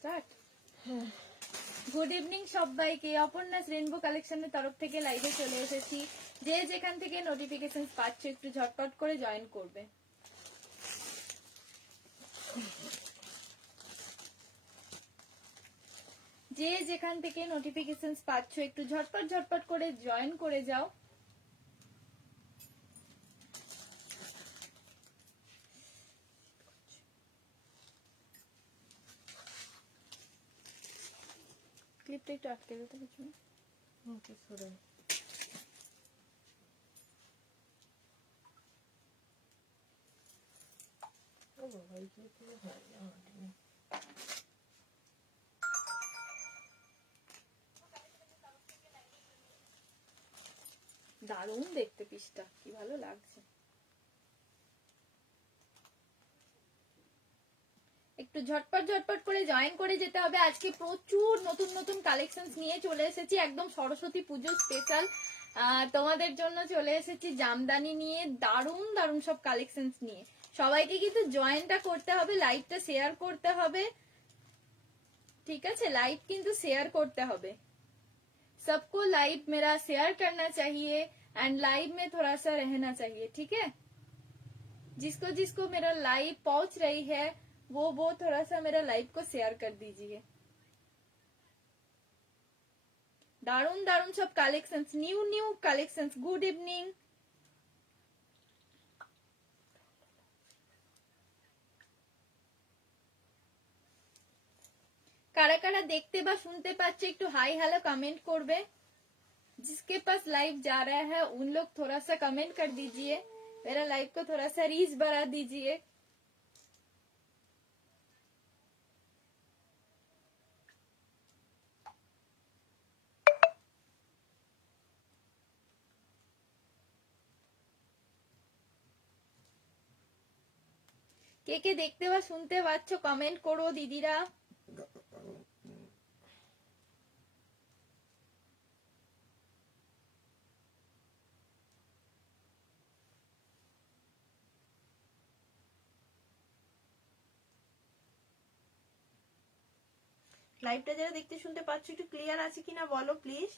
Start. Good evening সবাইকে, Aparna's rainbow কালেকশনের তরফ থেকে লাইভে চলে এসেছি। যে যেখান থেকে নোটিফিকেশন পাচ্ছ একটু ঝটপট করে জয়েন করবে। যে যেখান থেকে নোটিফিকেশন পাচ্ছ একটু ঝটপট করে জয়েন করে যাও। ক্লিপটা একটু আটকে দিতে কিছু না। ওকে সরে ও বাবা এই যে পুরো হয় না দারুণ দেখতে পিসটা, কি ভালো লাগছে। একটু ঝটপট করে জয়েন করে যেতে হবে। আজকে প্রচুর নতুন কালেকশন নিয়ে চলে এসেছি, একদম সরস্বতী পুজো স্পেশাল তোমাদের জন্য চলে এসেছি জামদানি নিয়ে, দারুণ সব কালেকশন নিয়ে। সবাইকে কিন্তু জয়েনটা করতে হবে, লাইভটা শেয়ার করতে হবে, ঠিক আছে? লাইভ কিন্তু শেয়ার করতে হবে। सबको लाइव मेरा शेयर करना चाहिए एंड लाइव में थोड़ा सा रहना चाहिए, ठीक है? जिसको मेरा लाइव पहुंच रही है वो थोड़ा सा मेरा लाइव को शेयर कर दीजिए। दारुण सब collections, new collections. Good evening. কারা কারা দেখতে বা শুনতে পাচ্ছে একটু হাই হ্যালো कमेंट করবে। जिसके पास लाइव जा रहा है उन लोग थोड़ा सा कमेंट कर दीजिए, मेरा लाइव को थोड़ा सा रीच बढ़ा दीजिए। কে কে দেখতে বা শুনতে পাচ্ছ কমেন্ট করো দিদিরা। লাইভটা যারা দেখতে শুনতে পাচ্ছ একটু ক্লিয়ার আছে কিনা বলো প্লিজ।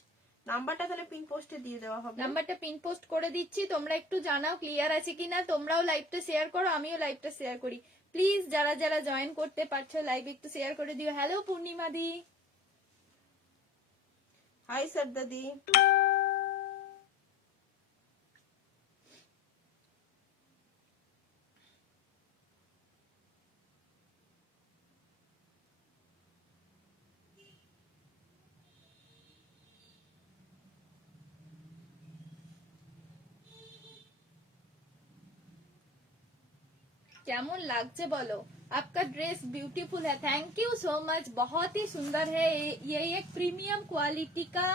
নাম্বারটা তাহলে পিন পোস্টে দিয়ে দেওয়া হবে। নাম্বারটা পিন পোস্ট করে দিচ্ছি, তোমরা একটু জানাও ক্লিয়ার আছে কিনা। তোমরাও লাইভটা শেয়ার করো, আমিও লাইভটা শেয়ার করি। প্লিজ যারা যারা জয়েন করতে পারছো লাইভ একটু শেয়ার করে দিও। হ্যালো পূর্ণিমা দি। হাই শ্রদ্ধা দি। কেমন লাগছে বলো? आपका ड्रेस ब्यूटीफुल है, थैंक यू सो मच। बहुत ही सुंदर है ये एक प्रीमियम क्वालिटी का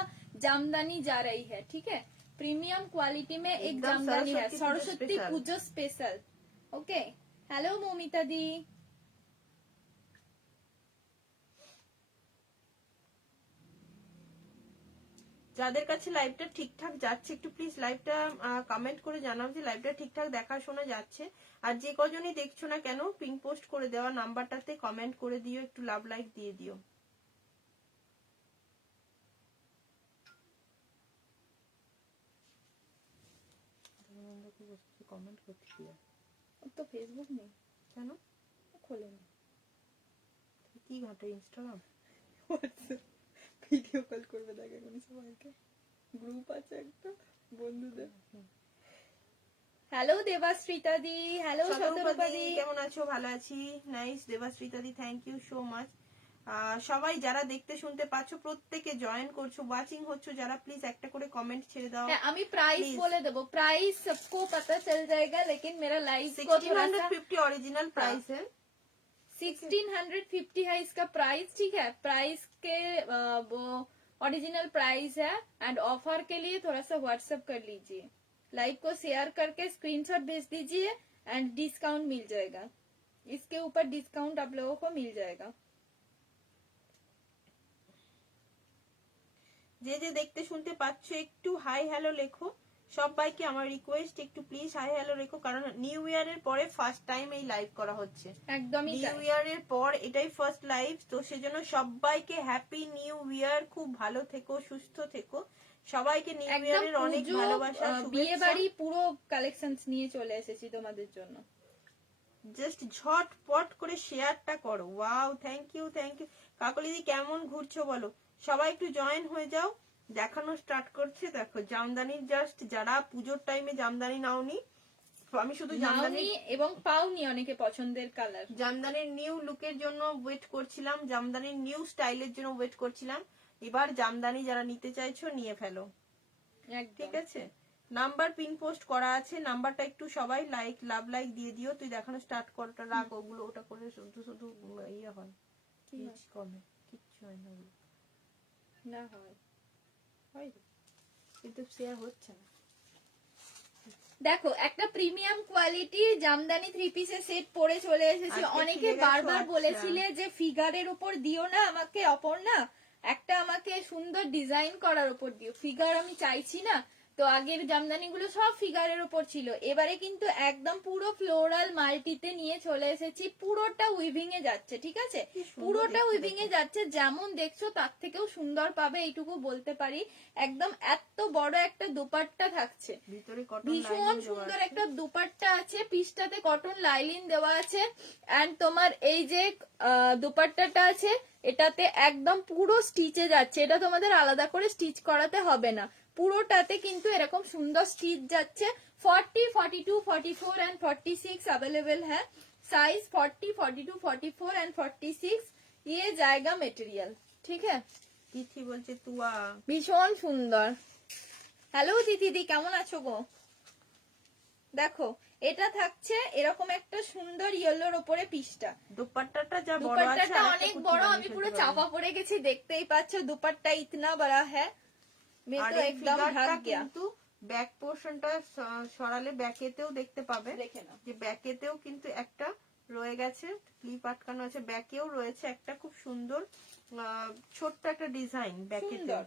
जामदानी जा रही है, ठीक है? प्रीमियम क्वालिटी में एक जामदानी है, सरस्वती पूजो स्पेशल। ओके, हेलो मोमिता दी। যাদের কাছে লাইভটা ঠিকঠাক যাচ্ছে একটু প্লিজ লাইভটা কমেন্ট করে জানাও যে লাইভটা ঠিকঠাক দেখাশোনা যাচ্ছে। আর যে কজনই দেখছো না কেন পিন পোস্ট করে দেওয়া নাম্বারটাতে কমেন্ট করে দিও, একটু লাভ লাইক দিয়ে দিও। কমেন্ট করছি তো ফেসবুক নেই কেন? খোলে না। কি ঘাটে? ইনস্টাগ্রাম, ভিডিও কল করবে দেখ এখন সবাইকে, গ্রুপ আছে একটা বন্ধুদের। হ্যালো দেবাশ্রিতা দি, হ্যালো শতরূপা দি, কেমন আছো? ভালো আছি। নাইস দেবাশ্রিতা দি, থ্যাংক ইউ সো মাচ। সবাই যারা দেখতে শুনতে পাচ্ছ প্রত্যেকে জয়েন করছো, ওয়াচিং হচ্ছে যারা, প্লিজ একটা করে কমেন্ট ছেড়ে দাও। আমি প্রাইস বলে দেবো, প্রাইস सबको पता चल जाएगा लेकिन मेरा लाइव को 1650 ओरिजिनल प्राइस है। 1650 है इसका प्राइस, ठीक है? प्राइस के वो ओरिजिनल प्राइस है एंड ऑफर के लिए थोड़ा सा व्हाट्सएप कर लीजिए, लाइव को शेयर करके स्क्रीनशॉट भेज दीजिए एंड डिस्काउंट मिल जाएगा। इसके ऊपर डिस्काउंट आप लोगों को मिल जाएगा। যে যে দেখতে শুনতে পাচ্ছ একটু হাই হ্যালো লেখো, সবাইকে আমার রিকোয়েস্ট একটু প্লিজ হাই হ্যালো রেখো, কারণ নিউ ইয়ারের পরে ফার্স্ট টাইম এই লাইভ করা হচ্ছে। একদমই নিউ তাই। ইয়ারের পর এটাই ফার্স্ট লাইভ, তো সেজন্য সবাইকে হ্যাপি নিউ ইয়ার, খুব ভালো থেকো, সুস্থ থেকো, সবাইকে নিউ একদম ইয়ারের অনেক পুজো, ভালোবাসা, বিয়ে শুভেচ্ছা। বাড়ি পুরো কালেকশনস নিয়ে চলে এসেছি তোমাদের জন্য। জাস্ট ঝটপট করে শেয়ারটা করো। Wow, thank you thank you. কাকলিদি কেমন ঘুরছো বলো, সবাই একটু জয়েন হয়ে যাও। দেখানো স্টার্ট করছে, দেখো জামদানির, জাস্ট যারা পুজোর টাইমে জামদানি নাওনি, আমি শুধু জামদানি নাওনি এবং পাওনি অনেকে পছন্দের কালার। জামদানির নিউ লুকের জন্য ওয়েট করছিলাম, জামদানির নিউ স্টাইলের জন্য ওয়েট করছিলাম। এবার জামদানি যারা নিতে চাইছো নিয়ে ফেলো, ঠিক আছে? নাম্বার পিন পোস্ট করা আছে, নাম্বারটা একটু সবাই লাভ লাইক দিয়ে দিও। তুই দেখানো স্টার্ট করটা রাখ, ওগুলো ওটা করে শুধু শুধু ইয়ে হয়, রিচ কমে, কিচ্ছু হয় না ওগুলো। না হয় কিন্তু শেয়ার হচ্ছে না। দেখো একটা প্রিমিয়াম কোয়ালিটি জামদানি 3 পিসের সেট পরে চলে এসেছি। আজকে অনেকে ফিরে গেছো? বারবার আচ্ছা। বলেছিলে যে ফিগারের উপর দিও না আমাকে, অপর্ণা একটা আমাকে সুন্দর ডিজাইন করার উপর দিও। ফিগার আমি চাইছি না, তো আগের জামদানি গুলো সব ফিগারের উপর ছিল, এবারে কিন্তু একদম পুরো ফ্লোরাল মাল্টিতে নিয়ে চলে এসেছি। পুরোটা উইভিং এ যাচ্ছে, ঠিক আছে? কি সুন্দর পুরোটা দেখতে উইভিং এ দেখো। যাচ্ছে, যেমন দেখছো তার থেকেও সুন্দর পাবে, এইটুকু বলতে পারি। একদম এত বড় একটা দুপাট্টা থাকছে, ভিতরে কটন ভীষণ লাইনিং দেওয়া সুন্দর আছে। একটা দুপাট্টা আছে, পিসটাতে কটন লাইলিন দেওয়া আছে। এন্ড তোমার এই যে দুপাট্টাটা আছে, এটাতে একদম পুরো স্টিচে যাচ্ছে, এটা তোমাদের আলাদা করে স্টিচ করাতে হবে না, পুরোটাতে কিন্তু এরকম সুন্দর স্টিচ যাচ্ছে। 40, 42, 44 एंड 46 अवेलेबल है। साइज 40, 42, 44 एंड 46 ये जाएगा मटेरियल, ठीक है? তিথি বলছে তুয়া, ভীষণ সুন্দর। হ্যালো দিদি, কেমন আছো গো? দেখো এটা থাকছে এরকম একটা সুন্দর ইয়েলোর উপরে পিসটা। দুপাট্টাটা যা বড় আছে, দুপাট্টাটা আরেকটা অনেক কুচি বড়, বানিয়ে আমি ফেলতে পুরো পারবে। চাপা পড়ে গেছি, দেখতেই পাচ্ছ দুপাট্টা ইতনা বড় है, मैं আর तो এই एकदम ফিগারটা ढक गया। কিন্তু ব্যাক পোর্শনটা সরালে ব্যাকেতেও দেখতে পাবে, দেখে নাও যে ব্যাকেতেও কিন্তু একটা রয়ে গেছে, ক্লিপ আটকানো আছে, ব্যাকেও রয়েছে একটা খুব সুন্দর ছোট্ট একটা ডিজাইন ব্যাকেতে। সুন্দর,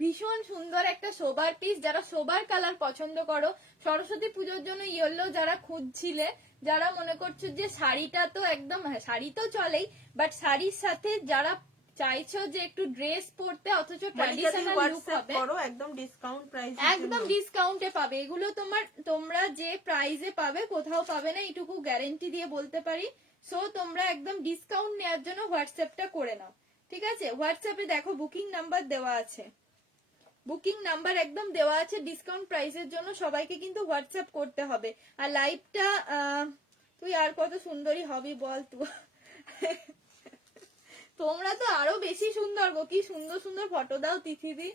ভীষণ সুন্দর একটা সোবার পিস। যারা সোবার কালার পছন্দ করো, সরস্বতী পুজোর জন্য ইয়েলো যারা খুঁজছিলে, যারা মনে করছো যে শাড়িটা তো একদম, হ্যাঁ শাড়ি তো চলেই, বাট শাড়ির সাথে যারা চাইছো যে একটু ড্রেস পরতে অথচ ট্র্যাডিশনাল লুক হবে, করো একদম ডিসকাউন্ট প্রাইস, একদম ডিসকাউন্টে পাবে এগুলো। তোমরা যে প্রাইসে পাবে কোথাও পাবে না, এইটুকু গ্যারেন্টি দিয়ে বলতে পারি। সো তোমরা একদম ডিসকাউন্ট নেওয়ার জন্য হোয়াটসঅ্যাপটা করে নাও, ঠিক আছে? হোয়াটসঅ্যাপে দেখো বুকিং নাম্বার দেওয়া আছে, বুকিং নাম্বার একদম দেওয়া আছে। ডিসকাউন্ট প্রাইসের জন্য সবাইকে কিন্তু হোয়াটসঅ্যাপ করতে হবে। আর লাইভটা তুই আর কত সুন্দরী হবি বল তুই। তোমরা তো আরো বেশি সুন্দর গো, কি সুন্দর সুন্দর ফটো দাও তিথিদি।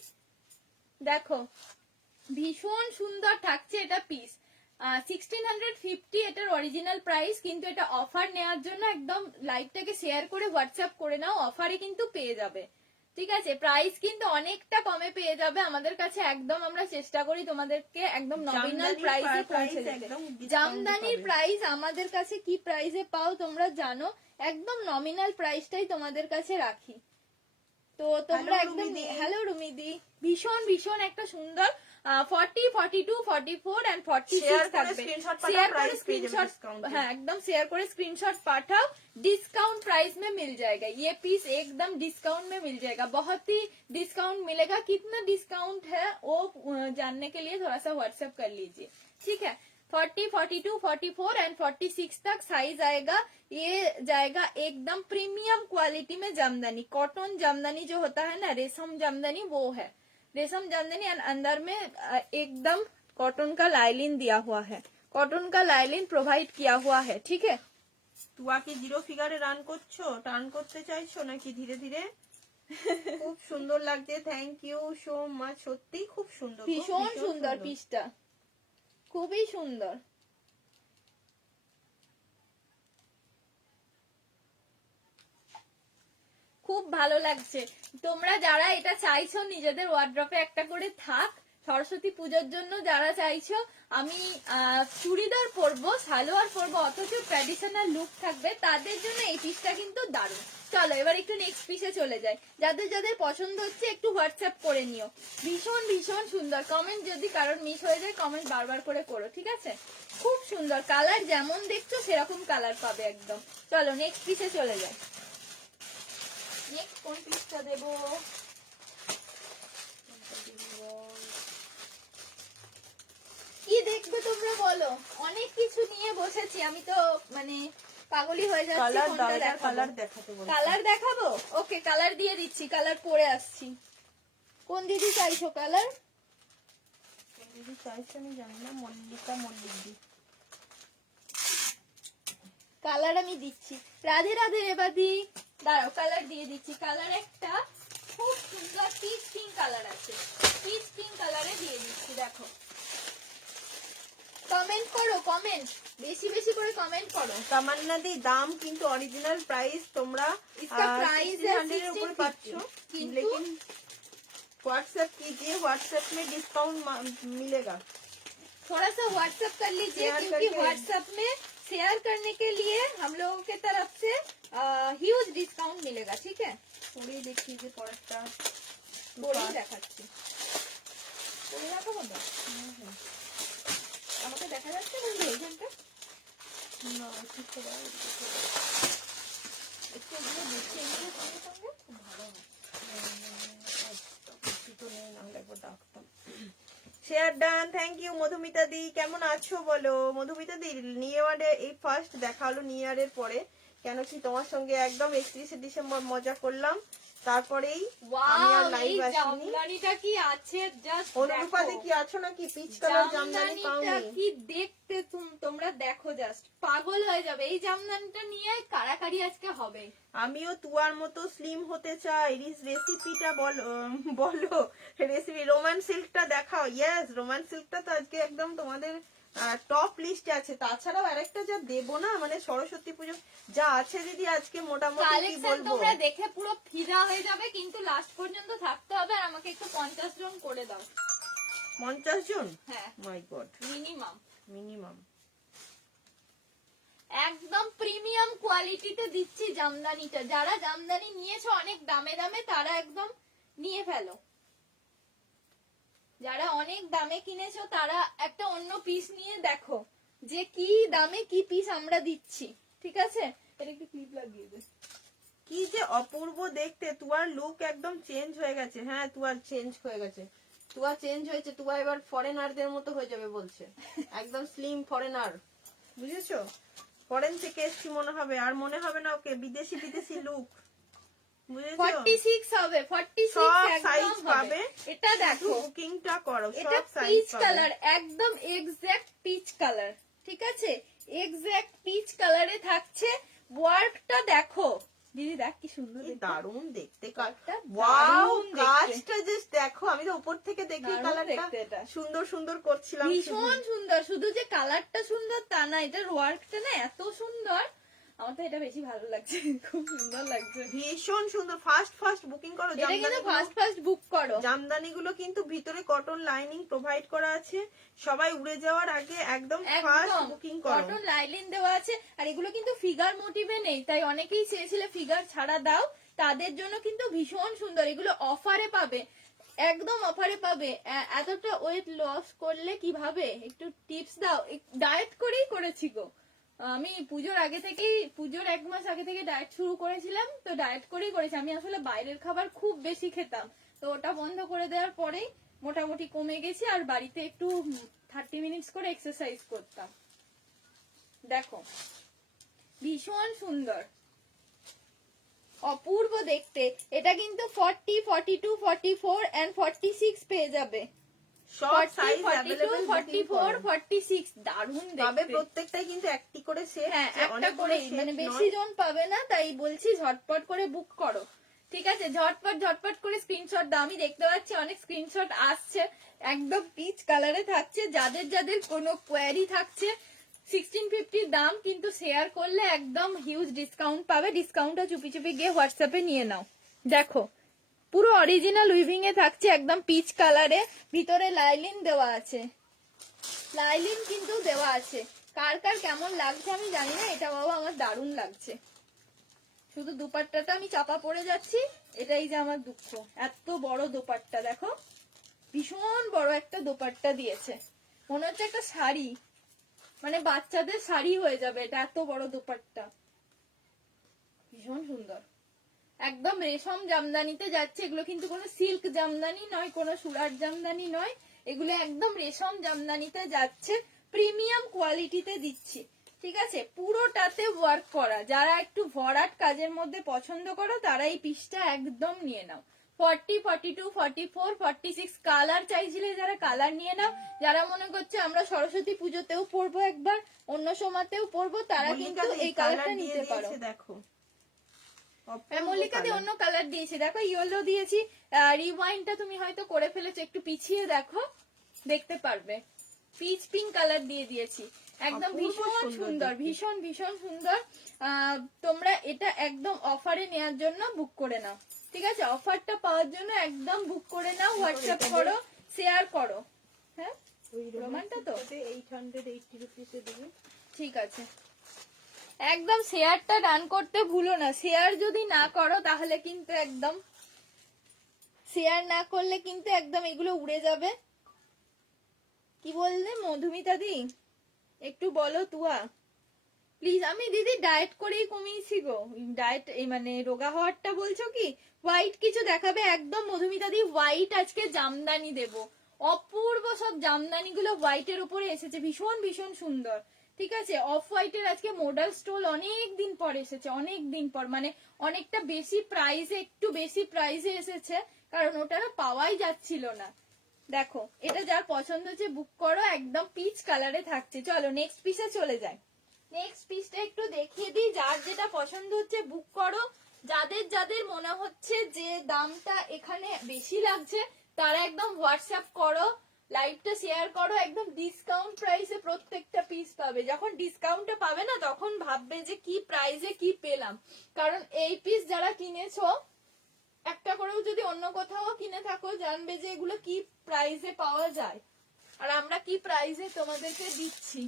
দেখো ভীষণ সুন্দর থাকছে এটা পিস। 1650 এটার অরিজিনাল প্রাইস, কিন্তু এটা অফার নেওয়ার জন্য একদম লাইভটাকে শেয়ার করে হোয়াটসঅ্যাপ করে নাও, অফারে কিন্তু পেয়ে যাবে, ঠিক আছে? প্রাইস কিন্তু অনেকটা কমে পেয়ে যাবে আমাদের কাছে, একদম আমরা চেষ্টা করি তোমাদেরকে একদম নমিনাল প্রাইসে পৌঁছে দিতে। জামদানির প্রাইস আমাদের কাছে কি প্রাইসে পাও তোমরা জানো, একদম নমিনাল প্রাইসটাই তোমাদের কাছে রাখি। তো তোমরা একদম, হ্যালো রুমিদি, ভীষণ ভীষণ একটা সুন্দর 40, 42, 44 एंड 46 থাকবে। শেয়ার করে স্ক্রিনশট, হ্যাঁ একদম শেয়াर করে स्क्रीनशॉट पाठाओ, डिस्काउंट प्राइस में मिल जाएगा ये पीस, एकदम डिस्काउंट में मिल जाएगा, बहुत ही डिस्काउंट मिलेगा। कितना डिस्काउंट है वो जानने के लिए थोड़ा सा व्हाट्सएप कर लीजिए, ठीक है? 40, 42, 44 एंड 46 तक साइज आएगा। ये जाएगा एकदम प्रीमियम क्वालिटी में जामदानी, कॉटन जामदानी जो होता है ना, रेशम जामदानी, वो है रेशम जामदानी। एंड अंदर में एकदम कॉटन का लाइलिन दिया हुआ है, कॉटन का लाइलिन प्रोवाइड किया हुआ है, ठीक है? তুয়া কি জিরো ফিগারে রান করছো, টার্ন করতে চাইছো নাকি ধীরে ধীরে? খুব সুন্দর লাগছে, থ্যাংক ইউ সো মাচ, সত্যি খুব সুন্দর, ভীষণ সুন্দর পিসটা, খুবই সুন্দর। খুব ভালো লাগছে। তোমরা যারা এটা চাইছো নিজেদের ওয়ার্ড্রপে একটা করে থাক, সরস্বতী পুজোর জন্য যারা চাইছো আমি চুড়িদার পরবো, সালোয়ার পরবো, অথচ ট্র্যাডিশনাল লুক থাকবে, তাদের জন্য এই পিসটা কিন্তু দারুণ। চলো এবার একটু নেক্সট পিসে চলে যাই। যাদের যাদের পছন্দ হচ্ছে একটু হোয়াটসঅ্যাপ করে নিও। ভীষণ ভীষণ সুন্দর। কমেন্ট যদি কারোর মিস হয়ে যায় কমেন্ট বারবার করে করো, ঠিক আছে? খুব সুন্দর কালার, যেমন দেখছো সেরকম কালার পাবে একদম। চলো নেক্সট পিসে চলে যাই। নেক্সট কোন পিসটা দেবো? কি দেখবে তোমরা বলো? অনেক কিছু নিয়ে বসেছি আমি তো, মানে পাগলই হয়ে যাচ্ছি। কালার কোনটা দাও, দেখাবো? কালার দেখাতে বলছি। কালার দেখাবো? ওকে কালার দিয়ে দিচ্ছি, কালার পরে আসছি। কোন দিদি চাইছো কালার? দিদি চাইছে আমি জানি না, মল্লিকা মল্লিক দি। কালার আমি দিচ্ছি। রাধে রাধে রেবাদি, দাঁড়াও কালার দিয়ে দিচ্ছি। কালার একটা খুব সুন্দর পিচ পিঙ্ক কালার আছে, পিচ পিঙ্ক কালারে দিয়ে দিচ্ছি। দেখো কমেন্ট করো, কমেন্ট বেশি বেশি করে কমেন্ট করো। তামান্না দি দাম কিন্তু অরিজিনাল प्राइस তোমরা इसका प्राइस है 1600 এর উপরে পাচ্ছ, 1650, लेकिन व्हाट्सएप कीजिए, व्हाट्सएप में डिस्काउंट मिलेगा। थोड़ा सा व्हाट्सएप कर लीजिए शेयर क्योंकि करके। व्हाट्सएप में शेयर करने के लिए हम लोगों के तरफ से ह्यूज डिस्काउंट मिलेगा, ठीक है? পরে দেখি যে পরেরটা পরেই দেখাচ্ছি। পরে দেখাবো তো? আমাকে দেখা যাচ্ছে না এইখানটা? না ঠিক আছে, একটু এগুলো দেখে নিয়ে সঙ্গে সঙ্গে খুব ভালো হয়। তো নেই, না হলে একবার ডাকতাম। Share done, thank you. Madhumita দি কেমন আছো বলো? মধুমিতা দি নিউ ইয়ারে এই ফার্স্ট দেখা হলো নিউ ইয়ারের পরে, কেন কি তোমার সঙ্গে একদম 31শে ডিসেম্বর মজা করলাম, তারপরেই আমি আর ওয়াও, এই লাইভ আসিনি। জামদানিটা কি আছে জাস্ট অনুরূপাতে কি আছো নাকি? পিচ কালার জামদানি জামদানিটা পাওনি? কি দেখতে তোমরা দেখো, জাস্ট পাগল হয়ে যাবে। এই জামদানিটা নিয়ে কারাকারি আজকে হবে। আমিও তুয়ার মতো স্লিম হতে চাই। রেসিপিটা বলো, বলো রেসিপি। রোমান সিল্কটা দেখাও। ইয়েস, রোমান সিল্কটা তো আজকে একদম তোমাদের টপ লিস্টে আছে। তাছাড়াও আরেকটা যা দেবো না, মানে সরস্বতী পুজো যা আছে দিদি আজকে মোটামুটি কি কালেকশন বলবো। তোমরা দেখে পুরো ফিদা হয়ে যাবে, কিন্তু লাস্ট পর্যন্ত থাকতে হবে। আর আমাকে একটু 50 জন করে দাও। 50 জন? হ্যাঁ মাই গড, মিনিমাম। মিনিমাম। একদম প্রিমিয়াম কোয়ালিটিতে দিচ্ছি জামদানিটা। যারা জামদানি নিয়েছো অনেক দামে দামে তারা একদম নিয়ে ফেলো। যারা অনেক দামে কিনেছো তারা একটা অন্য পিস নিয়ে দেখো যে কি দামে কি পিস আমরা দিচ্ছি, ঠিক আছে? এটা একটু ক্লিপ লাগিয়ে দে। কি যে অপূর্ব দেখতে। তুয়ার লুক একদম চেঞ্জ হয়ে গেছে। হ্যাঁ তুয়ার চেঞ্জ হয়ে গেছে, তুয়া চেঞ্জ হয়েছে। তুয়া এবার ফরেনারদের মতো হয়ে যাবে বলছে, একদম স্লিম ফরেনার, বুঝেছো? ফরেন থেকে এসছি মনে হবে, আর মনে হবে না ওকে বিদেশি বিদেশি লুক, বুঝেছো? 46 হবে, 46 সব একদম সাইজ হবে। পাবে। এটা দেখো, বুকিংটা করো, এটা সব সাইজ পিচ পাবে। কালার, একদম এক্সাক্ট পিচ কালার, ঠিক আছে? এক্সাক্ট পিচ কালারে থাকছে। ওয়ার্কটা দেখো দিদি, দেখ কি সুন্দর কি দেখতে। দারুণ দেখতে। কালারটা ওয়াও, দারুণ দেখতে। কাজটা জাস্ট দেখো। আমি তো উপর থেকে দেখি দারুণ কালারটা দেখতে এটা। সুন্দর সুন্দর করছিলাম। ভীষণ সুন্দর। শুধু যে কালারটা সুন্দর তা না, এটার ওয়ার্কটা না এত সুন্দর। আমার তো এটা বেশি ভালো লাগছে, খুব সুন্দর লাগছে। ভীষণ সুন্দর। ফার্স্ট ফার্স্ট বুকিং করো। এটা কিন্তু ফার্স্ট ফার্স্ট বুক করো। জামদানিগুলো কিন্তু ভিতরে কটন লাইনিং প্রোভাইড করা আছে। সবাই উড়ে যাওয়ার আগে একদম ফার্স্ট বুকিং করো। কটন লাইলিন দেওয়া আছে। আর এগুলো কিন্তু ফিগার মোটিভে নেই, তাই অনেকেই চেয়েছিলে ফিগার ছাড়া দাও, তাদের জন্য কিন্তু ভীষণ সুন্দর। এগুলো অফারে পাবে, একদম অফারে পাবে। এতটা ওয়েট লস করলে কিভাবে, একটু টিপস দাও। ডায়েট করেই করেছি গো আমি। পুজোর আগে থেকেই, পুজোর 1 মাস আগে থেকে ডায়েট শুরু করেছিলাম, তো ডায়েট করেই করেছি। আমি আসলে বাইরের খাবার খুব বেশি খেতাম, তো ওটা বন্ধ করে দেওয়ার পরেই মোটামুটি কমে গেছি। আর বাড়িতে একটু 30 মিনিটস করে এক্সারসাইজ করতাম। দেখো ভীষণ সুন্দর, অপূর্ব দেখতে। এটা কিন্তু 40, 42, 44 and 46 পেয়ে যাবে। সব 40, সাইজ 42, अवेलेबल 44, 46 দারুণ তবে দেখতে। প্রত্যেকটাই কিন্তু একটি করে সেট। হ্যাঁ একটা করে, মানে বেশি জন পাবে না, তাই বলছি ঝটপট করে বুক করো, ঠিক আছে? ঝটপট ঝটপট করে স্ক্রিনশট দাও। আমি দেখতে পাচ্ছি অনেক স্ক্রিনশট আসছে। একদম পিচ কালারে থাকছে। যাদের যাদের কোনো কোয়ারি থাকছে, 1650 দাম, কিন্তু শেয়ার করলে একদম হিউজ ডিসকাউন্ট পাবে। ডিসকাউন্টটা চুপি চুপি গিয়ে হোয়াটসঅ্যাপে নিয়ে নাও। দেখো পুরো অরিজিনাল উইভিং এ থাকছে, একদম পিচ কালারে। ভিতরে লাইলিন দেওয়া আছে, লাইলিন কিন্তু দেওয়া আছে। কার কার কেমন লাগছে আমি জানি না, এটা বাবা আমার দারুণ লাগছে। শুধু দুপাট্টাটা আমি চাপা পড়ে যাচ্ছি, এটাই যে আমার দুঃখ। এত বড় দোপাট্টা দেখো, ভীষণ বড় একটা দোপাট্টা দিয়েছে, মনে হচ্ছে একটা শাড়ি, মানে বাচ্চাদের শাড়ি হয়ে যাবে এটা, এত বড় দোপাট্টা, ভীষণ সুন্দর। একদম রেশম জামদানিতে যাচ্ছে, এগুলো কিন্তু কোনো সিল্ক জামদানি নয়, কোনো সুরাট জামদানি নয়, এগুলো একদম রেশম জামদানিতে যাচ্ছে, প্রিমিয়াম কোয়ালিটিতে দিচ্ছি। ঠিক আছে, পুরোটাতে ওয়ার্ক করা, যারা একটু ভরাট কাজের মধ্যে পছন্দ করো তারা এই পিসটা একদম নিয়ে নাও। 40, 42, 44, 46 কালার চাইছিলে যারা, কালার নিয়ে নাও। যারা মনে করছে আমরা সরস্বতী পুজোতেও পরবো, একবার অন্য সময়তেও পরবো, তারা কিন্তু এই কালারটা নিতে পারো। দেখো মল্লিকা দিয়ে অন্য কালার দিয়েছি, দেখো ইয়েলো দিয়েছি। রিওয়াইন্ডটা তুমি হয়তো করে ফেলেছো, একটু পিছিয়ে দেখো, দেখতে পারবে। পিচ পিঙ্ক কালার দিয়ে দিয়েছি, একদম ভীষণ সুন্দর, ভীষণ ভীষণ সুন্দর। তোমরা এটা একদম অফারে নেওয়ার জন্য বুক করে নাও। ঠিক আছে, অফারটা পাওয়ার জন্য একদম বুক করে নাও, হোয়াটসঅ্যাপ করো, শেয়ার করো। হ্যাঁ, রোমানটা তো 880 রুপিসে দিবি। ঠিক আছে, একদম শেয়ারটা ডান করতে ভুলো না। শেয়ার যদি না করো তাহলে কিন্তু একদম, শেয়ার না করলে কিন্তু একদম এগুলো উড়ে যাবে। কি বললে মধুমিতা দি, একটু বলো তুয়া প্লিজ। আমি দিদি ডায়েট করেই কমিয়েছি গো, ডায়েট এই মানে রোগা হওয়ারটা বলছো কি? হোয়াইট কিছু দেখাবে একদম মধুমিতা দি, হোয়াইট আজকে জামদানি দেবো, অপূর্ব সব জামদানি গুলো হোয়াইটের উপরে এসেছে, ভীষণ ভীষণ সুন্দর। ঠিক আছে, অফ হোয়াইটের আজকে মডেল স্টোল অনেক দিন পর এসেছে, অনেক দিন পর, মানে অনেকটা বেশি প্রাইসে, একটু বেশি প্রাইসে এসেছে, কারণ ওটা না পাওয়াই যাচ্ছিল না। দেখো, এটা যার পছন্দ হচ্ছে বুক করো, একদম পিচ কালারে থাকছে। চলো নেক্সট পিসে চলে যাই। নেক্সট পিসটা একটু দেখিয়ে দিই, যার যেটা পছন্দ হচ্ছে বুক করো। যাদের যাদের মনে হচ্ছে যে দামটা এখানে বেশি লাগছে তারা একদম হোয়াটসঅ্যাপ করো, লাইভটা শেয়ার করো, একদম ডিসকাউন্ট প্রাইসে প্রত্যেকটা পিস পাবে। যখন ডিসকাউন্টে পাবে না তখন ভাববে যে কি প্রাইসে কি পেলাম, কারণ এই পিস যারা কিনেছো একটা করেও যদি অন্য কোথাও কিনে থাকো জানবে যে এগুলো কি প্রাইসে পাওয়া যায়, আর আমরা কি প্রাইসে তোমাদেরকে দিচ্ছি।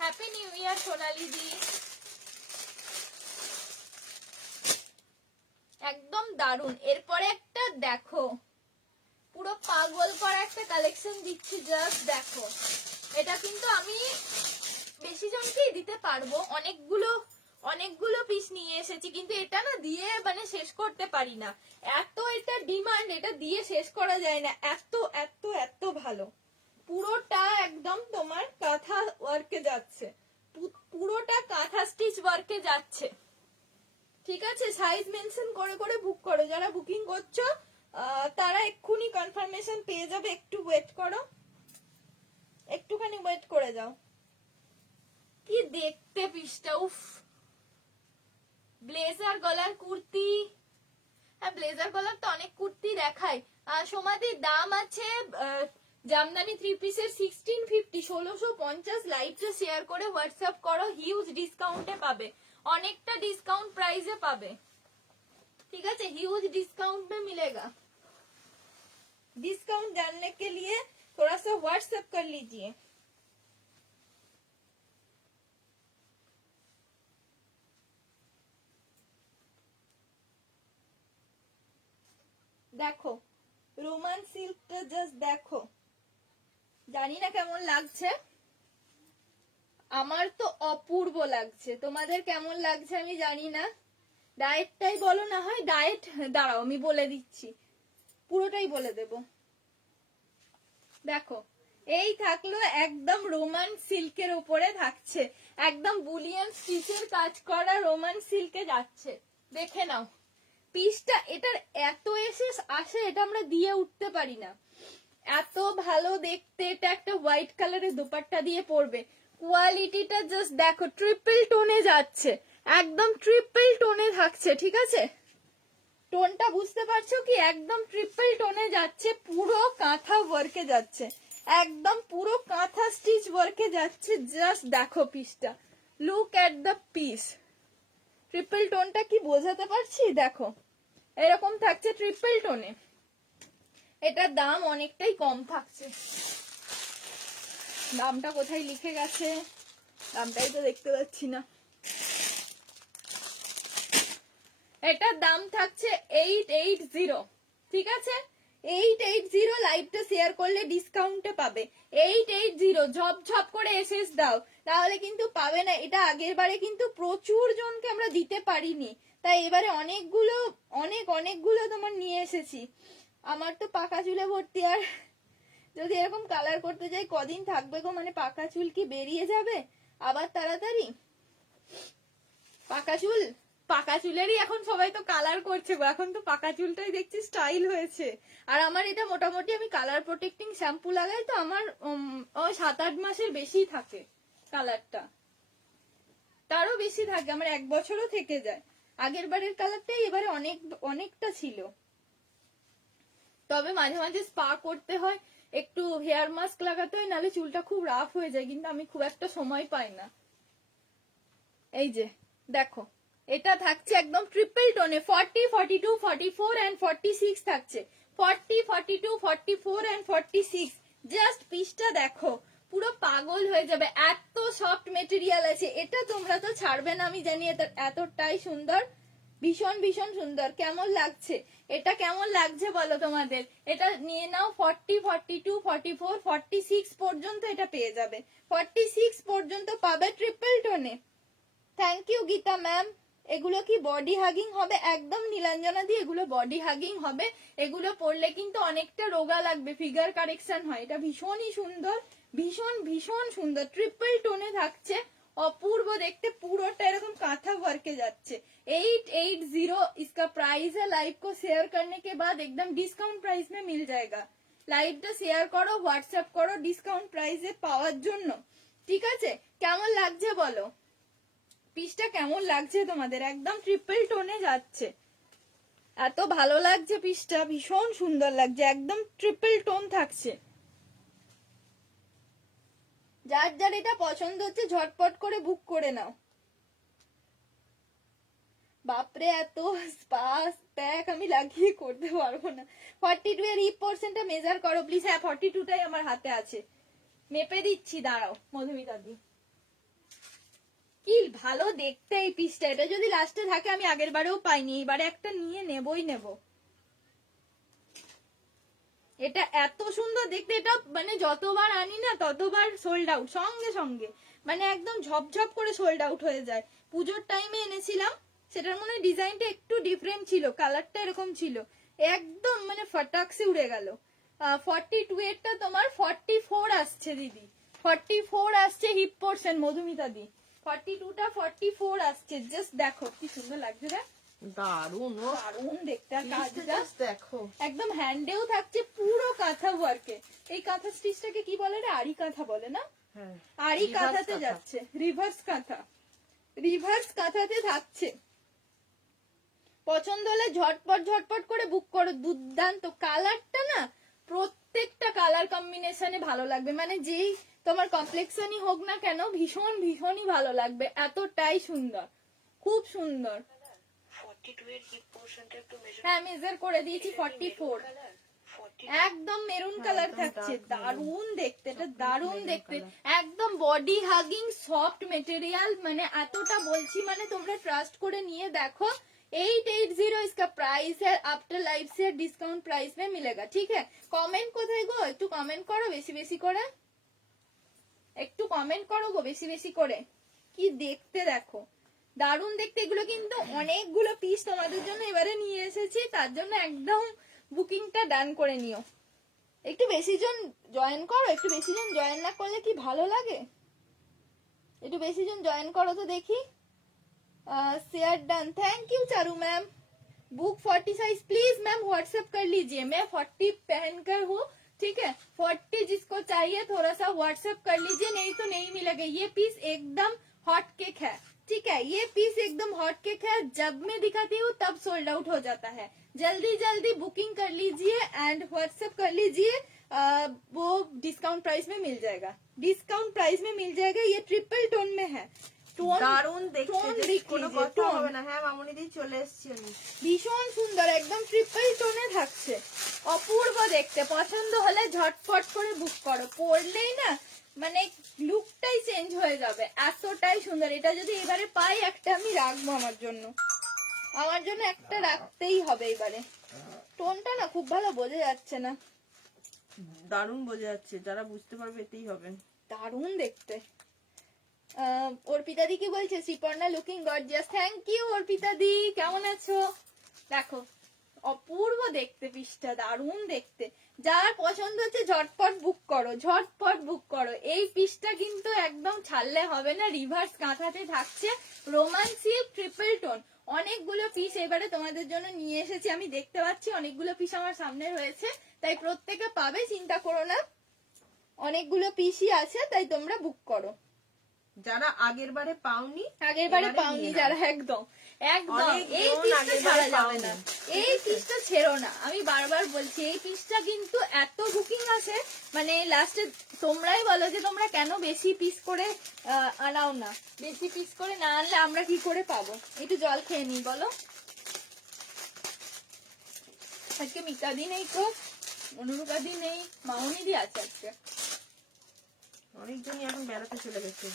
হ্যাপি নিউ ইয়ার সোনালি দি। একদম দারুন। এরপরে একটা দেখো, পুরো পাগল করা একটা কালেকশন দিচ্ছি, জাস্ট দেখো। এটা কিন্তু আমি বেশি জনকেই দিতে পারবো, অনেকগুলো পিস নিয়ে এসেছি, কিন্তু এটা না দিয়ে মানে শেষ করতে পারি না, এত এটা ডিমান্ড, এটা দিয়ে শেষ করা যায় না, এত এত এত ভালো। পুরোটা একদম তোমার কাঁথা ওয়ার্কে যাচ্ছে, পুরোটা কাঁথা স্টিচ ওয়ার্কে যাচ্ছে। ঠিক আছে, সাইজ মেনশন করে করে বুক করো, যারা বুকিং করছো তারা এক্ষুনি কনফার্মেশন পেয়ে যাবে। একটু ওয়েট করো, একটুখানি ওয়েট করে যাও। কি দেখতে পিসটা, উফ। ব্লেজার গলার কুর্তি, হ্যাঁ ব্লেজার গলার তো অনেক কুর্তি দেখায়। সমাধির দাম আছে জামদানি 3 পিসের 1650, 1650। লাইভটা শেয়ার করে হোয়াটসঅ্যাপ করো, হিউজ ডিসকাউন্টে পাবে, অনেকটা ডিসকাউंट प्राइस पाবে। ठीक है, ह्यूज डिस्काउंट में मिलेगा। डिस्काउंट जानने के लिए थोड़ा सा व्हाट्सएप कर लीजिए। देखो रोमान सिल्क जस्ट देखो, জানি না কেমন লাগছে, আমার তো অপূর্ব লাগছে, তোমাদের কেমন লাগছে আমি জানি না। ডায়েটটাই বলো না হয়, ডায়েট দাঁড়াও আমি বলে দিচ্ছি, পুরোটাই বলে দেব। দেখো এই থাকলো একদম রোমান সিল্কের উপরে থাকছে, একদম বুলিয়ান স্টিচের কাজ করা রোমান সিল্কে যাচ্ছে। দেখে নাও পিসটা, এটার এত এসেস আসে, এটা আমরা দিয়ে উঠতে পারি না, এত ভালো দেখতে। এটা একটা হোয়াইট কালারের দোপাট্টা দিয়ে পরবে, কোয়ালিটিটা জাস্ট দেখো, ট্রিপল টোনে যাচ্ছে, একদম ট্রিপল টোনে থাকছে। ঠিক আছে, টোনটা বুঝতে পারছো কি, একদম ট্রিপল টোনে যাচ্ছে, পুরো কাঁথা ওয়ার্কে যাচ্ছে, একদম পুরো কাঁথা স্টিচ ওয়ার্কে যাচ্ছে। জাস্ট দেখো পিসটা, look at the piece. Triple টোনটা কি বোঝাতে পারছি, দেখো এরকম থাকছে ট্রিপল টোনে। এটার দাম অনেকটাই কম থাকছে, দামটা কোথায় লিখে গেছে, দামটাই তো দেখতে পাচ্ছি না। এটার দাম থাকছে 880, ঠিক আছে? 880 লাইভটা শেয়ার করলে ডিসকাউন্টে পাবে। 880 ঝপ ঝপ করে এসএস দাও, তাহলে কিন্তু পাবে না। এটা আগের বারে কিন্তু প্রচুর জনকে আমরা দিতে পারিনি, তাই এবারে অনেকগুলো তোমার নিয়ে এসেছি। আমার তো পাকা চুলে ভর্তি, আর যদি এরকম কালার করতে যাই কদিন থাকবে গো? মানে পাকা চুল কি বেরিয়ে যাবে আবার তাড়াতাড়ি? পাকা চুলেরই এখন সবাই তো কালার করছে গো, এখন তো পাকা চুলটাই দেখছি স্টাইল হয়েছে। আর আমার এটা মোটামুটি আমি কালার প্রোটেক্টিং শ্যাম্পু লাগাই, তো আমার ওই 7-8 মাসের বেশি থাকে কালারটা, তারও বেশি থাকে, আমার 1 বছরও থেকে যায়। আগের বারের কালারটাই এবারে অনেকটা ছিল। তবে মাঝে মাঝে স্পা করতে হয়, একটু হেয়ার মাস্ক লাগাতে হয়, নাহলে চুলটা খুব রাফ হয়ে যায়, কিন্তু আমি খুব একটা সময় পাই না। এই যে দেখো, এটা থাকছে একদম ট্রিপল টোনে, 40, 42, 44 এন্ড 46 থাকছে। 40, 42, 44 এন্ড 46। জাস্ট পিসটা দেখো, পুরো পাগল হয়ে যাবে, এত সফট মেটেরিয়াল আছে। এটা তোমরা তো ছাড়বে না আমি জানি, এটা এতটাই সুন্দর, ভীষণ ভীষণ সুন্দর। কেমন লাগছে এটা, কেমন লাগছে বলো তোমাদের? এটা নিয়ে নাও। 40, 42, 44, 46 পর্যন্ত এটা পেয়ে যাবে, 46 পর্যন্ত পাবে ট্রিপল টোনে। Thank you Geeta ma'am. এগুলো কি বডি হাগিং হবে? একদম নীলাঞ্জনা দি, এগুলো বডি হাগিং হবে। এগুলো পরলে কিন্তু অনেকটা রোগা লাগবে, ফিগার কারেকশন হয়। এটা ভীষণই সুন্দর, ভীষণ ভীষণ সুন্দর, ট্রিপল টোনে থাকছে, অপূর্ব দেখতে, পুরোটা এরকম कांथा वर्के যাচ্ছে। 880 इसका प्राइस है। लाइव को शेयर करने के बाद एकदम डिस्काउंट प्राइस में मिल जाएगा। লাইভটা শেয়ার করো, হোয়াটসঅ্যাপ করো ডিসকাউন্ট প্রাইসে পাওয়ার জন্য, ঠিক আছে? কেমন লাগছে বলো, পিসটা কেমন লাগছে তোমাদের? একদম ট্রিপল টোনে যাচ্ছে, এত ভালো লাগছে পিসটা, ভীষণ সুন্দর লাগছে, একদম ট্রিপল টোন থাকছে। যার যার এটা পছন্দ হচ্ছে ঝটপট করে বুক করে নাও। বাপরে, এত স্পাস প্যাক আমি লাগিয়ে করতে পারবো না। 42 এর ই পার্সেন্টটা মেজার করো প্লিজ। হ্যাঁ, 42টাই আমার হাতে আছে, মেপে দিচ্ছি, দাঁড়াও মধুমিতা দি। কি ভালো দেখতে এই পিসটা, এটা যদি লাস্টে থাকে, আমি আগের বারেও পাইনি, এবারে একটা নিয়ে নেবই নেব। এটা এত সুন্দর দেখতে, এটা মানে যতবার আনি না ততবার সোল্ড আউট সঙ্গে সঙ্গে, মানে একদম ঝপঝপ করে সোল্ড আউট হয়ে যায়। পুজোর টাইমে এনেছিলাম, সেটার মনে হয় ডিজাইনটা একটু ডিফারেন্ট ছিল, কালারটা এরকম ছিল, একদম মানে ফটাকসে উড়ে গেল। 42 এরটা তোমার 44 আসছে দিদি, 44 আসছে হিপ পোর্শন মধুমিতা দি। 42টা 44 আসছে, জাস্ট দেখো কি সুন্দর লাগছে রে, দারুন, দারুন দেখতে। আর কাজটা জাস্ট দেখো, একদম হ্যান্ডেও থাকছে, পুরো কাঁথা ওয়ার্কে। এই কাঁথা স্টিচটাকে কি বলে রে? আরি কাঁথা বলে না? হ্যাঁ, আরি কাঁথাতে যাচ্ছে, রিভার্স কাঁথা, রিভার্স কাঁথাতে থাকছে। পছন্দ হলে ঝটপট ঝটপট করে বুক করো। দুর্দান্ত কালারটা না, প্রত্যেকটা কালার কম্বিনেশনে ভালো লাগবে, মানে যেই তোমার কমপ্লেক্সনই হোক না কেন, ভীষণ ভীষণই ভালো লাগবে, এতটাই সুন্দর, খুব সুন্দর। 42 এর হিপ পোরশনটা একটু মেজার, হ্যাঁ মেজার করে দিয়েছি 44, একদম মেরুন কালার থাকছে, দারুন দেখতে, এটা দারুন দেখতে, একদম বডি হাগিং সফট মেটেরিয়াল, মানে এতটা বলছি, মানে তোমরা ট্রাস্ট করে নিয়ে দেখো। 880 इसका प्राइस है, आफ्टर लाइव से डिस्काउंट प्राइस में मिलेगा, ठीक है? कमेंट কোথায় গো, একটু কমেন্ট করো বেশি বেশি করে, একটু কমেন্ট করো গো বেশি বেশি করে। কি দেখতে দেখো, দারুন দেখতে। এগুলো কিন্তু অনেকগুলো পিস তোমাদের জন্য এবারে নিয়ে এসেছি, তার জন্য একদম বুকিংটা ডান করে নিও। একটু বেশি জন জয়েন করো, একটু বেশি জন জয়েন না করলে কি ভালো লাগে? একটু বেশি জন জয়েন করো তো দেখি। Share done, thank you Charu ma'am. Book 40 size please ma'am WhatsApp कर लीजिए, मैं 40 पहनकर हूँ, ठीक है? 40 जिसको चाहिए थोड़ा सा व्हाट्सएप कर लीजिए, नहीं तो नहीं मिलेगा। ये पीस एकदम हॉट केक है, ठीक है? ये पीस एकदम हॉट केक है, जब मैं दिखाती हूँ तब सोल्ड आउट हो जाता है। जल्दी जल्दी बुकिंग कर लीजिए एंड व्हाट्सएप कर लीजिए, वो डिस्काउंट प्राइस में मिल जाएगा, डिस्काउंट प्राइस में मिल जाएगा। ये ट्रिपल टोन में है, দারুন দেখতে, কোনো কথা হবে না। হ্যাঁ মামুনি দি চলে এসেছি আমি। ভীষণ সুন্দর, একদম ট্রিপল টোনে থাকছে, অপূর্ব দেখতে। পছন্দ হলে ঝটপট করে বুক করো, পরলেই না মানে লুকটাই চেঞ্জ হয়ে যাবে, এতটাই সুন্দর। এটা যদি এবারে পাই একটা আমি রাখবো আমার জন্য। আমার জন্য একটা রাখতেই হবে এবারে। টোনটা না খুব ভালো বোঝা যাচ্ছে না। দারুণ বোঝা যাচ্ছে, যারা বুঝতে পারবে এতেই হবে। দারুণ দেখতে। অর্পিতা দি কি বলছে? Sreeparna looking gorgeous. Thank you Arpita দি, কেমন আছো? দেখো অপূর্ব দেখতে পিসটা, দারুণ দেখতে। যার পছন্দ হচ্ছে ঝটপট বুক করো, ঝটপট বুক করো। এই পিসটা কিন্তু একদম ছাড়লে হবে না। রিভার্স কাঁথাতে থাকছে রোমান সিল্ক ট্রিপল টোন। অনেকগুলো পিস এবারে তোমাদের জন্য নিয়ে এসেছি, আমি দেখতে পাচ্ছি অনেকগুলো পিস আমার সামনে রয়েছে, তাই প্রত্যেকে পাবে, চিন্তা করো না। অনেকগুলো পিসই আছে, তাই তোমরা বুক করো। যারা আগের বারে পাওনি, আগেরবারে এবারে পাওনি নিয়ে নাও। যারা, একদম একদম অনেক এই জন পিসটা আগেরবারে ছাড়া যাবে পাওনি। না, এই পিসটা ছেড়ো না। আমি বারবার বলছি এই পিসটা কিন্তু এত বুকিং আছে, মানে লাস্টে তোমরাই বলো যে তোমরা কেন বেশি পিস করে আনাও না। বেশি পিস করে না আনলে আমরা কি করে পাবো? একটু জল খেয়ে নিই বলো। আজকে মিতাদি নেই তো, অনুরূপাদি নেই, মামনিদি আছে আজকে। অনেকজনই এখন বেড়াতে চলে গেছে।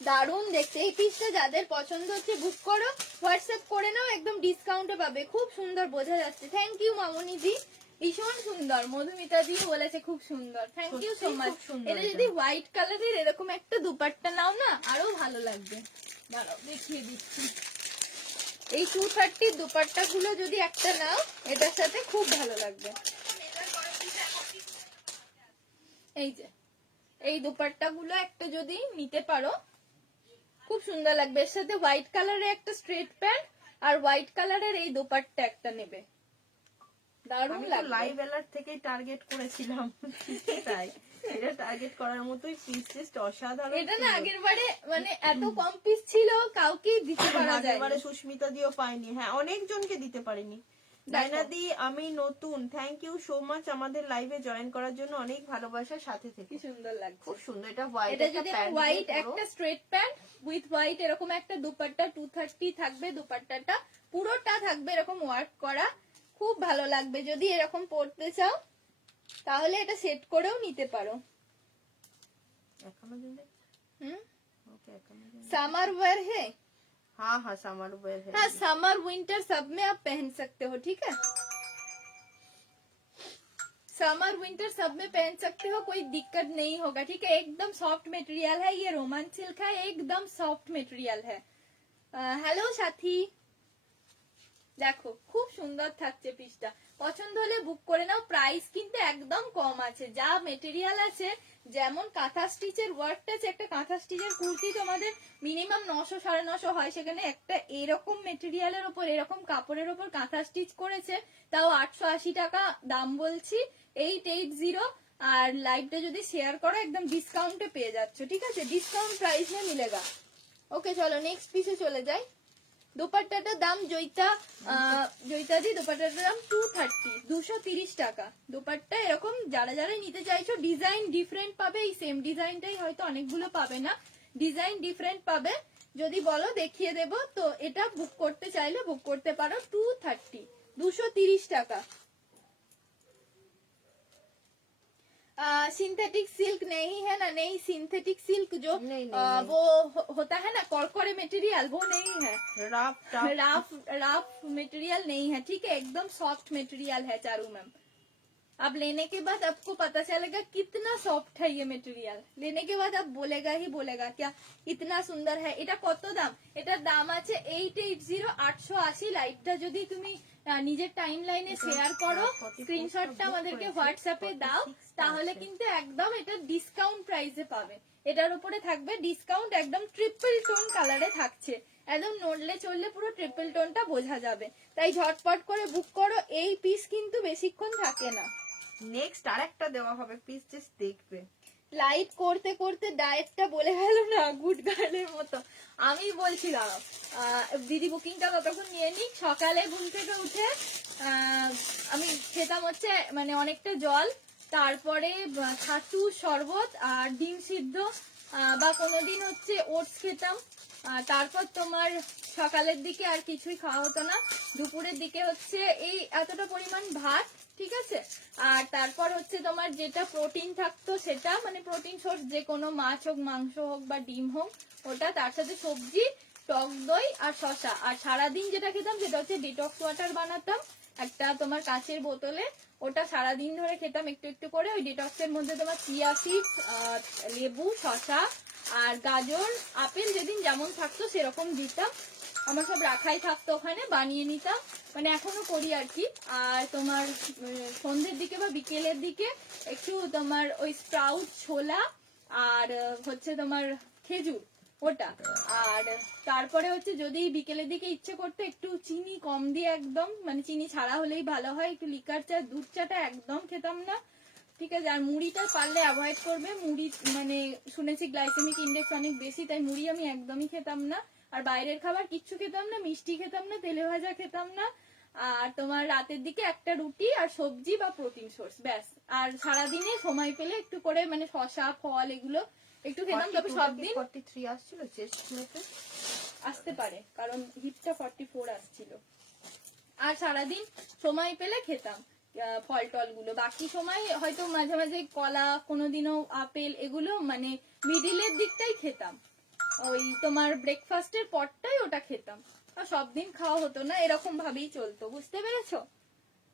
দারুণ দেখতে এই পিসটা, যাদের পছন্দ হচ্ছে বুক করো, হোয়াটসঅ্যাপ করে নাও, একদম ডিসকাউন্টে পাবে। খুব সুন্দর বোঝা যাচ্ছে। থ্যাংক ইউ মামনি দি, ভীষণ সুন্দর। মধুমিতা দি বলেছে খুব সুন্দর, থ্যাংক ইউ সো সত্যিই মাচ। খুব সুন্দর এটা এটা। যদি হোয়াইট কালারের এরকম একটা দুপাট্টা নাও না, আরো ভালো লাগবে। দাঁড়াও দেখিয়ে দিচ্ছি। এই 230 দুপাট্টা গুলো যদি একটা নাও, এটার সাথে খুব ভালো লাগবে। এই যে এই দুপাট্টা গুলো একটা যদি নিতে পারো, খুব সুন্দর লাগবে। এর সাথে হোয়াইট কালারের একটা স্ট্রেট প্যান্ট আর হোয়াইট কালারের এই দোপাট্টা একটা নেবে, দারুণ আমি তো লাগবে। লাইভ অ্যালার্ট থেকেই টার্গেট করেছিলাম। ঠিকই তাই, এটা টার্গেট করার মতোই পিস, জাস্ট অসাধারণ। এটা না আগের বারে মানে এত কম পিস ছিল, কাউকে দিতে পারা যায় আগেরবারে সুস্মিতা দিও পাইনি, হ্যাঁ অনেকজনকে দিতে পারিনি। ডাইনাদি আমি নতুন, থ্যাংক ইউ সো মাচ আমাদের লাইভে জয়েন করার জন্য, অনেক ভালোবাসার সাথে থেকে। কি সুন্দর লাগছে। খুব সুন্দর, এটা হোয়াইট এটা একটা যদি প্যান্ট হোয়াইট একটা স্ট্রেট প্যান্ট উইথ হোয়াইট এরকম একটা দুপাট্টা 230 থাকবে, দুপাট্টাটা পুরোটা থাকবে এরকম ওয়ার্ক করা, খুব ভালো লাগবে। যদি এরকম পরতে চাও তাহলে এটা সেট করেও নিতে পারো। এখনো দিন হুম, ওকে এখনো দিন। समर वेयर है। हाँ हाँ समर वेयर है। हाँ समर विंटर सब में आप पहन सकते हो, ठीक है। समर विंटर सब में पहन सकते हो, कोई दिक्कत नहीं होगा, ठीक है। एकदम सॉफ्ट मटेरियल है, ये रोमान सिल्क है, एकदम सॉफ्ट मटेरियल है। हेलो साथी, দেখো খুব সুন্দর থাকছে পিসটা। পছন্দ হলে বুক করে নাও। প্রাইস কিন্তু একদম কম আছে, যা মেটেরিয়াল আছে, যেমন কাঁথা স্টিচের ওয়ার্কটা আছে, একটা কাঁথা স্টিচের কুর্তি তোমাদের মিনিমাম 900 950 হয়, সেখানে একটা এরকম মেটেরিয়ালের উপর এরকম কাপড়ের উপর কাঁথা স্টিচ করেছে, তাও 880 টাকা দাম বলছি, 880। আর লাইভটা যদি শেয়ার করো একদম ডিসকাউন্টে পেয়ে যাচ্ছ, ঠিক আছে, ডিসকাউন্ট প্রাইস में मिलेगा। ওকে চলো নেক্সট পিসে চলে যাই। দুপাট্টাটার দাম জয়িতা দি, দুপাট্টাটার দাম 230 টাকা। দুপাট্টা এরকম যারা যারা নিতে চাইছো, ডিজাইন ডিফারেন্ট পাবে, এই সেম ডিজাইনটাই হয়তো অনেকগুলো পাবে না, ডিজাইন ডিফারেন্ট পাবে। যদি বলো দেখিয়ে দেব, তো এটা বুক করতে চাইলে বুক করতে পারো। 230 টাকা। सिंथेटिक सिल्क नहीं है ना, नहीं सिंथेटिक सिल्क जो नहीं, वो होता है ना कॉर्कोरे मटेरियल, वो नहीं है। राफ राफ मटेरियल नहीं है, ठीक है, एकदम सॉफ्ट मटेरियल है चारू मैम। अब लेने के बाद आपको पता चलेगा कितना सॉफ्ट है ये मटेरियल। लेने के बाद आप बोलेगा ही बोलेगा क्या इतना सुंदर है। এটা কত দাম? এটার দাম আছে 880 880। লাইভটা যদি তুমি নিজের টাইম লাইনে শেয়ার করো, স্ক্রিনশটটা আমাদেরকে হোয়াটসঅ্যাপে দাও, তাহলে কিন্তু একদম এটা ডিসকাউন্ট প্রাইসে পাবে। এটার উপরে থাকবে ডিসকাউন্ট, একদম ট্রিপল টোন কালারে থাকছে, একদম নড়লে চললে পুরো ট্রিপল টোনটা বোঝা যাবে। তাই ঝটপট করে বুক করো, এই পিস কিন্তু বেশিক্ষণ থাকে না। নেক্সট আরেকটা দেওয়া হবে পিস, জাস্ট দেখবে। লাইভ করতে করতে ডায়েটটা বলে গেল না, গুড গার্লের মতো। আমি বলছি দাঁড়াও, দিদি বুকিংটা ততক্ষণ নিয়ে নিক। সকালে ঘুম থেকে উঠে আমি খেতাম হচ্ছে মানে অনেকটা জল, তারপরে ছাতু শরবত আর ডিম সিদ্ধ, বা কোনোদিন হচ্ছে ওটস খেতাম। তারপর তোমার সকালের দিকে আর কিছুই খাওয়া হতো না। দুপুরের দিকে হচ্ছে এই এতটা পরিমাণ ভাত, ঠিক আছে। আর তারপর হচ্ছে তোমার যেটা প্রোটিন থাকতো সেটা, মানে প্রোটিন সোর্স যে কোনো মাছ হোক, মাংস হোক বা ডিম হোক, ওটা, তার সাথে সবজি, টক দই আর শসা। আর সারাদিন যেটা খেতাম সেটা হচ্ছে ডিটক্স ওয়াটার বানাতাম একটা তোমার কাঁচের বোতলে, ওটা সারাদিন ধরে খেতাম একটু একটু করে। ওই ডিটক্সের মধ্যে তোমার চিয়া সিডস, লেবু, শসা আর গাজর, আপেল যেদিন যেমন থাকতো সেরকম দিতাম। আমার সব রাখাই থাকতো ওখানে, বানিয়ে নিতাম, মানে এখনো করি আর কি। আর তোমার সন্ধ্যের দিকে বা বিকেলের দিকে একটু তোমার ওই স্প্রাউট, ছোলা আর হচ্ছে তোমার খেজুর ওটা। আর তারপরে হচ্ছে যদি বিকেলের দিকে ইচ্ছে করতে একটু চিনি কম দিয়ে, একদম মানে চিনি ছাড়া হলেই ভালো হয়, একটু লিকার চা, দুধ চাটা একদম খেতাম না, ঠিক আছে। আর মুড়িটা পারলে অ্যাভয়েড করবে, মুড়ি মানে শুনেছি গ্লাইসেমিক ইন্ডেক্স অনেক বেশি, তাই মুড়ি আমি একদমই খেতাম না। আর বাইরের খাবার কিচ্ছু খেতাম না, মিষ্টি খেতাম না, তেলে ভাজা খেতাম না। আর তোমার রাতের দিকে একটা রুটি আর সবজি বা প্রোটিন সোর্স, ব্যাস। আর সারাদিনে সময় পেলে একটু করে মানে শসা, ফল এগুলো একটু খেতাম। তবে সব দিন 43 আসছিল চেস্ট মেপে, আসতে পারে কারণ হিপটা 44 আসছিল। আর সারাদিন সময় পেলে খেতাম ফল টল গুলো। বাকি সময় হয়তো মাঝে মাঝে কলা, কোনোদিনও আপেল, এগুলো মানে মিডিলের দিকটাই খেতাম। ওই তোমার ব্রেকফাস্টের পরটাই ওটা খেতাম, আর সব দিন খাওয়া হতো না, এরকম ভাবেই চলতো, বুঝতে পেরেছো?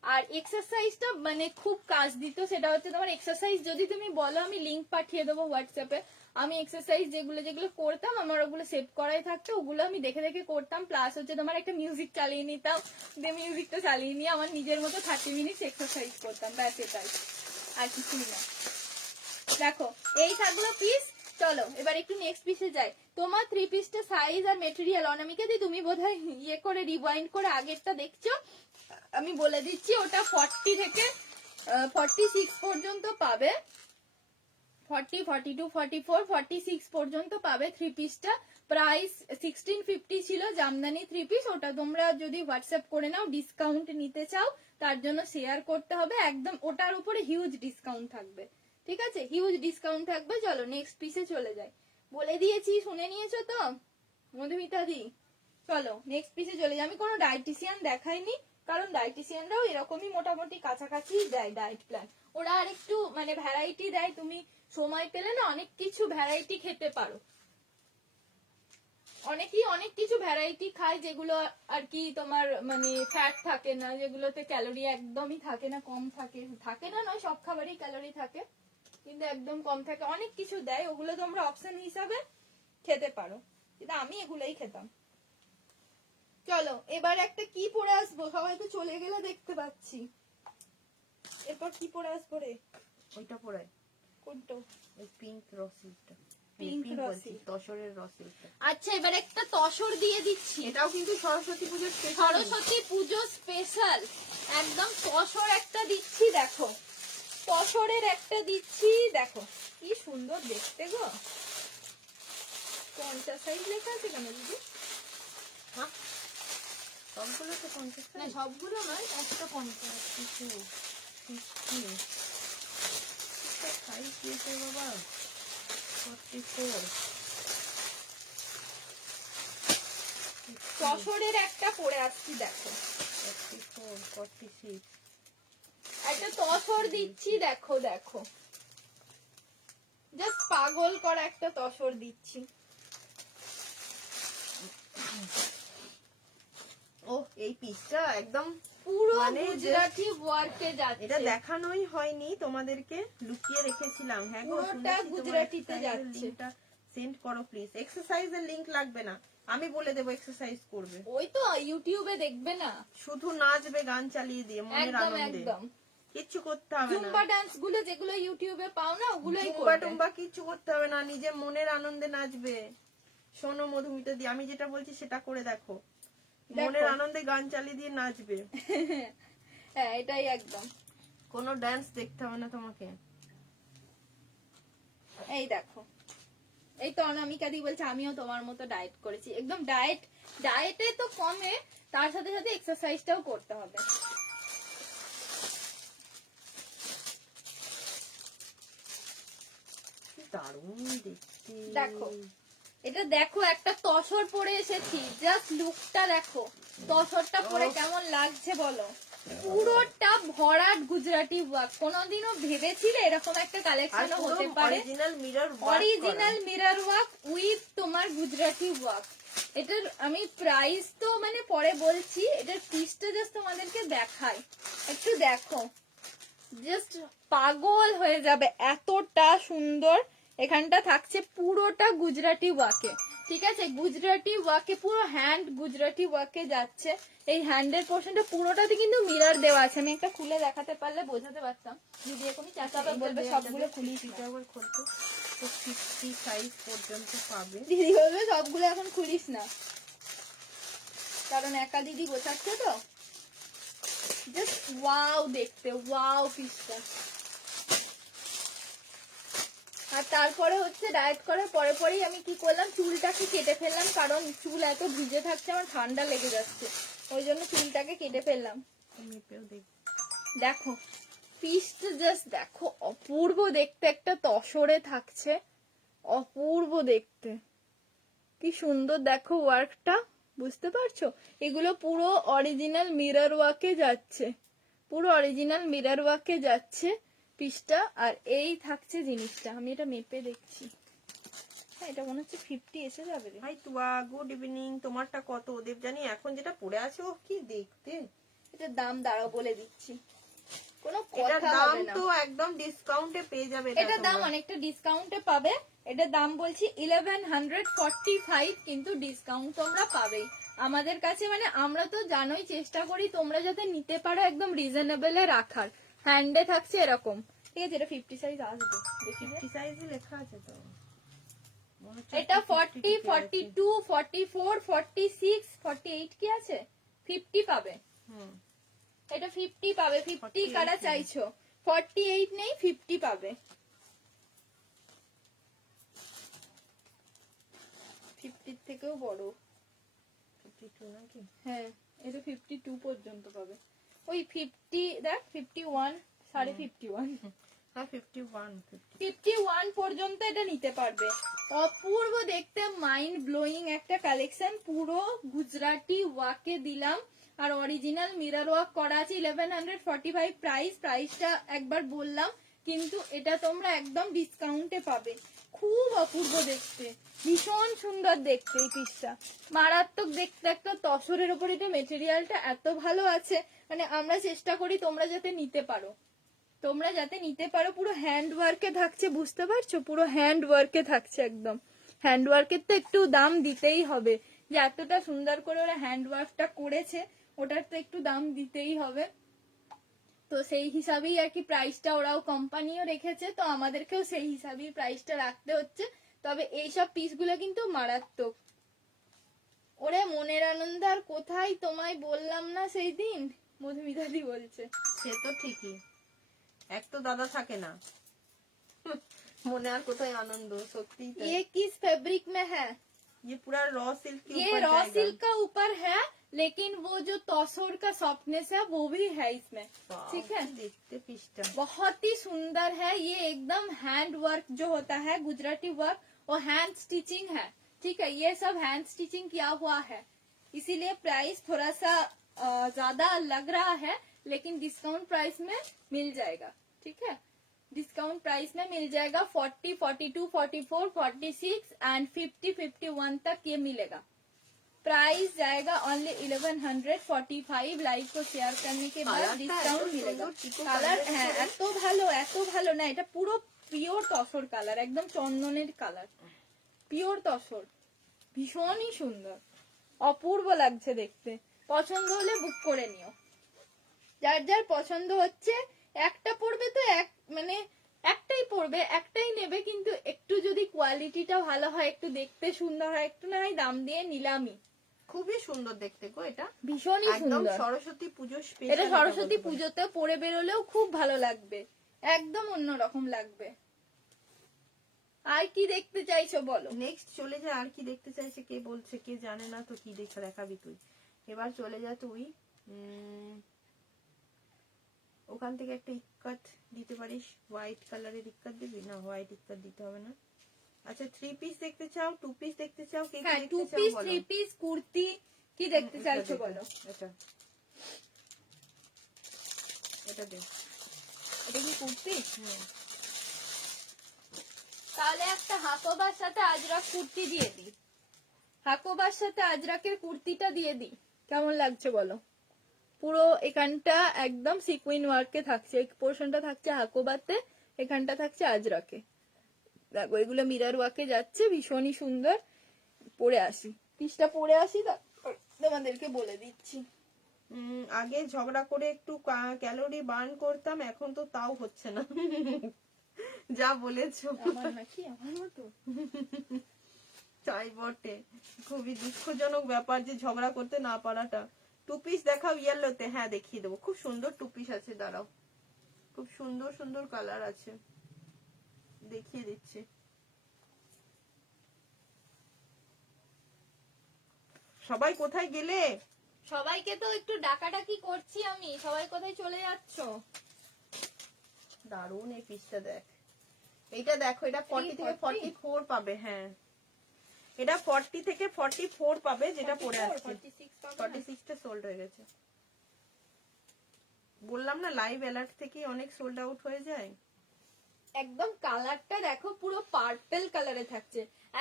আর এক্সারসাইজটা মানে খুব কাজ দিত। সেটা হচ্ছে তোমার এক্সারসাইজ যদি তুমি বলো, আমি লিংক পাঠিয়ে দেবো হোয়াটসঅ্যাপে। আমি এক্সারসাইজ যেগুলো যেগুলো করতাম আমার ওগুলো সেভ করাই থাকতো, ওগুলো আমি দেখে দেখে করতাম। প্লাস হচ্ছে তোমার একটা মিউজিক চালিয়ে নিতাম, দিয়ে মিউজিকটা চালিয়ে নিয়ে আমার নিজের মতো 30 মিনিট এক্সারসাইজ করতাম, ব্যাস এটাই, আর কিছুই না। দেখো এই থাকলো পিস। চলো এবার একটু নেক্সট পিসে যাই। তোমার 3 পিসটা সাইজ আর মেটেরিয়াল অনামিকা দি তুমি বোধহয় ইয়ে করে রিওয়াইন্ড করে আগেরটা দেখছো, আমি বলে দিচ্ছি ওটা 40 থেকে 46 পর্যন্ত পাবে, 40, 42, 44, 46 পর্যন্ত পাবে 3 পিসটা। প্রাইস 1650 ছিল জামদানি 3 পিস। ওটা তোমরা যদি হোয়াটসঅ্যাপ করে নাও, ডিসকাউন্ট নিতে চাও তার জন্য শেয়ার করতে হবে একদম, ওটার উপরে হিউজ ডিসকাউন্ট থাকবে, ঠিক আছে, হিউজ ডিসকাউন্ট থাকবে। চলো নেক্সট পিসে চলে যাই, বলে দিয়েছি শুনে নিয়েছো তো মধুমিতা দি? চলো নেক্সট পিসে চলে যাই। আমি কোনো ডায়েটিশিয়ান দেখাইনি, কারণ ডায়েটিশিয়ানরাও এরকমই মোটামুটি কাছাকাছি দেয় ডায়েট প্ল্যান। ওরা আর একটু মানে ভ্যারাইটি দেয়, তুমি সময় পেলে না অনেক কিছু ভ্যারাইটি খেতে পারো। অনেকেই অনেক কিছু ভ্যারাইটি খায় যেগুলো আর কি তোমার মানে ফ্যাট থাকে না, যেগুলোতে ক্যালোরি একদমই থাকে না, কম থাকে, থাকে না নয় সব খাবারই ক্যালোরি থাকে, কিন্তু একদম কম থাকে, অনেক কিছু দেয়, ওগুলো তোমরা অপশন হিসাবে খেতে পারো, কিন্তু আমি এগুলোই খেতাম। চলো এবার একটা কি পরে আসবো, সবাই তো চলে গেলে দেখতে পাচ্ছি, এরপর কি পরে আসবো রে? ওইটা পরে কোনটা? ওই পিঙ্ক রসিলটা, পিঙ্ক পিঙ্ক রসিল। তসরের রসিলটা। আচ্ছা এবার একটা তসর দিয়ে দিচ্ছি, এটাও কিন্তু সরস্বতী পুজোর সরস্বতী পুজো স্পেশাল একদম তসর একটা দিচ্ছি। দেখো তসরের একটা দিচ্ছি, দেখো কি সুন্দর দেখতে গো। 50 সাইজ লেখা আছে কেন দিদি? হ্যাঁ সবগুলো তো 50 না সবগুলো নয়, একটা 50 সাইজ দিয়েছে বাবা, 44। তসরের একটা পরে আসছি, দেখো 44, 46। একটা তসর দিচ্ছি, দেখো দেখো জাস্ট পাগল করা একটা তসর দিচ্ছি। ও এই পিসটা একদম পুরো মানে গুজরাটি ওয়ার্কে যাচ্ছে, এটা দেখানোই হয়নি তোমাদেরকে, লুকিয়ে রেখেছিলাম। হ্যাঁ গো পুরোটা গুজরাটিতে যাচ্ছে। লিংকটা সেন্ড করো প্লিজ। এক্সারসাইজের লিংক লাগবে না, আমি বলে দেবো এক্সারসাইজ করবে, ওই তো ইউটিউবে দেখবে না, শুধু নাচবে গান চালিয়ে দিয়ে মনের একদম আনন্দে, একদম। কিচ্ছু করতে হবে না। জুম্বা ডান্স গুলো যেগুলো ইউটিউবে পাও না, ওগুলোই জুম্বা করবে। টুম্বা কিচ্ছু করতে হবে না, নিজে মনের আনন্দে নাচবে। শোনো মধুমিতা দি, আমি যেটা বলছি সেটা করে দেখো, মনের আনন্দে গান চালিয়ে দিয়ে নাচবে। হ্যাঁ এটাই একদম। কোনো ডান্স দেখতে হবে না তোমাকে। এই দেখো, এই তো অনামিকা দি বলছে আমিও তোমার মতো ডায়েট করেছি, একদম ডায়েটে তো কমে, তার সাথে সাথে এক্সারসাইজটাও করতে হবে। দারুণ দেখতে। দেখো এটা দেখো, একটা তসর পরে এসেছি, জাস্ট লুকটা দেখো, তসরটা পরে কেমন লাগছে বলো। পুরোটা ভরাট গুজরাটি ওয়ার্ক। কোনোদিনও ভেবেছিলে এরকম একটা আর কালেকশন পুরো হতে পারে? Original mirror original mirror work with তোমার গুজরাটি ওয়ার্ক। এটার আমি প্রাইস তো মানে পরে বলছি, এটার পিসটা জাস্ট তোমাদেরকে দেখাই, একটু দেখো, জাস্ট পাগল হয়ে যাবে, এতটা সুন্দর। এখানটা থাকছে পুরোটা গুজরাটি ওয়ার্কে, ঠিক আছে, গুজরাটি ওয়ার্কে পুরো হ্যান্ড গুজরাটি ওয়ার্কে যাচ্ছে। এই হ্যান্ডের পোর্শনটা পুরোটাতে কিন্তু মিরর দেওয়া আছে। আমি একটা খুলে দেখাতে পারলে বোঝাতে পারতাম, যদি এখনই চাচাবা বলবে সবগুলো খুলিস না। আবার খুলতে তো 50 সাইজ পর্যন্ত পাবে। দিদি বলবে সবগুলো এখন খুলিস না, কারণ একা দিদি গোছাচ্ছে তো। জাস্ট ওয়াও দেখতে, ওয়াও পিসটা। আর তারপরে হচ্ছে ডায়েট করার পরে পরেই আমি কি করলাম, চুলটাকে কেটে ফেললাম, কারণ চুল এত ভিজে থাকছে আমার ঠান্ডা লেগে যাচ্ছে, ওই জন্য চুলটাকে কেটে ফেললাম। মেপেও দেখ, দেখো পিসটা জাস্ট দেখো, অপূর্ব দেখতে, একটা তসরে থাকছে, অপূর্ব দেখতে, কি সুন্দর দেখো ওয়ার্কটা, বুঝতে পারছো? এগুলো পুরো অরিজিনাল মিরর ওয়ার্কে যাচ্ছে, পুরো অরিজিনাল মিরর ওয়ার্কে যাচ্ছে পিসটা। আর এই থাকছে জিনিসটা, আমি এটা মেপে দেখছি। হ্যাঁ, এটা মনে হচ্ছে 50 এসে যাবে রে। High Tuya, good evening. তোমারটা কত দেবজানি? এখন যেটা পরে আছে ও কি দেখতে। এটার দাম দাঁড়াও বলে দিচ্ছি, কোনো এটার কথা দাম হবে না। তো একদম ডিসকাউন্টে পেয়ে যাবে। এটার দাম অনেকটা ডিসকাউন্টে পাবে। এটার দাম বলছি 1145, কিন্তু ডিসকাউন্ট তোমরা পাবেই আমাদের কাছে। মানে আমরা তো জানোই, চেষ্টা করি তোমরা যাতে নিতে পারো একদম রিজনেবলে রাখার। হ্যান্ডে থাকছে এরকম, ঠিক আছে, এটা 50 সাইজ আসবে, দেখি রে। 50 সাইজে লেখা আছে তো। মনে হচ্ছে এটা 50 40, 42, 44, 46, 48 কি আছে, 50 পাবে। হুম, এটা 50 পাবে। 50 কারা নেই। চাইছো? 48 নেই, 50 পাবে। 50 থেকেও বড়, 52 নাকি? হ্যাঁ, এটা 52 পর্যন্ত পাবে। ওই 50 দেখ, 51, 51.5, হ্যাঁ 51 51 পর্যন্ত এটা নিতে পারবে। অপূর্ব দেখতে, মাইন্ড ব্লোয়িং একটা কালেকশন, পুরো গুজরাটি ওয়ার্কে দিলাম, আর অরিজিনাল মিরর ওয়ার্ক করা আছে। 1145 প্রাইসটা একবার বললাম, কিন্তু এটা তোমরা একদম ডিসকাউন্টে পাবে। খুব অপূর্ব দেখতে, ভীষণ সুন্দর দেখতে এই পিসটা, মারাত্মক দেখতে, একটা তসরের উপর এটা মেটেরিয়ালটা এত ভালো আছে। মানে আমরা চেষ্টা করি তোমরা যাতে নিতে পারো, তোমরা যাতে নিতে পারো। পুরো হ্যান্ড ওয়ার্কে থাকছে, বুঝতে পারছো, পুরো হ্যান্ড ওয়ার্কে থাকছে একদম। হ্যান্ড ওয়ার্কের তো একটু দাম দিতেই হবে, যে এতটা সুন্দর করে ওরা হ্যান্ড ওয়ার্কটা করেছে, ওটার তো একটু দাম দিতেই হবে। তো সেই হিসাবেই আর কি প্রাইসটা ওরাও কোম্পানিও রেখেছে, তো আমাদেরকেও সেই হিসাবেই প্রাইসটা রাখতে হচ্ছে। তবে এইসব পিসগুলো কিন্তু মারাত্মক। ওরে মনের আনন্দ আর কোথায়, তোমায় বললাম না সেই দিন, মধুমিতাদি বলছে। সে তো ঠিকই, এক তো দাদা থাকে না, মনে আর কোথায় আনন্দ। সত্যি ये किस फैब्रिक में है? ये पूरा रॉ सिल्क के ये ऊपर रॉ जाएगा। सिल्क का ऊपर है, लेकिन वो जो तसर का सॉफ्टनेस है वो भी है इसमें, वाव, ठीक है, देखते पिस्टा बहुत ही सुंदर है। ये एकदम हैंड वर्क जो होता है, गुजराती वर्क, वो हैंड स्टिचिंग है, ठीक है, ये सब हैंड स्टिचिंग किया हुआ है, इसीलिए प्राइस थोड़ा सा ज्यादा लग रहा है, लेकिन डिस्काउंट प्राइस में मिल जाएगा, ठीक है, डिस्काउंट प्राइस में मिल जाएगा। 40, 42, 44, 46 एंड 50, 51 तक ये मिलेगा। प्राइस जाएगा ओनली 1145। लाइव को शेयर करने के बाद কালারটা डिस्काउंट এত मिलेगा। সুন্দর, চিকু কালার, কালারের হ্যাঁ, উপরে। এত ভালো না, এটা পুরো পিওর তসর কালার, একদম চন্দনের কালার, পিওর তসর, ভীষণই সুন্দর, অপূর্ব লাগছে দেখতে। পছন্দ হলে বুক করে নিও, যার যার পছন্দ হচ্ছে। একটা পড়বে তো মানে একটাই পড়বে, একটাই নেবে, কিন্তু একটু যদি কোয়ালিটিটা ভালো হয়, একটু দেখতে সুন্দর হয়, একটু না হয় দাম দিয়ে নিলামই। খুবই সুন্দর দেখতে গো, এটা ভীষণই একদম সুন্দর। সরস্বতী পুজো এটা স্পেশাল। সরস্বতী পুজোতে পরে বেরোলেও খুব ভালো লাগবে, একদম অন্যরকম লাগবে। আর কি দেখতে চাইছো বলো? নেক্সট চলে যা, আর কি দেখতে চাইছে কে বলছে, কে জানে না তো কি দেখাবি তুই। এবার চলে যা তুই, ওখান থেকে একটা ইক্কাত দিতে পারিস, হোয়াইট কালারের ইক্কাত দিবি না? হোয়াইট ইক্কাত দিতে হবে না। আচ্ছা 3 পিস দেখতে চাও, 2 পিস দেখতে চাও, কে হ্যাঁ, দেখতে 2 চাও পিস, বলো। 3 পিস, কুর্তি, কি দেখতে এটা চাইছো দেখো, বলো? এটা এটা দে। এটা কি কুর্তি? হুম। তাহলে একটা হাকোবার সাথে আজরাক কুর্তি দিয়ে দিই, হাকোবার সাথে আজরাকের কুর্তিটা দিয়ে দিই, কেমন লাগছে বলো? পুরো এখানটা একদম সিকুইন ওয়ার্কে থাকছে, এই পোর্শনটা থাকছে হাকোবাতে, এখানটা থাকছে আজরাকে। দেখো এগুলো মিরর ওয়ার্কে যাচ্ছে, ভীষণই সুন্দর। পরে আসি, পিসটা পরে আসি, তারপর তোমাদেরকে বলে দিচ্ছি। আগে ঝগড়া করে একটু ক্যালোরি বার্ন করতাম, এখন তো তাও হচ্ছে না। যা বলেছো। আমার নাকি আমার মতো? তাই বটে, খুবই দুঃখজনক ব্যাপার যে ঝগড়া করতে না পারাটা। টু পিস দেখাও ইয়েলোতে। হ্যাঁ দেখিয়ে দেবো, খুব সুন্দর টু পিস আছে, দাঁড়াও, খুব সুন্দর সুন্দর কালার আছে, দেখিয়ে দিচ্ছি। সবাই কোথায় গেলে? সবাইকে তো একটু ডাকাডাকি করছি আমি, সবাই কোথায় চলে যাচ্ছ? দারুন এই পিসটা দেখ, এইটা দেখো, এটা 40 থেকে 44 পাবে। হ্যাঁ এটা 40 থেকে 44 পাবে, যেটা পরে আছে 46টা সোল্ড হয়ে গেছে। বললাম না লাইভ অ্যালার্ট থেকে অনেক সোল্ড আউট হয়ে যায়। একদম কালারটা দেখো, পুরো পার্পল কালারে থাকছে,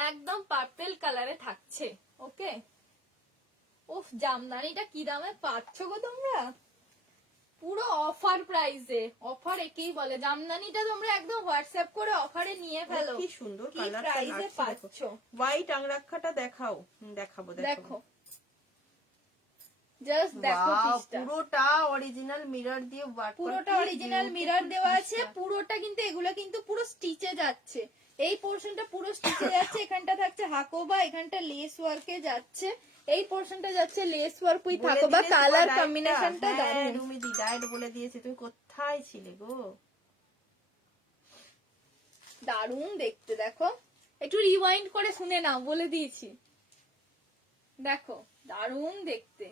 একদম পার্পল কালারে থাকছে। ওকে, উফ জামদানিটা কি দামে পাচ্ছ গো তোমরা, পুরো অফার প্রাইসে। অফার একেই বলে, জামদানিটা তোমরা একদম হোয়াটসঅ্যাপ করে অফারে নিয়ে ফেলো। কি সুন্দর কি কালারটা প্রাইসে লাগছে পাচ্ছ? দেখো। হোয়াইট আংরাক্ষাটা দেখাও। দেখাবো দেখো, জাস্ট দেখো Wow, পিসটা, পুরোটা অরিজিনাল মিরর দিয়ে ওয়ার্ক করা, পুরোটা কি অরিজিনাল beautiful মিরর দেওয়া আছে, পিসটা। পুরোটা কিন্তু এগুলো কিন্তু পুরো স্টিচে যাচ্ছে, এই পোর্শনটা পুরো স্টিচে যাচ্ছে। এখানটা থাকছে হাকোবা, এখানটা লেস ওয়ার্কে যাচ্ছে, এই পোর্শনটা যাচ্ছে লেস ওয়ার্ক উইথ বলে হাকোবা। দিলে কালার তোমার কম্বিনেশনটা ডায়েটটা। হ্যাঁ, দারুণ। রুমিদি ডায়েট বলে দিয়েছে, তুমি কোথায় ছিলে গো? দারুণ দেখতে, দেখো একটু রিওয়াইন্ড করে শুনে নাও, বলে দিয়েছি। দেখো দারুণ দেখতে,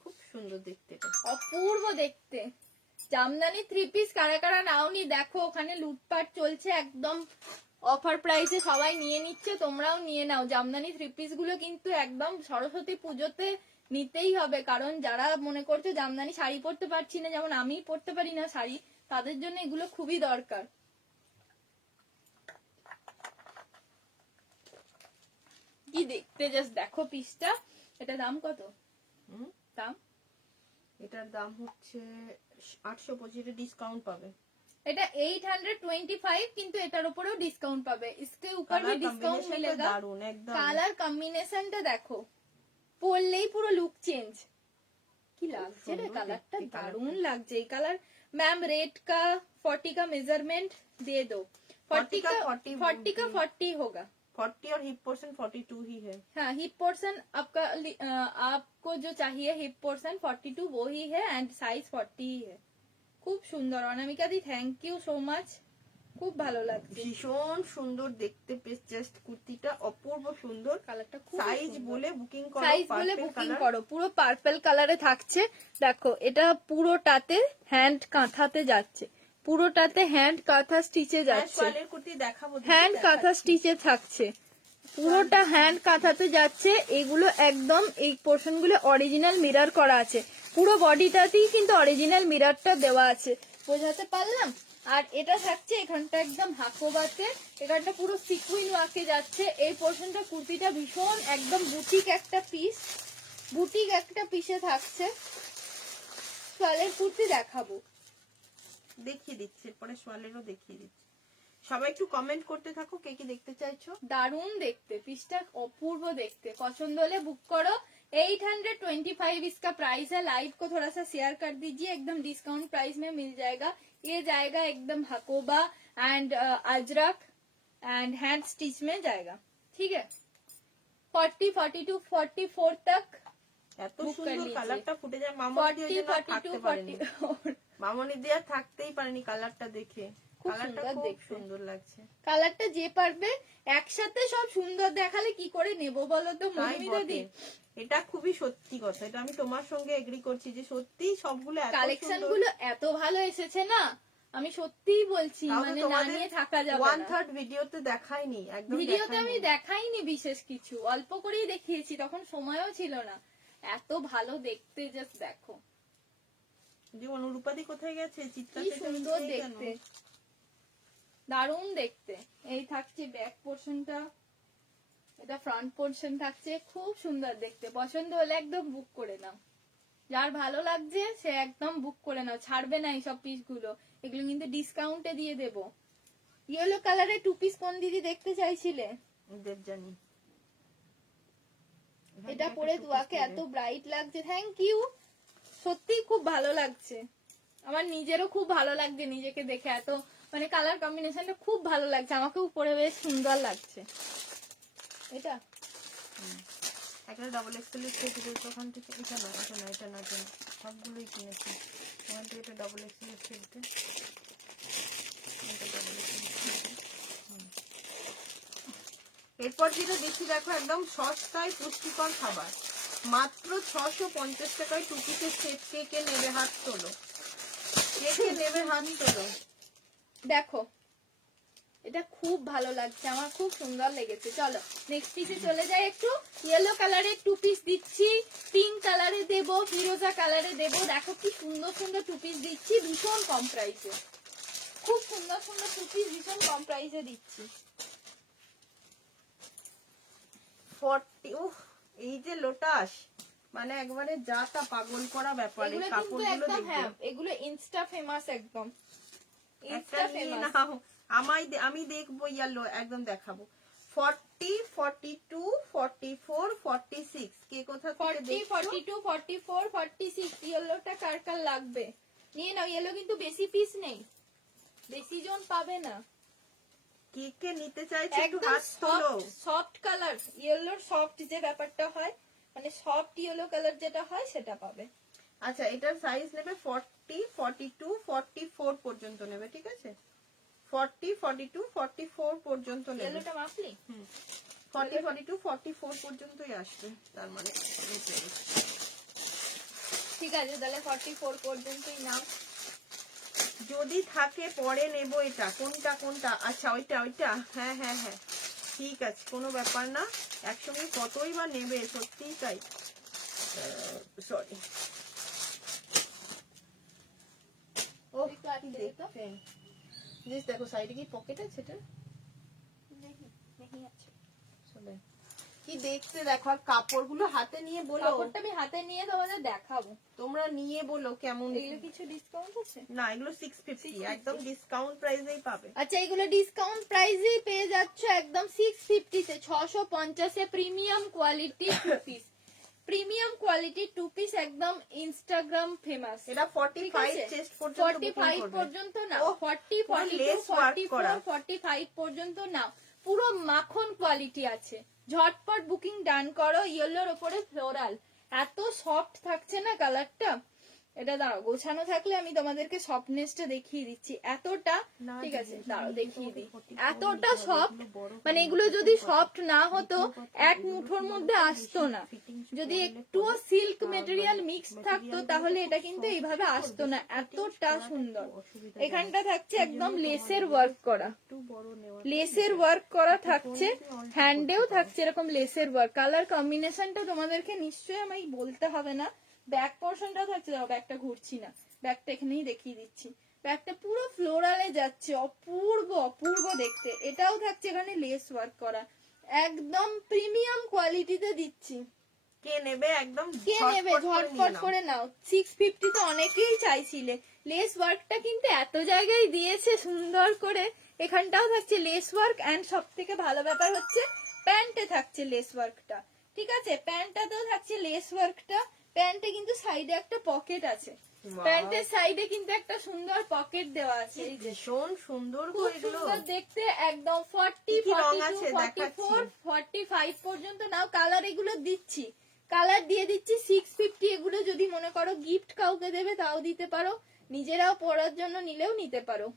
খুব সুন্দর দেখতে এটা। অপূর্ব দেখতে। জামদানি 3 পিস কারা কারা নাওনি দেখো, ওখানে লুটপাট চলছে একদম অফার প্রাইসে, সবাই নিয়ে নিচ্ছে, তোমরাও নিয়ে নাও। জামদানি 3 পিস গুলো কিন্তু একদম সরস্বতী পুজোতে নিতেই হবে, কারণ যারা মনে করছে জামদানি শাড়ি পরতে পারছি না, যেমন আমি পরতে পারি না শাড়ি, তাদের জন্য এগুলো খুবই দরকার। কি দেখতে জাস্ট দেখো পিসটা। এটা দাম কত? হুম, দাম এটার দাম হচ্ছে 825, ডিসকাউন্ট পাবে। এটা 825, কিন্তু এটার উপরেও ডিসকাউন্ট পাবে, इसके ऊपर भी কালার ডিসকাউন্ট কম্বিনেশনটা মিলেগা। দারুন একদম। কালার কম্বিনেশনটা দেখো, পরলেই পুরো লুক চেঞ্জ। কি লাগছে রে, সুন্দর কালারটা দেখতে দারুণ কালারটা। লাগছে এই কালার। मैम रेट का 40 का मेजरमेंट दे दो। 40 का 40 होगा। 40 और हिप पोर्शन 42 ही है। हाँ, हिप पोर्शन आपका आपको जो चाहिए हिप पोर्शन 42 वो ही है, एंड साइज 40 ही है। খুব সুন্দর অনামিকা দি, থ্যাংক ইউ সো মাচ, খুব ভালো লাগছে। ভীষণ সুন্দর দেখতে পেস, জাস্ট কুর্তিটা অপূর্ব সুন্দর। কালারটা খুব সাইজ বলে বুকিং করো, সাইজ বলে purple বুকিং color। করো, পুরো পার্পল কালারে থাকছে। দেখো এটা পুরোটাতে হ্যান্ড কাঁথাতে যাচ্ছে, পুরোটাতে হ্যান্ড কাঁথা স্টিচে হ্যাঁ, যাচ্ছে, সোয়ালের কুর্তি দেখাবো, দেখি হ্যান্ড কাঁথা দেখাচ্ছি। স্টিচে থাকছে, পুরোটা হ্যান্ড কাঁথাতে যাচ্ছে। এগুলো একদম এই পোর্শন গুলো অরিজিনাল মিরর করা আছে, পুরো বডিটাতেই কিন্তু অরিজিনাল মিররটা দেওয়া আছে, বোঝাতে পারলাম? আর এটা থাকছে এখানটা একদম হাকোবাতে, এখানটা পুরো সিকুইন ওয়ার্কে যাচ্ছে। এই পোর্শনটা কুর্তিটা ভীষণ একদম বুটিক একটা পিস, বুটিক একটা পিসে থাকছে। সোয়ালের কুর্তি দেখাবো, দেখিয়ে দিচ্ছি, এরপরে সোয়ালেরও দেখিয়ে দিচ্ছি। সবাই একটু কমেন্ট করতে থাকো কে কি দেখতে চাইছো। दारुण देखते, पिसटा अपूर्व देखते, पसंद होले बुक करो। 825 इसका प्राइस है। लाइव को थोड़ा सा शेयर कर दीजिए, एकदम डिस्काउंट प्राइस में मिल जाएगा। ये जाएगा एकदम Hakoba and Ajrak and hand stitch में जाएगा, ठीक है। 40, 42, 44 तक এত বুক করে সুন্দর নিয়েছি। কালারটা ফুটে যায়, মামনি দিয়ে 40, যে না 42, থাকতে পারেনি, 44 মামনি দিয়ে থাকতেই পারেনি কালারটা দেখে। খুব কালারটা সুন্দর খুব দেখতে। সুন্দর লাগছে। কালারটা যে পারবে একসাথে সব সুন্দর দেখালে কি করে নেব বলো তো তাই মধুমিতা বটে, দি। এটা খুবই সত্যি কথা, এটা আমি তোমার সঙ্গে এগ্রি করছি যে সত্যি সবগুলো এত কালেকশন সুন্দর। গুলো এত ভালো এসেছে না, আমি সত্যিই বলছি, তাও তো মানে না তোমাদের নিয়ে থাকা যাবে 1/3 ভিডিওতে দেখাইনি, একদম ভিডিওতে আমি দেখাইনি। দেখাইনি বিশেষ কিছু, অল্প করেই দেখিয়েছি, তখন সময়ও ছিল না। এত ভালো দেখতে, জাস্ট দেখো যে অনুরূপাদি কোথায় গেছে? চিত্রা কি চেঁচামেচি সুন্দর নেই কেন? দেখতে, দারুণ দেখতে। এই থাকছে ব্যাক পোর্শনটা, এটা ফ্রন্ট পোর্শন থাকছে, খুব সুন্দর দেখতে। পছন্দ হলে একদম বুক করে নাও, যার ভালো লাগছে সে একদম বুক করে নাও, ছাড়বে না এইসব পিস গুলো। এগুলো কিন্তু ডিসকাউন্টে দিয়ে দেবো। ইয়েলো কালারের 2 পিস কোন দিদি দেখতে চাইছিলে? দেবজানি, এটা পরে তুয়াকে এত ব্রাইট লাগছে, থ্যাংক ইউ। সত্যি খুব ভালো লাগছে, আমার নিজেরও খুব ভালো লাগছে নিজেকে দেখে, এত মানে কালার কম্বিনেশনটা খুব ভালো লাগছে, আমাকেও পরে বেশ সুন্দর লাগছে। এটা একটা ডাবল এক্সেল এর সেট দিয়েছে ওখান থেকে। এটা না, এটা না, এটা না, এটা না, সবগুলোই কিনেছি ওখান থেকে। একটা ডাবল এক্সেল এর সেট দে, এটা ডাবল এক্সেল এর সেট দে। এরপর যেটা দেখি দেখো, একদম সস্তায় পুষ্টিকর খাবার, মাত্র 650 টাকায় 2 পিসের সেট। কে কে নেবে হাত তোলো, কে কে নেবে হাত তোলো। দেখো, এটা খুব ভালো লাগছে, আমার খুব সুন্দর লেগেছে। চলো নেক্সট পিসে চলে যাই। একটু ইয়েলো কালারের 2 পিস দিচ্ছি, পিঙ্ক কালারে দেবো, ফিরোজা কালারে দেবো। দেখো কি সুন্দর সুন্দর 2 পিস দিচ্ছি, ভীষণ কম প্রাইসে, খুব সুন্দর সুন্দর 2 পিস ভীষণ কম প্রাইসে দিচ্ছি। 40, উফ, এই যে লোটাস, মানে একবারে যা তা পাগল করা ব্যাপার। এই এগুলো কিন্তু কাপড়গুলো একদম, দেখবে, হ্যাঁ এগুলো ইনস্টা ফেমাস, একদম একটা ইনস্টা নিয়ে ফেমাস। নাও। আমি দেখবো ইয়েলো, একদম দেখাবো। 40, 42, 44, 46, কে কোথা থেকে 40, দেখছো? 42, 44, 46 ইয়েলোটা কার কার লাগবে নিয়ে নাও। ইয়েলো কিন্তু বেশি পিস নেই, বেশি জন পাবে না। কে কে নিতে চাইছো একটু একদম হাত তোলো। সফট কালার, ইয়েলোর সফট যে ব্যাপারটা হয়, মানে সফট ইয়েলো কালার যেটা হয় সেটা পাবে। আচ্ছা, এটার সাইজ নেবে 40, 42, 44 পর্যন্ত নেবে, ঠিক আছে? 40, 42, 44 পর্যন্ত নেবে। ইয়েলোটা মাপলি? 40, 42, 44 পর্যন্তই আসবে, তার মানে নিতে হবে। ঠিক আছে, তাহলে 44 পর্যন্তই নাও। যদি থাকে পরে নেব। এটা কোনটা কোনটা? আচ্ছা ওইটা, ওইটা, হ্যাঁ হ্যাঁ হ্যাঁ, ঠিক আছে, কোনো ব্যাপার না। একসঙ্গে কতই বা নেবে, সত্যিই তাই। সরি, ও একটু আটকে দে তো। জিনিস দেখো, সাইডে কি পকেট আছে? এটা দেখি, দেখি আছে। চলে কি দেখতে দেখো, আর কাপড়গুলো হাতে নিয়ে বলো। কাপড়টা আমি হাতে নিয়ে তোমাদের দেখাবো। তোমরা নিয়ে বলো কেমন। এগুলো কিছু ডিসকাউন্ট আছে? না, এগুলো 650, একদম ডিসকাউন্ট প্রাইসেই পাবে। আচ্ছা, এগুলো ডিসকাউন্ট প্রাইসেই পেয়ে যাচ্ছ একদম 650 তে, 650 a premium quality 2 piece, premium quality 2 piece, একদম ইনস্টাগ্রাম ফেমাস। এটা 45 চেস্ট পর্যন্ত 45 পর্যন্ত নাও, ও, 40, পুরো 42, lace work 44, করা। 45 পর্যন্ত নাও, পুরো মাখন কোয়ালিটি আছে। ঝটপট বুকিং ডান করো। ইয়েলোর উপরে ফ্লোরাল, এত সফট থাকছে না কালারটা। এটা দাঁড়াও, গোছানো থাকলে আমি তোমাদেরকে সফটনেসটা দেখিয়ে দিচ্ছি। এতটা, ঠিক আছে দাঁড়াও দেখিয়ে দিই, এতটা সফট, মানে এগুলো যদি সফট না হতো এক মুঠোর মধ্যে আসতো না। যদি একটুও সিল্ক মেটেরিয়াল মিক্স থাকতো তাহলে এটা কিন্তু এইভাবে আসতো না, এতটা সুন্দর। এখানটা থাকছে একদম লেসের ওয়ার্ক করা, লেসের ওয়ার্ক করা থাকছে, হ্যান্ডেও থাকছে এরকম লেসের ওয়ার্ক। কালার কম্বিনেশনটা তোমাদেরকে নিশ্চয়ই আমি বলতে হবে না। ব্যাক পোর্শনটা থাকছে, দেখো ব্যাকটা ঘুরছি না, ব্যাকটা এখানেই দেখিয়ে দিচ্ছি। ব্যাকটা পুরো ফ্লোরালে যাচ্ছে, অপূর্ব অপূর্ব দেখতে। এটাও থাকছে এখানে লেস ওয়ার্ক করা, একদম প্রিমিয়াম কোয়ালিটিতে দিচ্ছি। কে নেবে একদম কে নেবে ঝটপট করে নাও। 650 তো অনেকেই চাইছিলে। লেস ওয়ার্কটা কিন্তু এত জায়গায় দিয়েছে সুন্দর করে। এখানটাও থাকছে লেস ওয়ার্ক, এন্ড সব থেকে ভালো ব্যাপার হচ্ছে প্যান্টে থাকছে লেস ওয়ার্কটা, ঠিক আছে? প্যান্টটাতেও থাকছে লেস ওয়ার্কটা। প্যান্টে কিন্তু সাইডে একটা পকেট আছে, প্যান্টের সাইডে কিন্তু একটা সুন্দর পকেট দেওয়া আছে। এই যে ভীষণ সুন্দর খুব করে এগুলো। সুন্দর দেখতে, একদম 40, কি রং 42, আছে 44, দেখাচ্ছি। 45 পর্যন্ত নাও। কালার এগুলো দিচ্ছি, কালার দিয়ে দিচ্ছি 650। এগুলো যদি মনে করো গিফট কাউকে দেবে তাও দিতে পারো, নিজেরাও পরার জন্য নিলেও নিতে পারো।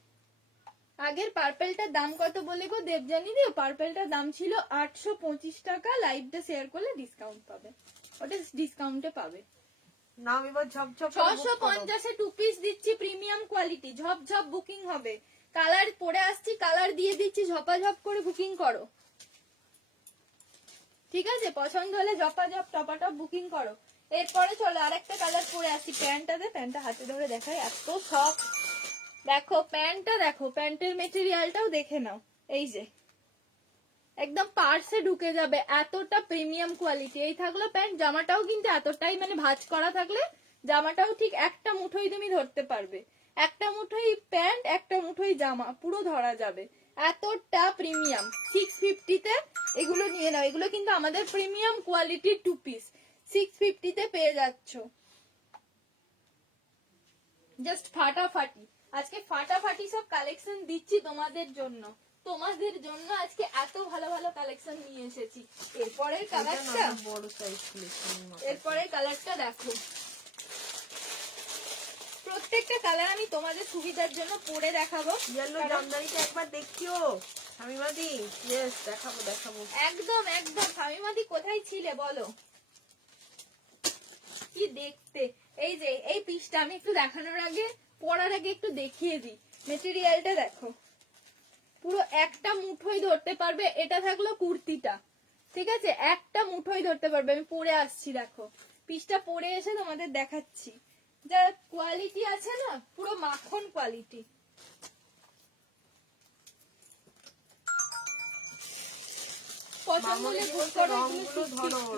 আগের পার্পেলটার দাম কত বলে গো দেবজানি দিও? পার্পেলটার দাম ছিল 825 টাকা, লাইভটা শেয়ার করলে ডিসকাউন্ট পাবে, ওটা ডিসকাউন্টে পাবে। নাম এবার ঝপঝপ 650 এ 2 পিস দিচ্ছি, প্রিমিয়াম কোয়ালিটি, ঝপঝপ বুকিং হবে। কালার পরে আসছি, কালার দিয়ে দিচ্ছি, ঝপাঝপ করে বুকিং করো, ঠিক আছে? পছন্দ হলে ঝপাঝপ টপাটপ বুকিং করো। এরপরে চলো আরেকটা কালার পরে আসি। প্যান্টটা হাতে ধরে দেখাই, এত সব। দেখো প্যান্টটা, দেখো প্যান্টের মেটেরিয়ালটাও দেখে নাও। এই যে একদম পার্সে ঢুকে যাবে, এতটা প্রিমিয়াম কোয়ালিটি। এই থাকলো প্যান্ট, জামাটাও কিন্তু এতটাই মানে ভাঁজ করা থাকলে জামাটাও ঠিক একটা মুঠোই তুমি ধরতে পারবে। একটা মুঠোই প্যান্ট, একটা মুঠোই জামা, পুরো ধরা যাবে, এতটা প্রিমিয়াম। 650-তে এগুলো নিয়ে নাও। এগুলো কিন্তু আমাদের প্রিমিয়াম কোয়ালিটির 2 পিস 650-তে পেয়ে যাচ্ছ। জাস্ট ফাটাফাটি, আজকে ফাটাফাটি সব কালেকশন দিচ্ছি তোমাদের জন্য আজকে এত ভালো ভালো কালেকশন নিয়ে এসেছি। এরপরের কালারটা, বড় সাইজ কালেকশন। এরপরের কালারটা দেখো। প্রত্যেকটা কালার আমি তোমাদের সুবিধার জন্য পরে দেখাবো। ইয়েলো জামদানিটা একবার দেখিও শামিমাদি। ইয়েস, দেখাবো। একদম একদম। শামিমাদি কোথায় ছিলে বলো? কি দেখতে। এই যে এই পিসটা আমি একটু দেখানোর আগে, পরার আগে একটু দেখিয়ে দিই। মেটেরিয়ালটা দেখো, পুরো একটা মুঠোই ধরতে পারবে। এটা থাকলো কুর্তিটা, ঠিক আছে, একটা মুঠোই ধরতে পারবে। আমি পরে আসছি, দেখো পিসটা পরে এসে তোমাদের দেখাচ্ছি। যা কোয়ালিটি আছে না, পুরো মাখন কোয়ালিটি। পছন্দ হলে বুক করো।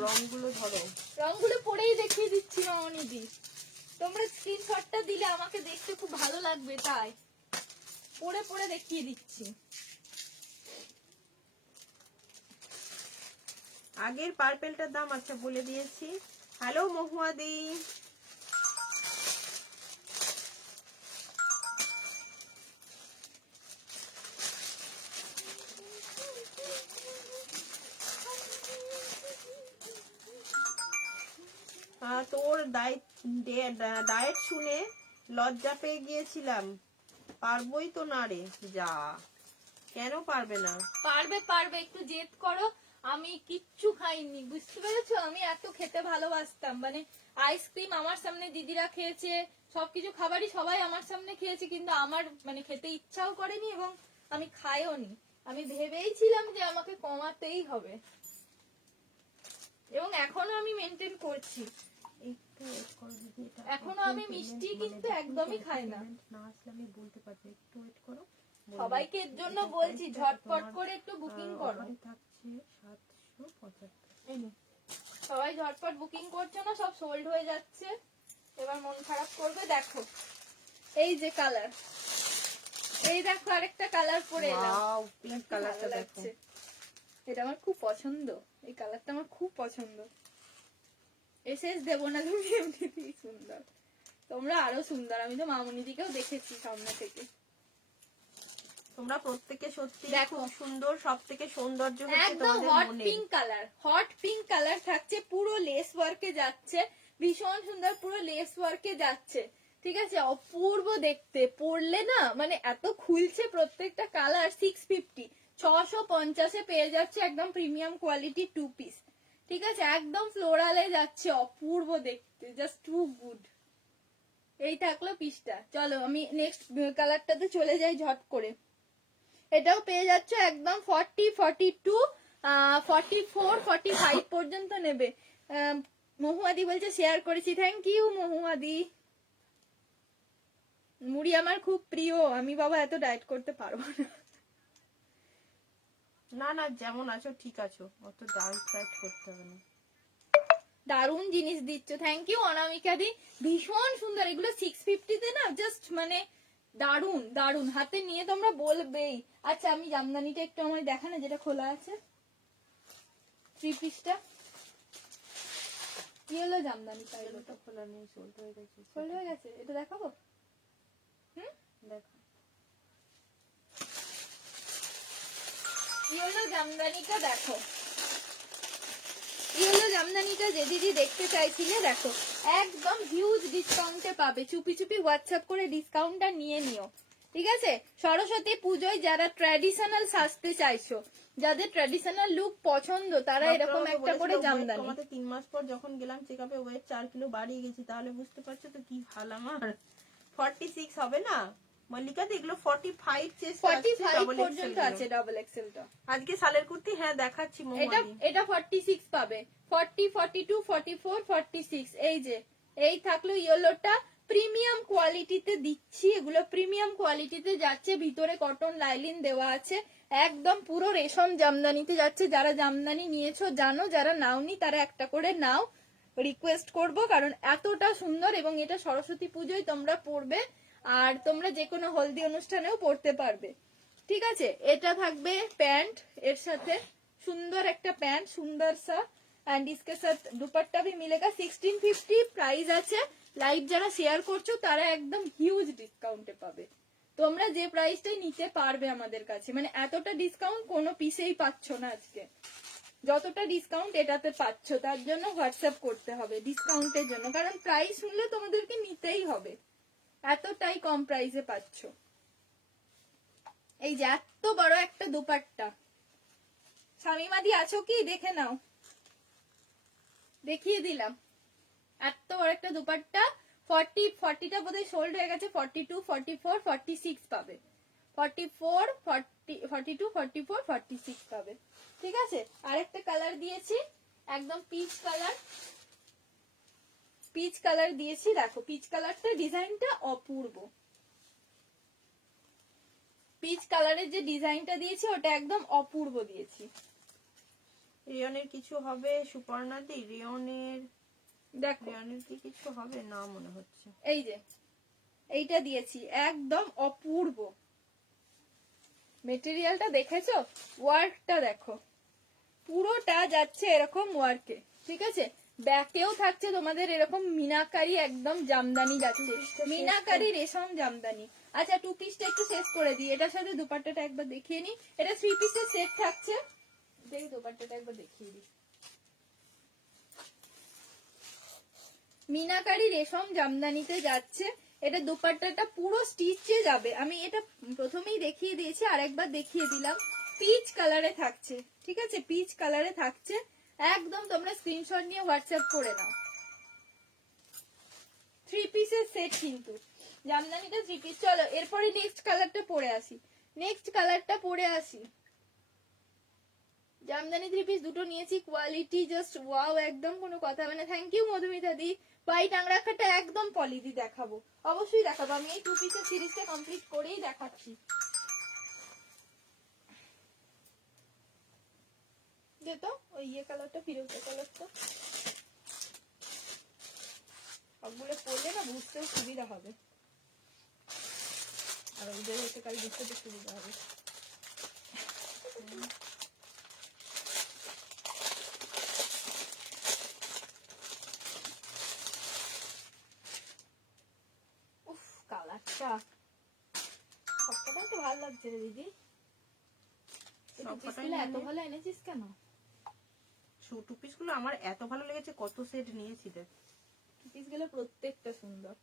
রংগুলো ধরো। রংগুলো পরেই দেখিয়ে দিচ্ছি মামনিদি। তোমরা স্ক্রিনশটটা দিলে আমাকে দেখতে খুব ভালো লাগবে, তাই পরে দেখিয়ে দিচ্ছি। আগের পার্পেলটার দাম আচ্ছা বলে দিয়েছি। হ্যালো মহুয়াদি। তোর ডায়েট শুনে লজ্জা পেয়ে গিয়েছিলাম। পারবোই তো না রে। যা, কেন পারবে না? পারবে, একটু জেদ করো। আমি কিচ্ছু খাইনি, বুঝতে পেরেছো? আমি এত খেতে ভালোবাসতাম, মানে আইসক্রিম আমার সামনে দিদিরা খেয়েছে, সবকিছু খাবারই সবাই আমার সামনে খেয়েছে, কিন্তু আমার মানে খেতে ইচ্ছাও করেনি এবং আমি খাইও নি। আমি ভেবেইছিলাম যে আমাকে কমাতেই হবে, এবং এখনো আমি মেনটেন করছি। এখনো আমি মিষ্টি কিন্তু একদমই খাই না। বলতে পারবে, একটু ওয়েট করো। সবাইকে এর জন্য বলছি ঝটপট করে একটু বুকিং করো। সবাই ঝটপট বুকিং করছে না, সব সোল্ড হয়ে যাচ্ছে। এবার মন খারাপ করবে। দেখো এই যে কালার, এই দেখো আরেকটা কালার পরে এলাম। ওয়াও, পিঙ্ক কালারটা দেখো। এটা আমার খুব পছন্দ, এই কালারটা আমার খুব পছন্দ। এসএস দেবো না তুমি, এমনিতেই সুন্দর, তোমরা আরো সুন্দর। আমি তো মামুনিদিকেও দেখেছি সামনে থেকে। তোমরা প্রত্যেকে সত্যি দেখো। খুব সুন্দর। সবথেকে সৌন্দর্য হচ্ছে একদম তোমাদের হট মনে। Pink colour, hot pink colour থাকছে, পুরো লেস ওয়ার্কে যাচ্ছে, ভীষণ সুন্দর, পুরো লেস ওয়ার্কে যাচ্ছে, ঠিক আছে, অপূর্ব দেখতে। পরলে না মানে এত খুলছে। প্রত্যেকটা কালার 650, 650-এ পেয়ে যাচ্ছে একদম প্রিমিয়াম কোয়ালিটি 2 পিস, ঠিক আছে, একদম ফ্লোরালে যাচ্ছে, অপূর্ব দেখতে, জাস্ট টু গুড। এই থাকলো পিসটা। চলো আমি নেক্সট কালারটাতে চলে যাই ঝট করে। এটাও পেয়ে যাচ্ছে একদম 40, 42, 44, 45 পর্যন্ত নেবে। মহুয়াদি বলছে শেয়ার করেছি, থ্যাংক ইউ মহুয়াদি। মুড়ি আমার খুব প্রিয়, আমি বাবা এত ডায়েট করতে পারবো না। না যেমন আছো ঠিক আছো, অত ডায়েট করতে হবে না। দারুণ জিনিস দিচ্ছ, থ্যাংক ইউ অনামিকা দি, ভীষণ সুন্দর। এগুলো 650-তে না, জাস্ট মানে দারুণ দারুণ। হাতে নিয়ে তোমরা বলবেই। আচ্ছা আমি জামদানিটা একটু আমার দেখা না, যেটা খোলা আছে 3 পিসটা। কি হলো জামদানিটা? এগুলো তো খোলা নেই, সোল্ড হয়ে গেছে। সোল্ড হয়ে গেছে, এটা দেখাবো। দেখো ইয়েলো জামদানিটা দেখো, ইয়েলো জামদানিটা যে দিদি দেখতে চাইছিলে, দেখো একদম হিউজ ডিসকাউন্টে পাবে। চুপি চুপি হোয়াটসঅ্যাপ করে ডিসকাউন্টটা নিয়ে নিও, ঠিক আছে। সরস্বতী পুজোয় যারা ট্র্যাডিশনাল সাজতে চাইছো, যাদের ট্র্যাডিশনাল লুক পছন্দ, তারা এরকম একটা করে জামদানি। আমাদের 3 মাস পর যখন গেলাম চেকআপে, ওয়েট 4 কিলো বাড়িয়ে গেছি। তাহলে বুঝতে পারছো তো কি হাল আমার। 46 হবে না, মল্লিকা এগুলো 45 চেস্ট 45 পর্যন্ত আছে ডাবল এক্সেলটা। আজকে সালের কুর্তি হ্যাঁ দেখাচ্ছি এটা মৌমালি। এটা 46 পাবে, 40, 42, 44, 46। এই যে এই থাকলো ইয়েলোটা, প্রিমিয়াম কোয়ালিটিতে দিচ্ছি, এগুলো প্রিমিয়াম কোয়ালিটিতে যাচ্ছে, ভিতরে কটন লাইলিন দেওয়া আছে, একদম পুরো রেশম জামদানিতে যাচ্ছে। যারা জামদানি নিয়েছো জানো, যারা নাওনি তারা একটা করে নাও, রিকোয়েস্ট করব, কারণ এতটা সুন্দর। এবং এটা সরস্বতী পুজোয় তোমরা পরবে, আর তোমরা যে কোনো হলদি অনুষ্ঠানেও পরতে পারবে। ঠিক আছে, এটা থাকবে প্যান্ট, এর সাথে सुंदर एक पैंट सुंदर सा, एंड इसके साथ दुपट्टा भी मिलेगा। 1650 प्राइस আছে। লাইভ যারা শেয়ার করছো তারা একদম হিউজ ডিসকাউন্টে পাবে। তোমরা যে প্রাইসটাই নিতে পারবে আমাদের কাছে, মানে এতটা ডিসকাউন্ট কোনো পিসেই পাচ্ছ না আজকে, যতটা ডিসকাউন্ট এটাতে পাচ্ছ। তার জন্য হোয়াটসঅ্যাপ করতে হবে ডিসকাউন্টের জন্য, কারণ প্রাইস শুনলে তোমাদেরকে নিতেই হবে, এতটাই কম প্রাইসে পাচ্ছ। এই যে এত বড় একটা দুপাট্টা, শামিমাদি আছো কি দেখে নাও, দেখিয়ে দিলাম। এত বড় একটা দুপাট্টা, 40টা বোধহয় সোল্ড হয়ে গেছে, 42, 44, 46 পাবে, 44, 40, 42, 44, 46 পাবে। ঠিক আছে, আরেকটা কালার দিয়েছি একদম পিচ কালার, পিচ কালার দিয়েছি। দেখো পিচ কালারটা ডিজাইনটা অপূর্ব, পিচ কালারের যে ডিজাইনটা দিয়েছি ওটা একদম অপূর্ব দিয়েছি। রিয়নের কিছু হবে সুপর্ণাদি? রিয়নের দেখো রিয়নের কি কিছু হবে না মনে হচ্ছে। এই যে এইটা দিয়েছি একদম অপূর্ব, মেটেরিয়ালটা দেখেছো, ওয়ার্কটা দেখো, পুরোটা যাচ্ছে এরকম ওয়ার্কে। ঠিক আছে, ব্যাকেও থাকছে তোমাদের এরকম মিনাকারি একদম জামদানি যাচ্ছে, মিনাকারি রেশম জামদানি। আচ্ছা 2 পিসটা একটু শেষ করে দিই, এটার সাথে দুপাট্টাটা একবার দেখিয়ে নি। এটা 3 পিসের সেট থাকছে, দেখ দুপাট্টাটা একবার দেখিয়ে দিই। মিনাকারি রেশম জামদানিতে যাচ্ছে, এটা দুপাট্টাটা পুরো স্টিচে যাবে। আমি এটা প্রথমেই দেখিয়ে দিয়েছি, আরেকবার দেখিয়ে দিলাম। পিচ কালারে থাকছে, ঠিক আছে, পিচ কালারে থাকছে একদম। তোমরা স্ক্রিনশট নিয়ে হোয়াটসঅ্যাপ করে নাও। 3 পিসের সেট কিন্তু জামদানিটা 3 পিস। চলো এরপরে নেক্সট কালারটা পরে আসি, নেক্সট কালারটা পরে আসি। জামদানি 3 পিস দুটো নিয়েছি, কোয়ালিটি জাস্ট ওয়াও, একদম কোনো কথা হবে না। Thank you Madhumita white. হোয়াইট আংরাখাটা একদম পলিদি দেখাবো, অবশ্যই দেখাবো। আমি এই 2 পিসের সিরিজটা কমপ্লিট করেই দেখাচ্ছি। যেত ওই ইয়ে কালারটা, ফিরোজা কালারটা, সবগুলো পরলে না বুঝতেও সুবিধা হবে, আর ওদের হচ্ছে কাল বুঝতে সুবিধা হবে। উফ কালারটা সবকটাই তো ভালো লাগছে রে দিদি। সবকটাই এত ভালো এনেছিস কেন? টু পিস গুলো আমার এত ভালো লেগেছে, কত সেট নিয়েছি দেখ। টু পিস গুলো প্রত্যেকটা সুন্দর,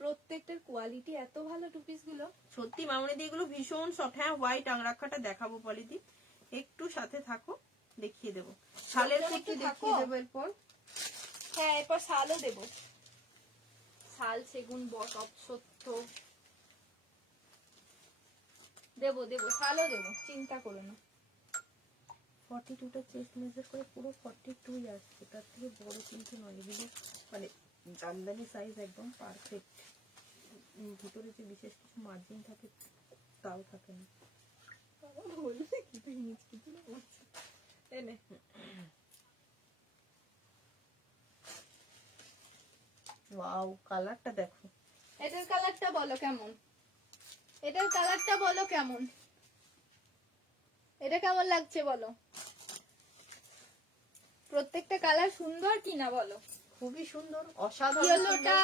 প্রত্যেকটার কোয়ালিটি এত ভালো টু পিস গুলো। সত্যি মামনি দি এগুলো ভীষণ সফট। হ্যাঁ হোয়াইট আংরাখাটা দেখাবো পলিদি, একটু সাথে থাকো, দেখিয়ে দেবো। শালের কুর্তি দেখিয়ে দেবো এরপর। হ্যাঁ এরপর শালও দেবো, শাল সেগুন বট অপসত্য দেবো, দেবো শালও দেবো, চিন্তা করো না। 42টা চেস্ট মেজার করে পুরো 42 আসছে, তার থেকে বড় কিন্তু নয়। এগুলো মানে জামদানি সাইজ একদম পারফেক্ট, ভিতরে যে বিশেষ কিছু মার্জিন থাকে তাও থাকে না। ওয়াও কালারটা দেখো, এটার কালারটা বলো কেমন, এটার কালারটা বলো কেমন, এটা কেমন লাগছে বলো। প্রত্যেকটা কালার সুন্দর কিনা বলো। খুবই সুন্দর, অসাধারণ। ইয়েলোটা,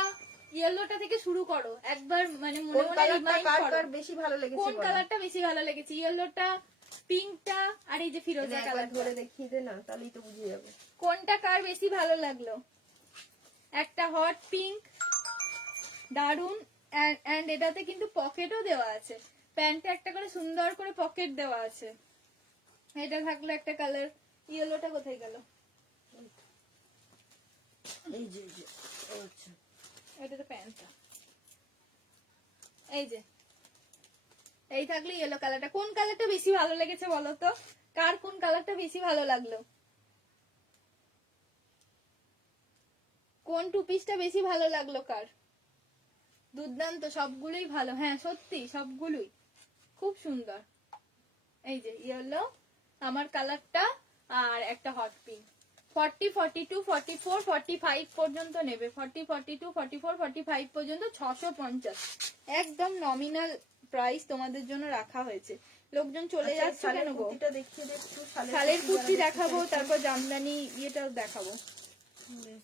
ইয়েলোটা থেকে শুরু করো একবার, মানে মনে কোন মনে কালারটা রিমাইন্ড কার করো কার বেশি ভালো লেগেছে কোন বলো। কালারটা বেশি ভালো লেগেছে, ইয়েলোটা, পিঙ্কটা, আর এই যে ফিরোজা একবার কালার। ধরে দেখিয়ে দে না, তাহলেই তো বুঝে যাবে কোনটা কার বেশি ভালো লাগলো। একটা হট পিঙ্ক দারুন, এন্ড এটাতে কিন্তু পকেটও দেওয়া আছে, প্যান্টে একটা করে সুন্দর করে পকেট দেওয়া আছে। এটা থাকলো একটা কালার। ইয়েলোটা কোথায় গেল, এই যে আচ্ছা এটা তো প্যান্টটা। এই যে এই থাকলে ইয়েলো কালারটা। কোন কালারটা বেশি ভালো লেগেছে বলো তো? কার কোন কালারটা বেশি ভালো লাগলো? কোন টু পিসটা বেশি ভালো লাগলো কার? দুর্দান্ত, সবগুলোই ভালো। হ্যাঁ সত্যি সবগুলোই খুব সুন্দর। এই যে ইয়েলো আমার কালারটা, আর একটা হট পিঙ্ক। 40, 42, 44, 45 পর্যন্ত নেবে। 40, 42, 44, 45 পর্যন্ত 650। একদম নমিনাল প্রাইস তোমাদের জন্য রাখা হয়েছে। লোকজন চলে আচ্ছা, যাচ্ছে শালের কেন গো? কুর্তিটা দেখিয়ে দে একটু। শালের কুর্তি যারা দেখাবো, দেখতে তারপর জামদানি ইয়েটাও দেখাবো। চাইছে।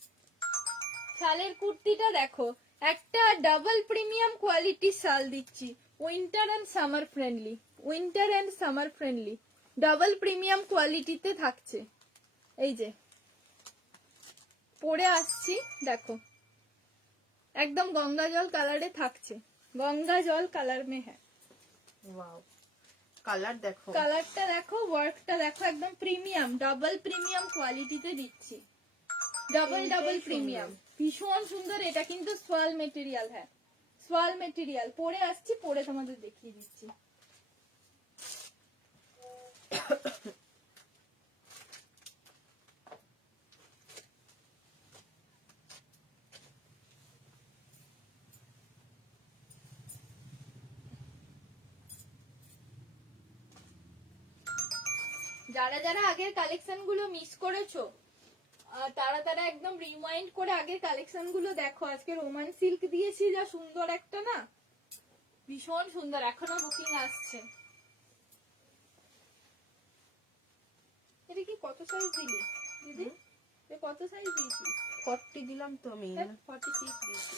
শালের কুর্তিটা দেখো, একটা ডাবল প্রিমিয়াম কোয়ালিটির শাল দিচ্ছি। Winter and summer friendly, winter and summer friendly double premium কোয়ালিটিতে থাকছে। এই যে পরে আসছি দেখো, একদম গঙ্গা জল কালারে থাকছে। গঙ্গা জল কালার মে হ্যাঁ। ওয়াও, কালার দেখো, কালারটা দেখো, ওয়ার্কটা দেখো, একদম প্রিমিয়াম ডাবল প্রিমিয়াম কোয়ালিটিতে দিচ্ছি। ডাবল তিনটেই ডাবল সুন্দর। প্রিমিয়াম, ভীষণ সুন্দর। এটা কিন্তু সোয়াল মেটেরিয়াল, হ্যাঁ সোয়াল মেটেরিয়াল। পরে আসছি, পরে তোমাদের দেখিয়ে দিচ্ছি। যারা যারা আগের কালেকশন গুলো মিস করেছো, তারা তারা একদম রিমাইন্ড করে আগের কালেকশন গুলো দেখো। আজকে রোমান সিল্ক দিয়েছি, যা সুন্দর একটা না, ভীষণ সুন্দর। এখনো বুকিং আসছে। এটা কি কত সাইজ দিলি দিদি? এটা কত সাইজ দিয়েছিস? 40 দিলাম তো আমি। 46 দিয়েছি।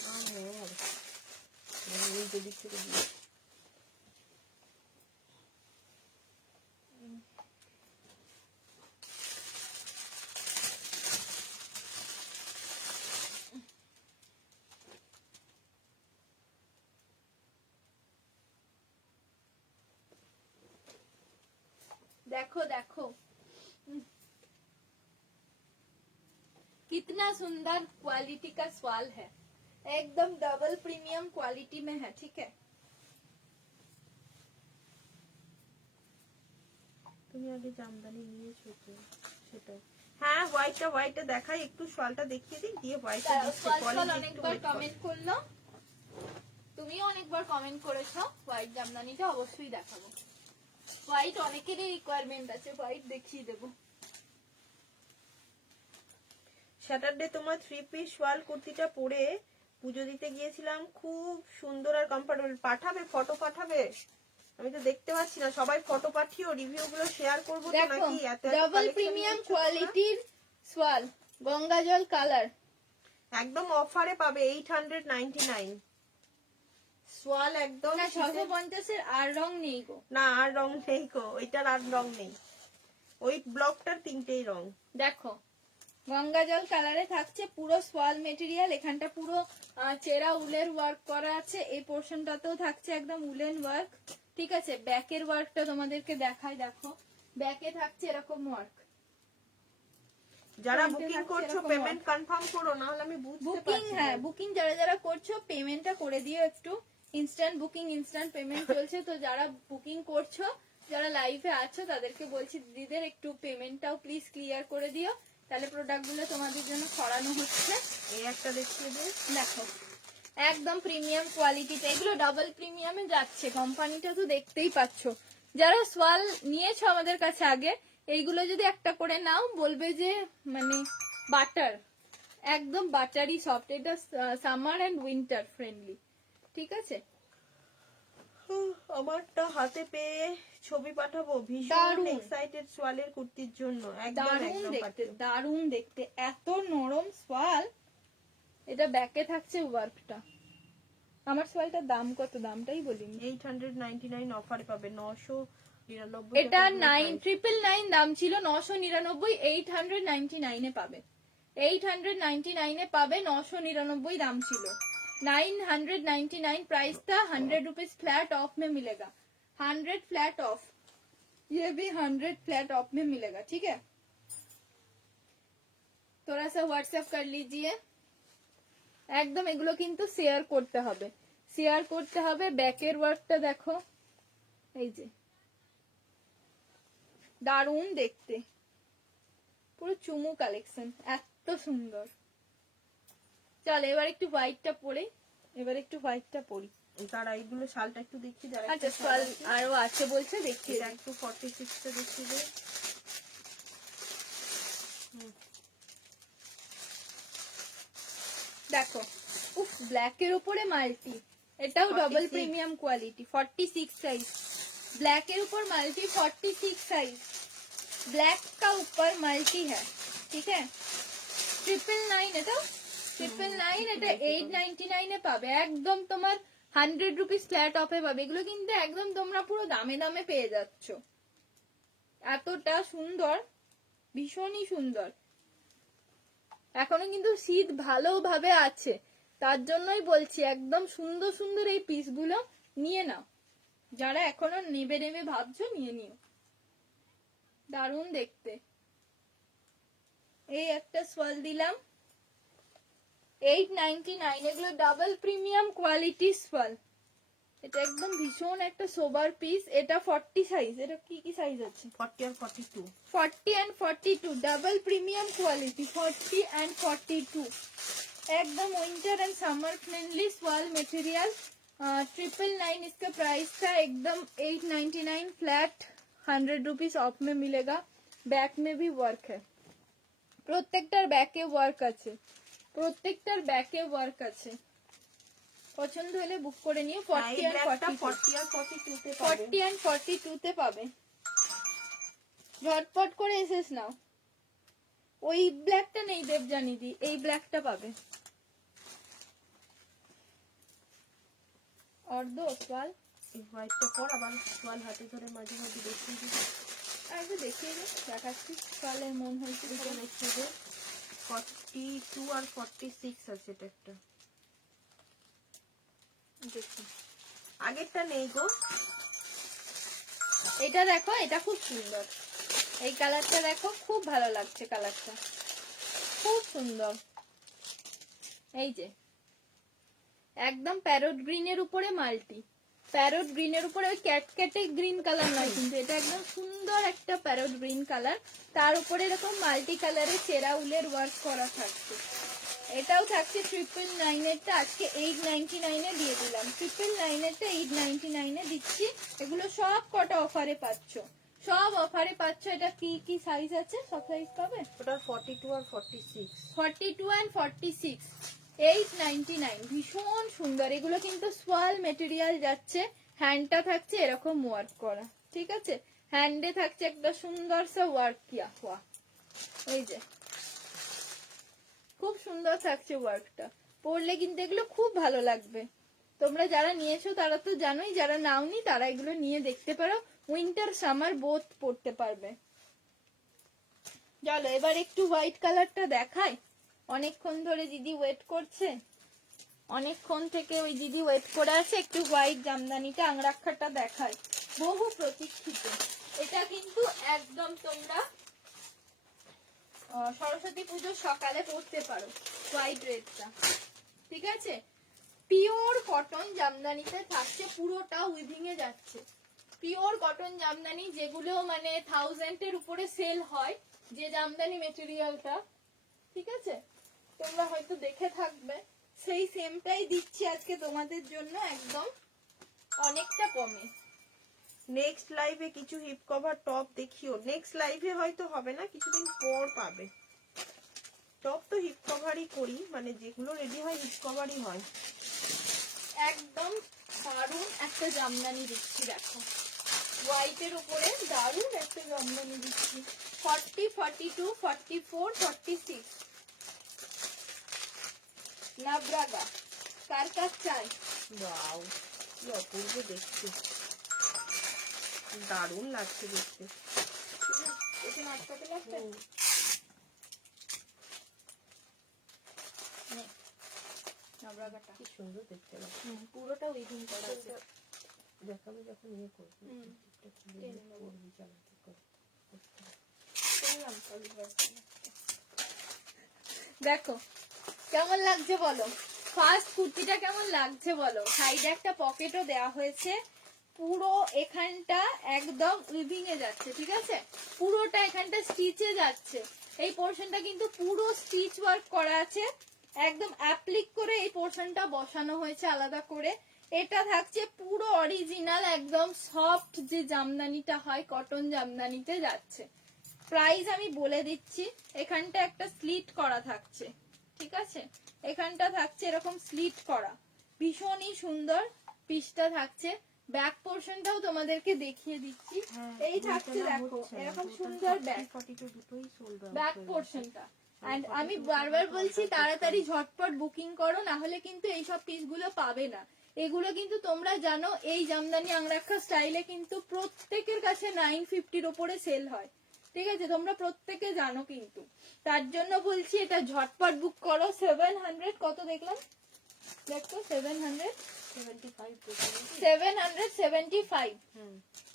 এই দিক থেকে দিই। देखो देखो कितना सुंदर क्वालिटी का स्वाल है, एकदम डबल प्रीमियम क्वालिटी में है। ठीक है, তুমি আগে জামদানি নিয়েছো তো, সেটাই। হ্যাঁ, হোয়াইটটা দেখাই একটু, শালটা দেখিয়ে দিই, দিয়ে হোয়াইটটা দিচ্ছি। অনেকবার কমেন্ট করলো, তুমিও অনেকবার কমেন্ট করেছো। হোয়াইট জামদানিটা অবশ্যই দেখাবো। হোয়াইট অনেকেরই রিকোয়ারমেন্ট আছে, হোয়াইট দেখিয়ে দেবো। স্যাটারডে তোমার 3 পিস শাল কুর্তিটা পরে পুজো দিতে গিয়েছিলাম, খুব সুন্দর আর কমফোর্টেবল। পাঠাবে, ফটো পাঠাবে? আমি তো দেখতে পাচ্ছি না। সবাই ফটো পাঠিও, রিভিউ গুলো শেয়ার করবো তো দেখো নাকি? এত ডাবল প্রিমিয়াম কোয়ালিটির সোয়াল, গঙ্গা জল কালার, একদম অফারে পাবে 899। সোয়াল একদম না 650 আর রং নেই গো। না, আর রং নেই গো, ওইটার আর রং নেই। ওই ব্লকটার 3টেই রং। দেখো গঙ্গা জল কালারে থাকছে, পুরো সোয়াল মেটেরিয়াল। এখানটা পুরো চেরা উলের ওয়ার্ক করা আছে, এই পোর্শনটাতেও থাকছে একদম উলেন ওয়ার্ক। ঠিক আছে, ব্যাকের ওয়ার্কটা তোমাদেরকে দেখাই। দেখো ব্যাকে থাকছে এরকম ওয়ার্ক। যারা বুকিং করছো পেমেন্ট কনফার্ম করো, না হলে আমি বুঝতে বুকিং, পারছি হ্যাঁ না। বুকিং যারা যারা করছো পেমেন্টটা করে দিও একটু। ইনস্ট্যান্ট বুকিং, ইনস্ট্যান্ট পেমেন্ট চলছে। তো যারা বুকিং করছো, যারা লাইভে আছো, তাদেরকে বলছি দিদিদের একটু পেমেন্টটাও প্লিজ ক্লিয়ার করে দিও, তাহলে প্রোডাক্ট গুলো তোমাদের জন্য ছড়ানো হচ্ছে। এই একটা দেখিয়ে দে। দেখো একদম প্রিমিয়াম কোয়ালিটিতে, এগুলো ডাবল প্রিমিয়ামে যাচ্ছে। কোম্পানিটা তো দেখতেই পাচ্ছ। যারা সোয়াল নিয়েছো আমাদের কাছে আগে, এইগুলো যদি একটা করে নাও, বলবে যে মানে বাটার, একদম বাটারি সফট। এটা সামার এন্ড উইন্টার ফ্রেন্ডলি। ঠিক আছে, আমারটা হাতে পেয়ে ছবি পাঠাবো। ভীষণ দারুণ। এক্সাইটেড সোয়ালের কুর্তির জন্য। একদম দারুণ একদম দেখতে, পাঠিও। দারুণ দেখতে, এত নরম সোয়াল। এটা ব্যাকে থাকছে ওয়ার্কটা। আমার সোয়ালটার দাম কত, দামটাই বলিনি। 899 অফারে পাবে। 999 এটা 999 দাম ছিল, 999, 899 পাবে। 899 পাবে, 999 दाम ছিল। 999 प्राइस था। 100 रुपीज फ्लैट ऑफ में मिलेगा। 100 फ्लैट ऑफ, ये भी 100 फ्लैट ऑफ में मिलेगा। ठीक है, थोड़ा सा व्हाट्सएप कर लीजिए। একদম এগুলো কিন্তু শেয়ার করতে হবে, শেয়ার করতে হবে। ব্যাকের ওয়ার্কটা দেখো, এই যে দারুণ দেখতে, পুরো চুমু কালেকশন, এত সুন্দর। চল এবার একটু হোয়াইটটা পরে, এবার একটু হোয়াইটটা পরি। তারা এইগুলো শালটা একটু দেখি যারা আচ্ছা শাল আরো আছে বলছে, দেখিয়ে এটা দিই। একটু 46 টা দেখি যে দেখো, উফ ব্ল্যাক এর উপরে মাল্টি, এটাও double 46 premium quality, 46 size black के ऊपर मल्टी 46 साइज ब्लैक का ऊपर मल्टी है, ठीक है। 999 এটা 999 এটা 899 এ পাবে, একদম তোমার 100 রুপিস ফ্ল্যাট অফে পাবে। এগুলো কিন্তু একদম তোমরা পুরো দামে দামে পেয়ে যাচ্ছ, এতটা সুন্দর, ভীষণই সুন্দর। এখনো কিন্তু শীত ভালোভাবে আছে, তার জন্যই বলছি একদম সুন্দর সুন্দর এই পিসগুলো নিয়ে নাও, যারা এখনো নেবে নেবে ভাবছো নিয়ে নিও, দারুণ দেখতে। এই একটা সোয়াল দিলাম 899, এগুলো ডাবল প্রিমিয়াম কোয়ালিটি সোয়াল, এটা একদম ভীষণ একটা সোবার পিস। এটা 40 সাইজ, এটা কি কি সাইজ আছে? 40 আর 42 40 and 42 double premium quality, 40 and 42 एकदम विंटर एंड समर फ्रेंडली स्वाल मटेरियल। 999 इसका प्राइस था, एकदम 899 फ्लैट 100 रुपीज ऑफ में मिलेगा। बैक में भी वर्क है, প্রত্যেকটার ব্যাকে ওয়ার্ক আছে, প্রত্যেকটার ব্যাকে ওয়ার্ক আছে। পছন্দ হলে বুক করে নিও। 40 and 42 40 আর 42 তে পাবে। 40 and 42 তে পাবে, ঝটপট করে এসেস নাও। ওই ব্ল্যাকটা নেই দেবজানি দি, এই ব্ল্যাকটা পাবে। और दो सवाल এই হোয়াইটটা পর আবার সোয়াল হাতে ধরে মাঝে মাঝে দেখিয়ে দিই। আগে দেখিয়ে দে, দেখাচ্ছি সওয়ালের মন হয়েছে এটা দেখিয়ে দে 42 আর 46 আছে এটা একটা। দেখি আগেরটা নেই গো। এটা দেখো, এটা খুব সুন্দর, এই কালারটা দেখো, খুব ভালো লাগছে কালারটা, খুব সুন্দর। এই যে একদম প্যারট গ্রিনের উপরে মাল্টি, প্যারট গ্রিনের উপরে ওই ক্যাটক্যাটে গ্রিন কালার নয় কিন্তু, এটা একদম সুন্দর একটা প্যারট গ্রিন কালার, তার উপরে এরকম মাল্টি কালারের চেরা উলের ওয়ার্ক করা থাকছে। এটাও থাকছে 999 এরটা আজকে 899 এ দিয়ে দিলাম, 999 এরটা 899 এ দিচ্ছি। এগুলো সব কটা অফারে পাচ্ছ, সব অফারে পাচ্ছ। এটা কি কি সাইজ আছে? সব সাইজ পাবে। ওটা 42 আর 46 42 and 46 899, ভীষণ সুন্দর। এগুলো কিন্তু সোয়াল মেটেরিয়াল যাচ্ছে, হ্যান্ডটা থাকছে এরকম ওয়ার্ক করা, ঠিক আছে। হ্যান্ডে থাকছে একটা সুন্দর সা ওয়ার্ক কিয়া হুয়া, এই যে খুব সুন্দর থাকছে ওয়ার্কটা, পরলে কিন্তু এগুলো খুব ভালো লাগবে। তোমরা যারা নিয়েছো তারা তো জানোই, যারা নাওনি তারা এগুলো নিয়ে দেখতে পারো, উইন্টার সামার বোথ পরতে পারবে। চলো এবার একটু হোয়াইট কালারটা দেখাই, অনেকক্ষণ ধরে দিদি ওয়েট করছে, অনেকক্ষণ থেকে ওই দিদি ওয়েট করে আছে। একটু হোয়াইট জামদানিটা আংরাক্ষাটা দেখাই, বহু প্রতীক্ষিত। এটা কিন্তু একদম তোমরা সরস্বতী পুজোর সকালে পরতে পারো, হোয়াইট রেডটা, ঠিক আছে। পিওর কটন জামদানিতে থাকছে, পুরোটা উইভিং এ যাচ্ছে, পিওর কটন জামদানি, যেগুলো মানে 1000 এর উপরে সেল হয় যে জামদানি মেটেরিয়ালটা, ঠিক আছে। তোমরা হয়তো দেখে থাকবে, সেই সেমটাই দিচ্ছি আজকে তোমাদের জন্য একদম অনেকটা কমে। নেক্সট লাইভে কিছু হিপ কভার টপ দেখিও। নেক্সট লাইভে হয়তো হবে না, কিছুদিন পর পাবে। টপ তো হিপ কভারই করি, মানে যেগুলো রেডি হয় হিপ কভারই হয়। একদম দারুণ একটা জামদানি দিচ্ছি, দেখো হোয়াইটের উপরে দারুণ একটা জামদানি দিচ্ছি। 40, 42, 44, 46 নাব্রাগা, কার কার চাই? ওয়াও, কি অপূর্ব দেখতে, দারুণ লাগছে দেখতে। এখানে আটকাতে লাগবে? নে, নাব্রাগাটা কি সুন্দর দেখতে লাগছে। পুরোটা উইভিং করা আছে। দেখাবে যখন ইয়ে করবি, টেনে নেবো। করবি চালাতে করবি। করলাম, দেখো কেমন লাগছে বলো, ফার্স্ট কুর্তিটা কেমন লাগছে বলো। সাইডে একটা পকেটও দেওয়া হয়েছে, পুরো এখানটা একদম উইভিং এ যাচ্ছে, ঠিক আছে, পুরোটা এখানটা স্টিচে যাচ্ছে। এই পোর্শনটা কিন্তু পুরো স্টিচ ওয়ার্ক করা আছে, একদম অ্যাপ্লিক করে এই পোর্শনটা বসানো হয়েছে আলাদা করে। এটা থাকছে পুরো অরিজিনাল একদম সফট যে জামদানিটা হয়, কটন জামদানিতে যাচ্ছে। প্রাইস আমি বলে দিচ্ছি, এখানটা একটা স্লিট করা থাকছে, ঠিক আছে, এখানটা থাকছে এরকম স্লিট করা, ভীষণই সুন্দর পিসটা থাকছে। ব্যাক পোর্শনটাও তোমাদেরকে দেখিয়ে দিচ্ছি, এই থাকছে দেখো এরকম সুন্দর ব্যাক ব্যাক পোর্শনটা। এন্ড আমি বারবার বলছি তাড়াতাড়ি ঝটপট বুকিং করো, না হলে কিন্তু এইসব পিসগুলো পাবে না। এগুলো কিন্তু তোমরা জানো এই জামদানি আংরাক্ষা স্টাইলে কিন্তু প্রত্যেকের কাছে 950-র উপরে সেল হয়, ঠিক আছে, তোমরা প্রত্যেকে জানো, কিন্তু তার জন্য বলছি এটা ঝটপট বুক করো। 700 কত দেখলাম, দেখো 775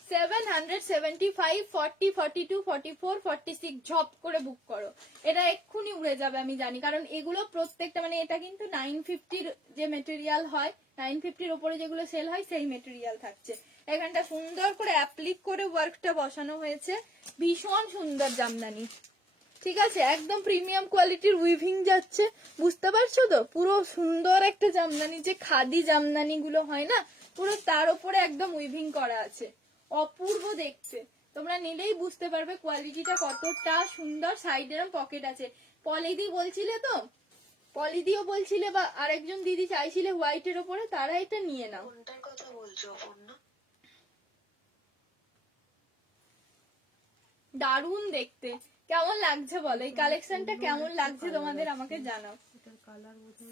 40, 42, 44, 46 ঝপ করে বুক করো, এটা এক্ষুনি উড়ে যাবে আমি জানি, কারণ এগুলো প্রত্যেকটা মানে এটা কিন্তু 950-র যে মেটেরিয়াল হয়, 950-র উপরে যেগুলো সেল হয় সেই মেটেরিয়াল থাকছে। এখানটা সুন্দর করে অ্যাপ্লিক করে ওয়ার্কটা বসানো হয়েছে, ভীষণ সুন্দর জামদানি, ঠিক আছে, একদম প্রিমিয়াম কোয়ালিটির উইভিং যাচ্ছে, বুঝতে পারছো তো, পুরো সুন্দর একটা জামদানি, যে খাদি জামদানি গুলো হয় না, পুরো তার উপরে একদম উইভিং করা আছে, অপূর্ব দেখতে, তোমরা নিলেই বুঝতে পারবে কোয়ালিটিটা কতটা সুন্দর। সাইডের পকেট আছে, পলিদি বলছিলে তো, পলিদিও বলছিলে বা আরেকজন দিদি চাইছিলে হোয়াইটের ওপরে, তারা এটা নিয়ে নাও। কোনটার কথা বলছো অপর্ণা? দারুণ দেখতে, কেমন লাগছে বলো, এই কালেকশনটা কেমন লাগছে তোমাদের আমাকে জানাও।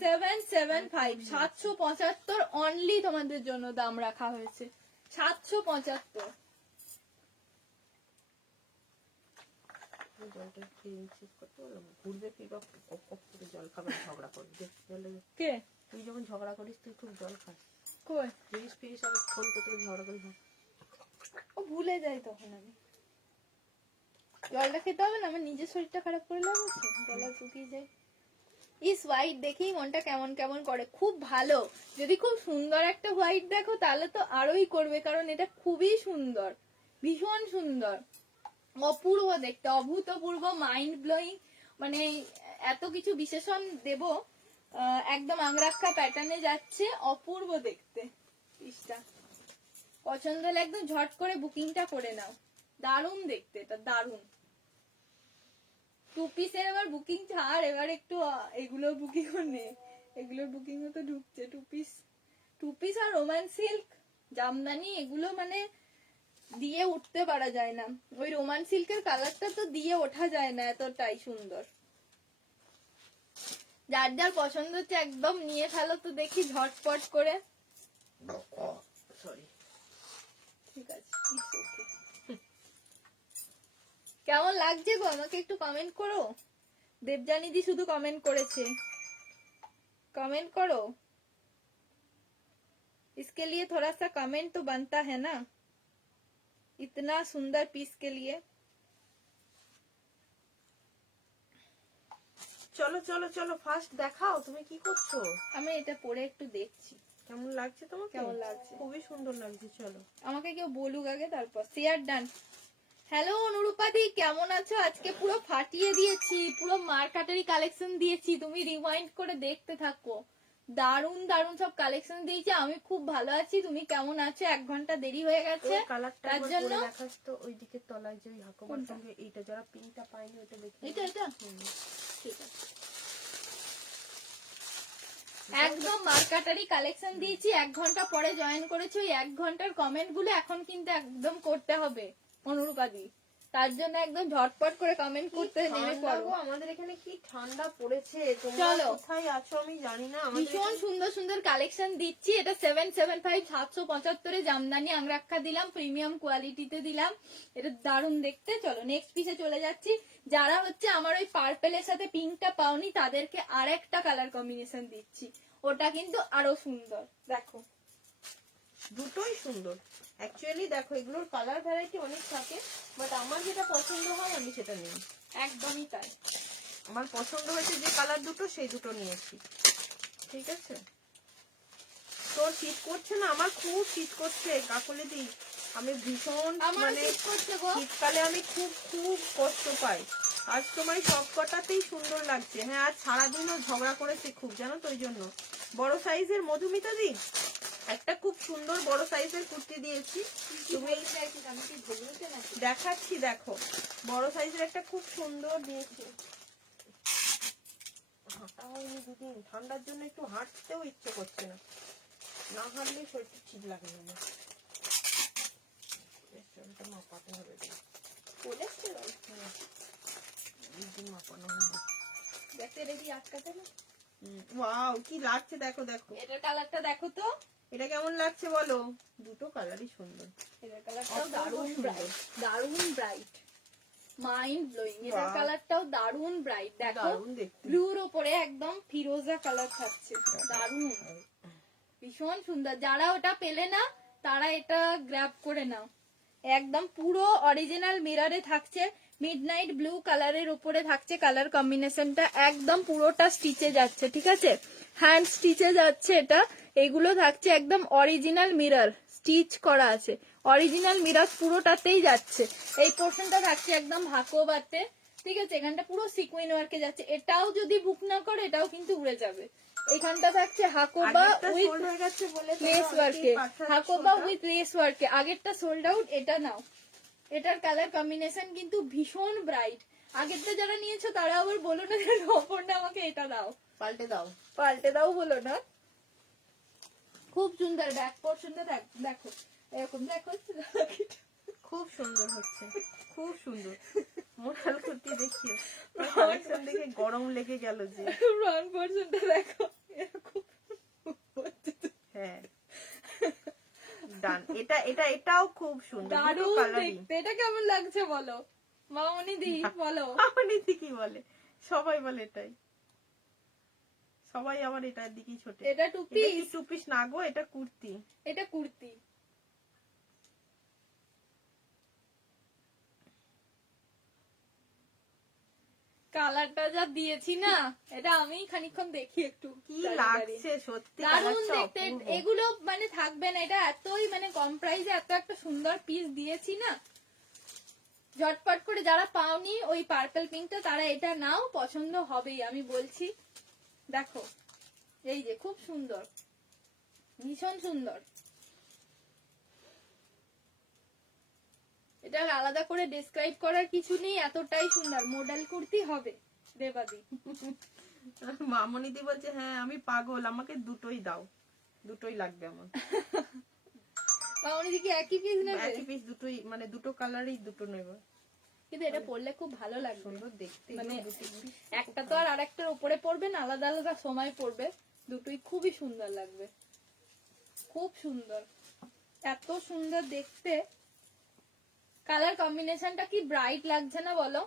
775 775 অনলি তোমাদের জন্য দাম রাখা হয়েছে, 775। কে তুই যখন ঝগড়া করিস তুই খুব জল খাস, কই ফিরিস ফিরিস আর ফোন করতে ঝগড়া করিস। ও ভুলে যাই তখন আমি, জলটা খেতে হবে না, আমার নিজের শরীরটা খারাপ করে লাগছে, গলা শুকিয়ে যায়। ইস হোয়াইট দেখেই মনটা কেমন কেমন করে, খুব ভালো, যদি খুব সুন্দর একটা হোয়াইট দেখো তাহলে তো আরোই করবে, কারণ এটা খুবই সুন্দর, ভীষণ সুন্দর, অপূর্ব দেখতে, অভূতপূর্ব, মাইন্ড ব্লোয়িং, মানে এত কিছু বিশেষণ দেব, একদম আংরাক্ষা প্যাটার্নে যাচ্ছে, অপূর্ব দেখতে। পিসটা পছন্দ হলে একদম ঝট করে বুকিংটা করে নাও, দারুণ দেখতে, এটা দারুণ। 2 পিসের এবার বুকিং ছাড়, এবার একটু এগুলোর বুকিং নে, এগুলোর বুকিং তো ঢুকছে। 2 পিস আর রোমান সিল্ক জামদানি এগুলো মানে দিয়ে উঠতে পারা যায় না, ওই রোমান সিল্কের কালারটা তো দিয়ে ওঠা যায় না, এতটাই সুন্দর। যার যার পছন্দ হচ্ছে একদম নিয়ে ফেলো তো দেখি ঝটপট করে। সরি, ঠিক আছে, it's okay. কেমন লাগছে গো আমাকে একটু কমেন্ট করো। দেবজানিদি শুধু কমেন্ট করেছে, कमेंट करो, इसके लिए थोड़ा सा कमेंट तो बनता है ना, इतना सुंदर पीस के लिए। চলো চলো চলো ফার্স্ট দেখাও তুমি কি করছো। আমি এটা পরে একটু দেখছি কেমন লাগছে তোমাকে? কেমন লাগছে, খুবই সুন্দর লাগছে। চলো আমাকে কেউ বলুক আগে, তারপর শেয়ার ডান। হ্যালো অনুরূপাদি, কেমন আছো? আজকে পুরো ফাটিয়ে দিয়েছি, পুরো মার্কাটারি কালেকশন দিয়েছি, তুমি রিওয়াইন্ড করে দেখতে থাকো, দারুন দারুন সব কালেকশন দিয়েছি, আমি খুব ভালো আছি, তুমি কেমন আছো? 1 ঘন্টা দেরি হয়ে গেছে কালারটা তার জন্য। দেখাস তো ওইদিকে তলায় যে হাকোবার সঙ্গে এইটা, যারা পিঙ্কটা পাইনি ওটা দেখি, এটা ঠিক আছে, একদম মার্কাটারি কালেকশন দিয়েছি, 1 ঘন্টা পরে জয়েন করেছি, ওই 1 ঘন্টার কমেন্ট গুলো এখন কিন্তু একদম করতে হবে অনুরূপাদি, তার জন্য একদম ঝটপট করে কমেন্ট করতে নেমে পড়ো। আমাদের এখানে কি ঠান্ডা পড়েছে, তোমরা চলো। কোথায় আছো আমি জানি না। ভীষণ সুন্দর সুন্দর কালেকশন দিচ্ছি, এটা 775 775 জামদানি আংরাক্ষা দিলাম, প্রিমিয়াম কোয়ালিটিতে দিলাম, এটা দারুণ দেখতে। চলো নেক্সট পিসে চলে যাচ্ছি। যারা হচ্ছে আমার ওই পার্পেলের সাথে পিঙ্কটা পাওনি তাদেরকে আরেকটা কালার কম্বিনেশন দিচ্ছি, ওটা কিন্তু আরো সুন্দর, দেখো দুটোই সুন্দর। অ্যাকচুয়ালি দেখো এগুলোর কালার ভ্যারাইটি অনেক থাকে, বাট আমার যেটা পছন্দ হয় আমি সেটা নিই। একদমই তাই, আমার পছন্দ হয়েছে যে কালার দুটো সেই দুটো নিয়েছি, ঠিক আছে। স্টোন শীত করছে না, আমার খুব শীত করছে কাকলি দি, আমি ভীষণ আমার মানে শীত করছে গো। শীতকালে আমি খুব খুব কষ্ট পাই। আজ তোমার সব কটাতেই সুন্দর লাগছে। হ্যাঁ আজ সারাদিনও ঝগড়া করেছে খুব, জানো তো, ওই জন্য। বড় সাইজের মধুমিতা দি একটা খুব সুন্দর বড় সাইজের কুর্তি দিয়েছি, তুমি দেখাচ্ছি দেখো, বড় সাইজের একটা খুব সুন্দর দিয়েছি। হাঁটা হয়নি দুদিন, ঠান্ডার জন্য একটু হাঁটতেও ইচ্ছে করছে না, না হাঁটলে শরীরটা ঠিক লাগে না। মাপাতে হবে, মাপানো হবে। ওয়াও কি লাগছে দেখো দেখো, এটার কালারটা দেখো তো, এটা কেমন লাগছে বলো? দুটো কালারই সুন্দর, এটার কালারটাও অপূর্ব দারুণ সুন্দর। ব্রাইট, দারুণ ব্রাইট, মাইন্ড ব্লোয়িং। এটার Wow. কালারটাও দারুণ ব্রাইট, দেখো দারুণ দেখতে। ব্লুর ওপরে একদম ফিরোজা কালার থাকছে, দারুণ, ভীষণ সুন্দর। যারা ওটা পেলে না তারা এটা গ্র্যাব করে নাও। একদম পুরো অরিজিনাল মিররে থাকছে, মিডনাইট ব্লু কালারের উপরে থাকছে কালার কম্বিনেশনটা, একদম পুরোটা স্টিচে যাচ্ছে, ঠিক আছে, হ্যান্ড স্টিচে যাচ্ছে এটা। এগুলো থাকছে একদম অরিজিনাল মিরর, স্টিচ করা আছে, অরিজিনাল মিরর পুরোটাতেই যাচ্ছে। এই পোর্শনটা থাকছে একদম হাকোবাতে, ঠিক আছে, এখানটা পুরো সিকুইন ওয়ার্কে যাচ্ছে। এটাও যদি বুক না করে এটাও কিন্তু উড়ে যাবে। এখানটা থাকছে হাকোবা আগেরটা উইথ sold হয়ে গেছে বলে লেস তোমরা ওয়ার্কে, অনেকেই পাঠাচ্ছ হাকোবা ওটা। উইথ লেস ওয়ার্কে। আগেরটা সোল্ড আউট, এটা নাও। এটার কালার কম্বিনেশন কিন্তু ভীষণ ব্রাইট। আগেরটা যারা নিয়েছো তারা আবার বলো না যে অপর্ণা আমাকে এটা দাও, পাল্টে দাও। পাল্টে দাও বলো না। খুব সুন্দর ব্যাক পোর্শনটা দেখো, এরকম দেখো, খুব সুন্দর হচ্ছে, খুব সুন্দর। মোটাল কুর্তি দেখিও, কালেকশন দেখে গরম লেগে গেল যে। ফ্রন্ট পোর্শনটা দেখো, এরকম হ্যাঁ ডান। এটা এটা এটাও খুব সুন্দর, দুটো দারুণ কালারই। দেখতে। এটা কেমন লাগছে বলো মামনি দি, বলো। আপনি কি বলে, সবাই বলে এটাই, সবাই আমার এটার দিকেই ছোটে। এটা টু এটা কি পিস, টু পিস না গো, এটা কুর্তি। এটা কুর্তি। কালারটা যা দিয়েছি না, এটা আমি খানিকক্ষণ দেখি একটু কি দাঁড়িয়ে দাঁড়িয়ে। লাগছে সত্যি, দারুণ কালারটা দেখতে। অপূর্ব। এগুলো মানে থাকবে না, এটা এতই মানে কম প্রাইসে এত একটা সুন্দর পিস দিয়েছি না, ঝটপট করে যারা পাওনি ওই পার্পল পিঙ্কটা তারা এটা নাও, পছন্দ হবেই আমি বলছি। দেখো এই যে খুব সুন্দর, ভীষণ সুন্দর। এটা আলাদা করে ডেসক্রাইব করার কিছু নেই, এতটাই সুন্দর। মডেল কুর্তি হবে দেবাদি। মামনিদি বলছে হ্যাঁ আমি পাগল, আমাকে দুটোই দাও, দুটোই লাগবে আমার। মামনি কি একই পিস নেবে? একই পিস দুটোই, মানে দুটো কালারই দুটো নেব। কিন্তু এটা পরলে খুব ভালো লাগবে, সুন্দর দেখতে, মানে এগুলো দুটো piece। একটা তো আর আরেকটার উপরে পড়বে না, আলাদা আলাদা সময় পড়বে, দুটোই খুবই সুন্দর লাগবে, খুব সুন্দর, এত সুন্দর দেখতে। কালার কম্বিনেশনটা কি ব্রাইট লাগছে না বলো?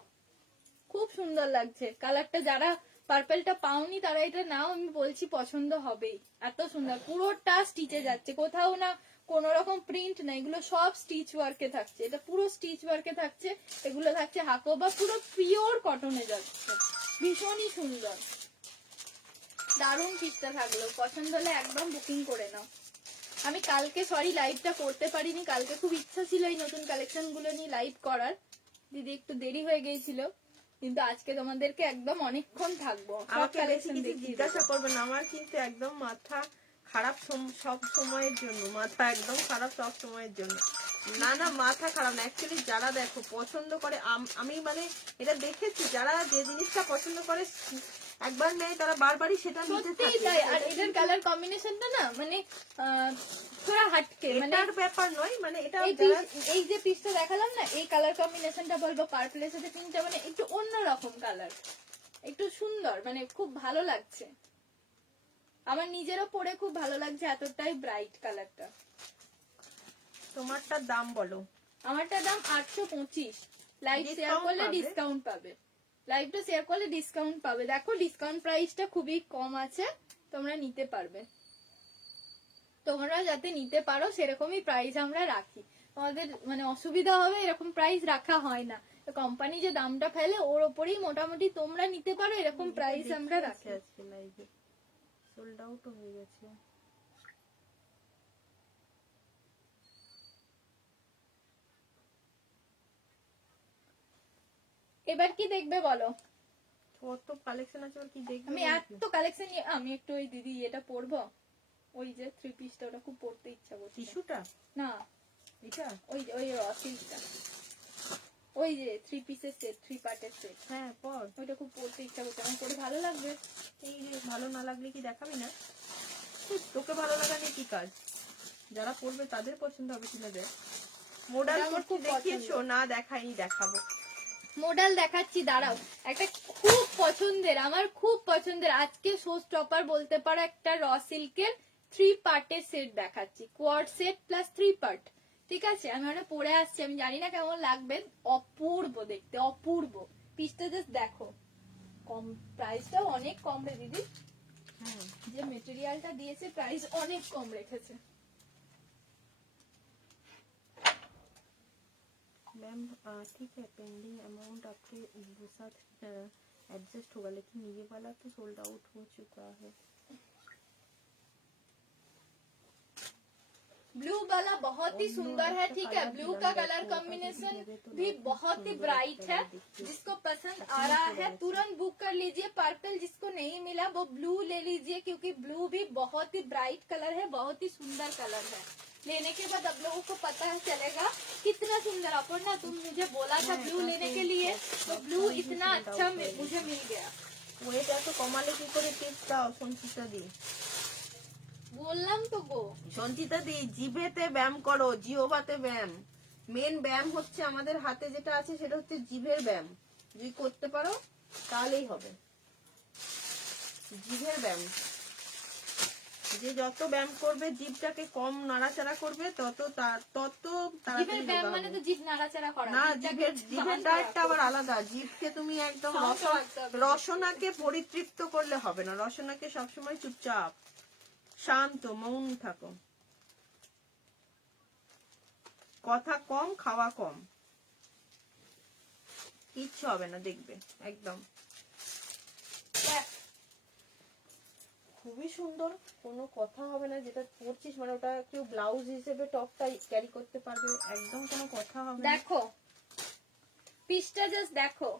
খুব সুন্দর লাগছে কালারটা। যারা পার্পলটা পাওনি তারা এটা নাও, আমি বলছি পছন্দ হবেই। এত সুন্দর, পুরোটা স্টিচে যাচ্ছে, কোথাও না কোন রকম প্রিন্ট না, এগুলো সব স্টিচ ওয়ার্কে থাকছে, এটা পুরো স্টিচ ওয়ার্কে থাকছে। এগুলো থাকছে হাকোবা, পুরো পিওর কটনে যাচ্ছে, ভীষণই সুন্দর, দারুণ পিসটা থাকলো। পছন্দ হলে একদম বুকিং করে নাও। আমি কালকে সরি লাইভটা করতে পারিনি, কালকে খুব ইচ্ছা ছিল এই নতুন কালেকশন গুলো নিয়ে লাইভ করার, দিদি একটু দেরি হয়ে গিয়েছিল, কিন্তু আজকে তোমাদেরকে একদম অনেকক্ষণ থাকবো, সব আমাকে বেশি কালেকশন কিছু দেখিয়ে জিজ্ঞাসা দেবো। করবেন, আমার কিন্তু একদম মাথা খারাপ সব সময়ের জন্য, মাথা একদম খারাপ সব সময়ের জন্য। না না মাথা খারাপ না, অ্যাকচুয়ালি যারা দেখো পছন্দ করে, আমি মানে এটা দেখেছি, যারা যে জিনিসটা পছন্দ করে একবার নেয় তারা বারবারই সেটা নিতে সত্যিই থাকে। তাই। আর এটার কালার কম্বিনেশনটা না মানে থোড়া হাটকে, মানে এটার ব্যাপার নয়, মানে এটা এই যারা এই যে পিসটা দেখালাম না, এই কালার কম্বিনেশনটা বলবো পার্পলের সাথে পিঙ্কটা, মানে একটু অন্যরকম কালার, একটু সুন্দর, মানে খুব ভালো লাগছে। আমার নিজেরও পরে খুব ভালো লাগছে, এতটাই ব্রাইট কালারটা। তোমারটার দাম বলো। আমারটার দাম 825। লাইভ শেয়ার Discount করলে পাবে? ডিসকাউন্ট পাবে, লাইভটা শেয়ার করলে ডিসকাউন্ট পাবে। দেখো ডিসকাউন্ট প্রাইসটা খুবই কম আছে, তোমরা নিতে পারবে। তোমরা যাতে নিতে পারো সেরকমই প্রাইস আমরা রাখি, তোমাদের মানে অসুবিধা হবে এরকম প্রাইস রাখা হয় না। কোম্পানি যে দামটা ফেলে ওর ওপরেই মোটামুটি তোমরা নিতে পারো, এরকম প্রাইস আমরা রাখি। আজকে লাইভে সোল্ড আউট হয়ে গেছে। এবার কি দেখবে বলো? কত কালেকশন আছে, আর কি দেখবে আমি বলো? এত কালেকশন নিয়ে আমি একটু ওই দিদি এটা পরবো, ওই যে 3 পিসটা, ওটা খুব পরতে ইচ্ছা করছে। টিস্যুটা না, এটা ওই ওই রসিলটা, ওই যে 3 পিসের সেট, 3 পার্টের সেট, হ্যাঁ পর। ওইটা খুব পরতে ইচ্ছা করছে। আমার পরে ভালো লাগবে। এই যে ভালো না লাগলে কি দেখাবি না? তোকে ভালো লাগা নিয়ে কি কাজ? যারা পড়বে তাদের পছন্দ হবে কিনা দেখ। মডেল এটা আমার খুব খুব দেখিয়েছো না? দেখাইনি, দেখাবো। মডেল দেখাচ্ছি, দাঁড়াও। একটা খুব পছন্দের, আমার খুব পছন্দের, আজকে শো স্টপার বলতে পারো, একটা র সিল্কের 3 পার্টের সেট দেখাচ্ছি, কোয়াড সেট প্লাস 3 পার্ট। ঠিক আছে, আমি ওটা পরে আসছি, আমি জানি না কেমন লাগবে। অপূর্ব দেখতে, অপূর্ব। পিসটা জাস্ট দেখো, কম প্রাইসটাও অনেক কম রে দিদি, হ্যাঁ যে মেটেরিয়ালটা দিয়েছে প্রাইস অনেক কম রেখেছে। मैम ठीक है, पेंडिंग अमाउंट आपके साथ एडजस्ट होगा, लेकिन ये वाला तो सोल्ड आउट हो चुका है। ब्लू वाला बहुत ही सुंदर है। ठीक है, ब्लू का कलर कॉम्बिनेशन भी बहुत ही ब्राइट है। जिसको पसंद आ रहा है तुरंत बुक कर लीजिए। पर्पल जिसको नहीं मिला वो ब्लू ले लीजिए, क्योंकि ब्लू भी बहुत ही ब्राइट कलर है, बहुत ही सुंदर कलर है। लेने के बाद आप लोगों को पता चलेगा कितना सुंदर। अपर्णा तुम मुझे बोला था ब्लू लेने के लिए, तो ब्लू इतना अच्छा मुझे मिल गया। ওয়েট এত কমালে কি করে? টিপস দাও সঞ্চিতা দি। বললাম তো গো, সঞ্চিতা দি, জিভেতে ব্যায়াম করো, জিহ্বাতে ব্যায়াম। মেন ব্যায়াম হচ্ছে আমাদের হাতে যেটা আছে সেটা হচ্ছে জিভের ব্যায়াম। যদি করতে পারো তাহলেই হবে। জিভের ব্যায়াম, যে যত ব্যায়াম করবে, জিভটাকে কম নাড়াচাড়া করবে, তত জিভের তাড়াতাড়ি ব্যায়াম যোগা মানে হবে। তো জিভ নাড়াচাড়া করা না, জিভটাকে জিভের শান্ত ডায়েটটা রাখো। আবার আলাদা। জিভকে তুমি একদম শান্ত রাখতে হবে। রসনাকে পরিতৃপ্ত করলে হবে না। রসনাকে সবসময় চুপচাপ শান্ত মৌন থাকো, কথা কম, খাওয়া কম, কিচ্ছু হবে না, দেখবে একদম খুবই সুন্দর। কোনো কথা হবে না। যেটা পরছিস মানে ওটা কেউ ব্লাউজ হিসেবে টপটা ক্যারি করতে পারবে, একদম কোনো কথা হবে না। দেখো পিসটা জাস্ট দেখো,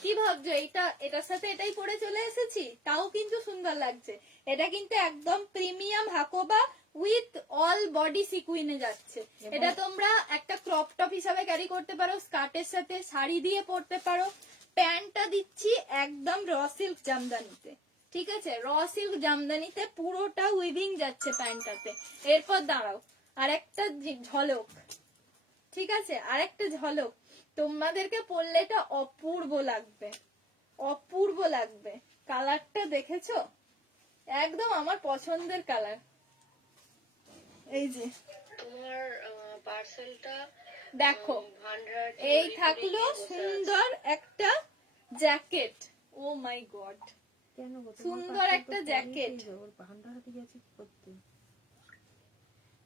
কি ভাবছো এইটা এটার সাথে এটাই পরে চলে এসেছি, তাও কিন্তু সুন্দর লাগছে। এটা কিন্তু একদম premium Hakoba with all body সিকুইনে যাচ্ছে। এটা তোমরা একটা ক্রপ টপ হিসাবে ক্যারি করতে পারো, স্কার্টের সাথে শাড়ি দিয়ে পরতে পারো। প্যান্টটা দিচ্ছি একদম র সিল্ক জামদানিতে। ঠিক আছে, র সিল্ক জামদানিতে পুরোটা উইভিং যাচ্ছে প্যান্টটাতে। এরপর দাঁড়াও, আর একটা ঝলক। ঠিক আছে, আরেকটা ঝলক তোমাদেরকে পরলে এটা অপূর্ব লাগবে, অপূর্ব লাগবে। কালারটা দেখেছো, একদম আমার পছন্দের কালার। এই যে তোমার পার্সেলটা দেখো, ভান্ডার এই থাকলো সুন্দর একটা জ্যাকেট। ও মাই গড, কেন গো? তোমার সুন্দর পাশে একটা তো জ্যাকেট। পরেই ওর ভান্ডার হাতে গেছে কি করতে?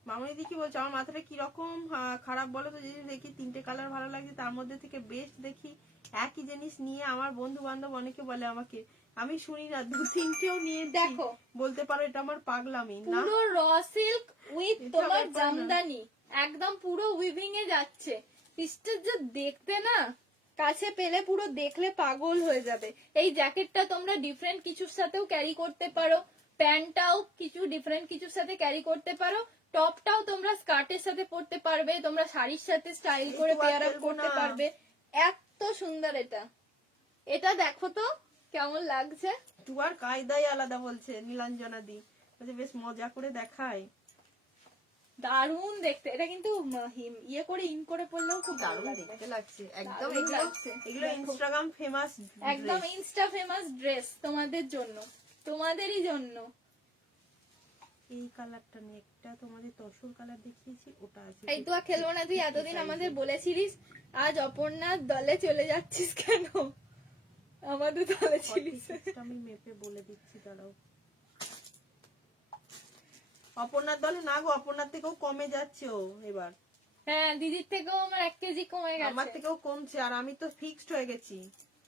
মামনি দি কি বলছো? আমার মাথাটা কিরকম খারাপ বলো তো। যদি দেখি 3টে কালার ভালো লাগছে, তার মধ্যে থেকে বেস্ট দেখি একই জিনিস নিয়ে আমার বন্ধু বান্ধব অনেকে বলে আমাকে, আমি শুনি না 2-3টেও নিয়ে দেখো, বলতে পারো এটা আমার পাগলামি না। পুরো র সিল্ক উইথ এটা তোমার ব্যাপার না। জামদানি, একদম পুরো উইভিং এ যাচ্ছে। পিসটা যে দেখতে না, কাছে পেলে পুরো দেখলে পাগল হয়ে যাবে। এই জ্যাকেটটা তোমরা ডিফারেন্ট কিছুর সাথেও ক্যারি করতে পারো, প্যান্টটাও কিছু ডিফারেন্ট কিছুর সাথে ক্যারি করতে পারো, টপটাও তোমরা স্কার্টের সাথে পরতে পারবে, তোমরা শাড়ির সাথে স্টাইল করে একটু আর পেয়ার আপ ফেলবো করতে না। পারবে। এত সুন্দর এটা, এটা দেখো তো কেমন লাগছে। টুয়ার কায়দাই আলাদা বলছে নীলাঞ্জনা দি, বলছে বেশ মজা করে দেখায়। দারুণ দেখতে। এটা কিন্তু ইয়ে করে ইন করে পড়লেও খুব ভালো দারুণ লাগবে। দেখতে লাগছে একদম। দারুণ এগুলো লাগছে। এগুলো দেখো। ইনস্টাগ্রাম ফেমাস একদম ইনস্টা ফেমাস ড্রেস তোমাদের জন্য, তোমাদেরই জন্য। এই কালারটা নেই, একটা তোমাদের তসর কালার দেখিয়েছি, ওটা আছে। এই তো আর খেলবো না, তুই এতদিন আমাদের বলেছিলিস, আজ অপর্ণার দলে চলে যাচ্ছিস কেন? আমাদের দলে ছিলিস। 46 আমি মেপে বলে দিচ্ছি, দাঁড়াও। অপর্ণার দলে না গো, অপর্ণার থেকেও কমে যাচ্ছে ও এবার। হ্যাঁ, দিদির থেকেও আমার 1 কেজি কমে আমার গেছে। থেকেও কমছে, আর আমি তো ফিক্সড হয়ে গেছি।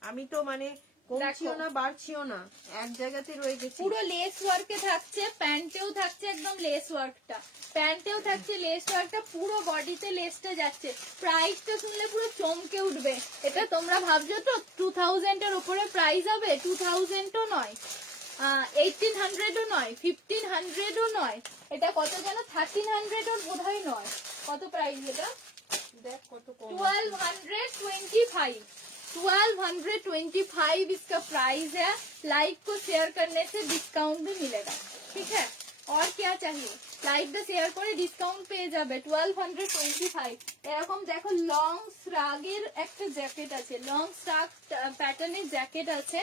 আমি তো মানে কমছিও না বাড়ছিও না, এক জায়গাতে রয়ে গেছি। পুরো লেস ওয়ার্কে থাকছে, প্যান্টেও থাকছে একদম লেস ওয়ার্কটা, প্যান্টেও থাকছে লেস ওয়ার্কটা, পুরো বডিতে লেসটা যাচ্ছে। প্রাইসটা শুনলে পুরো চমকে উঠবে। এটা তোমরা ভাবছো তো 2000 এর উপরে প্রাইস হবে? 2000 ও নয়, 1800 ও নয়, 1500 ও নয়, এটা কত যেন 1300 ওর বোধহয় নয়। কত প্রাইস এটা? দেখ কত কম। 1225, 1225 इसका प्राइस है। लाइक को शेयर करने से डिस्काउंट भी मिलेगा, ठीक है? और क्या चाहिए? লাইক দা শেয়ার করে ডিসকাউন্ট পেয়ে যাবে। 1225 এরকম দেখো লং শ্রাগের একটা জ্যাকেট আছে, লং শ্রাগ প্যাটার্নের জ্যাকেট আছে,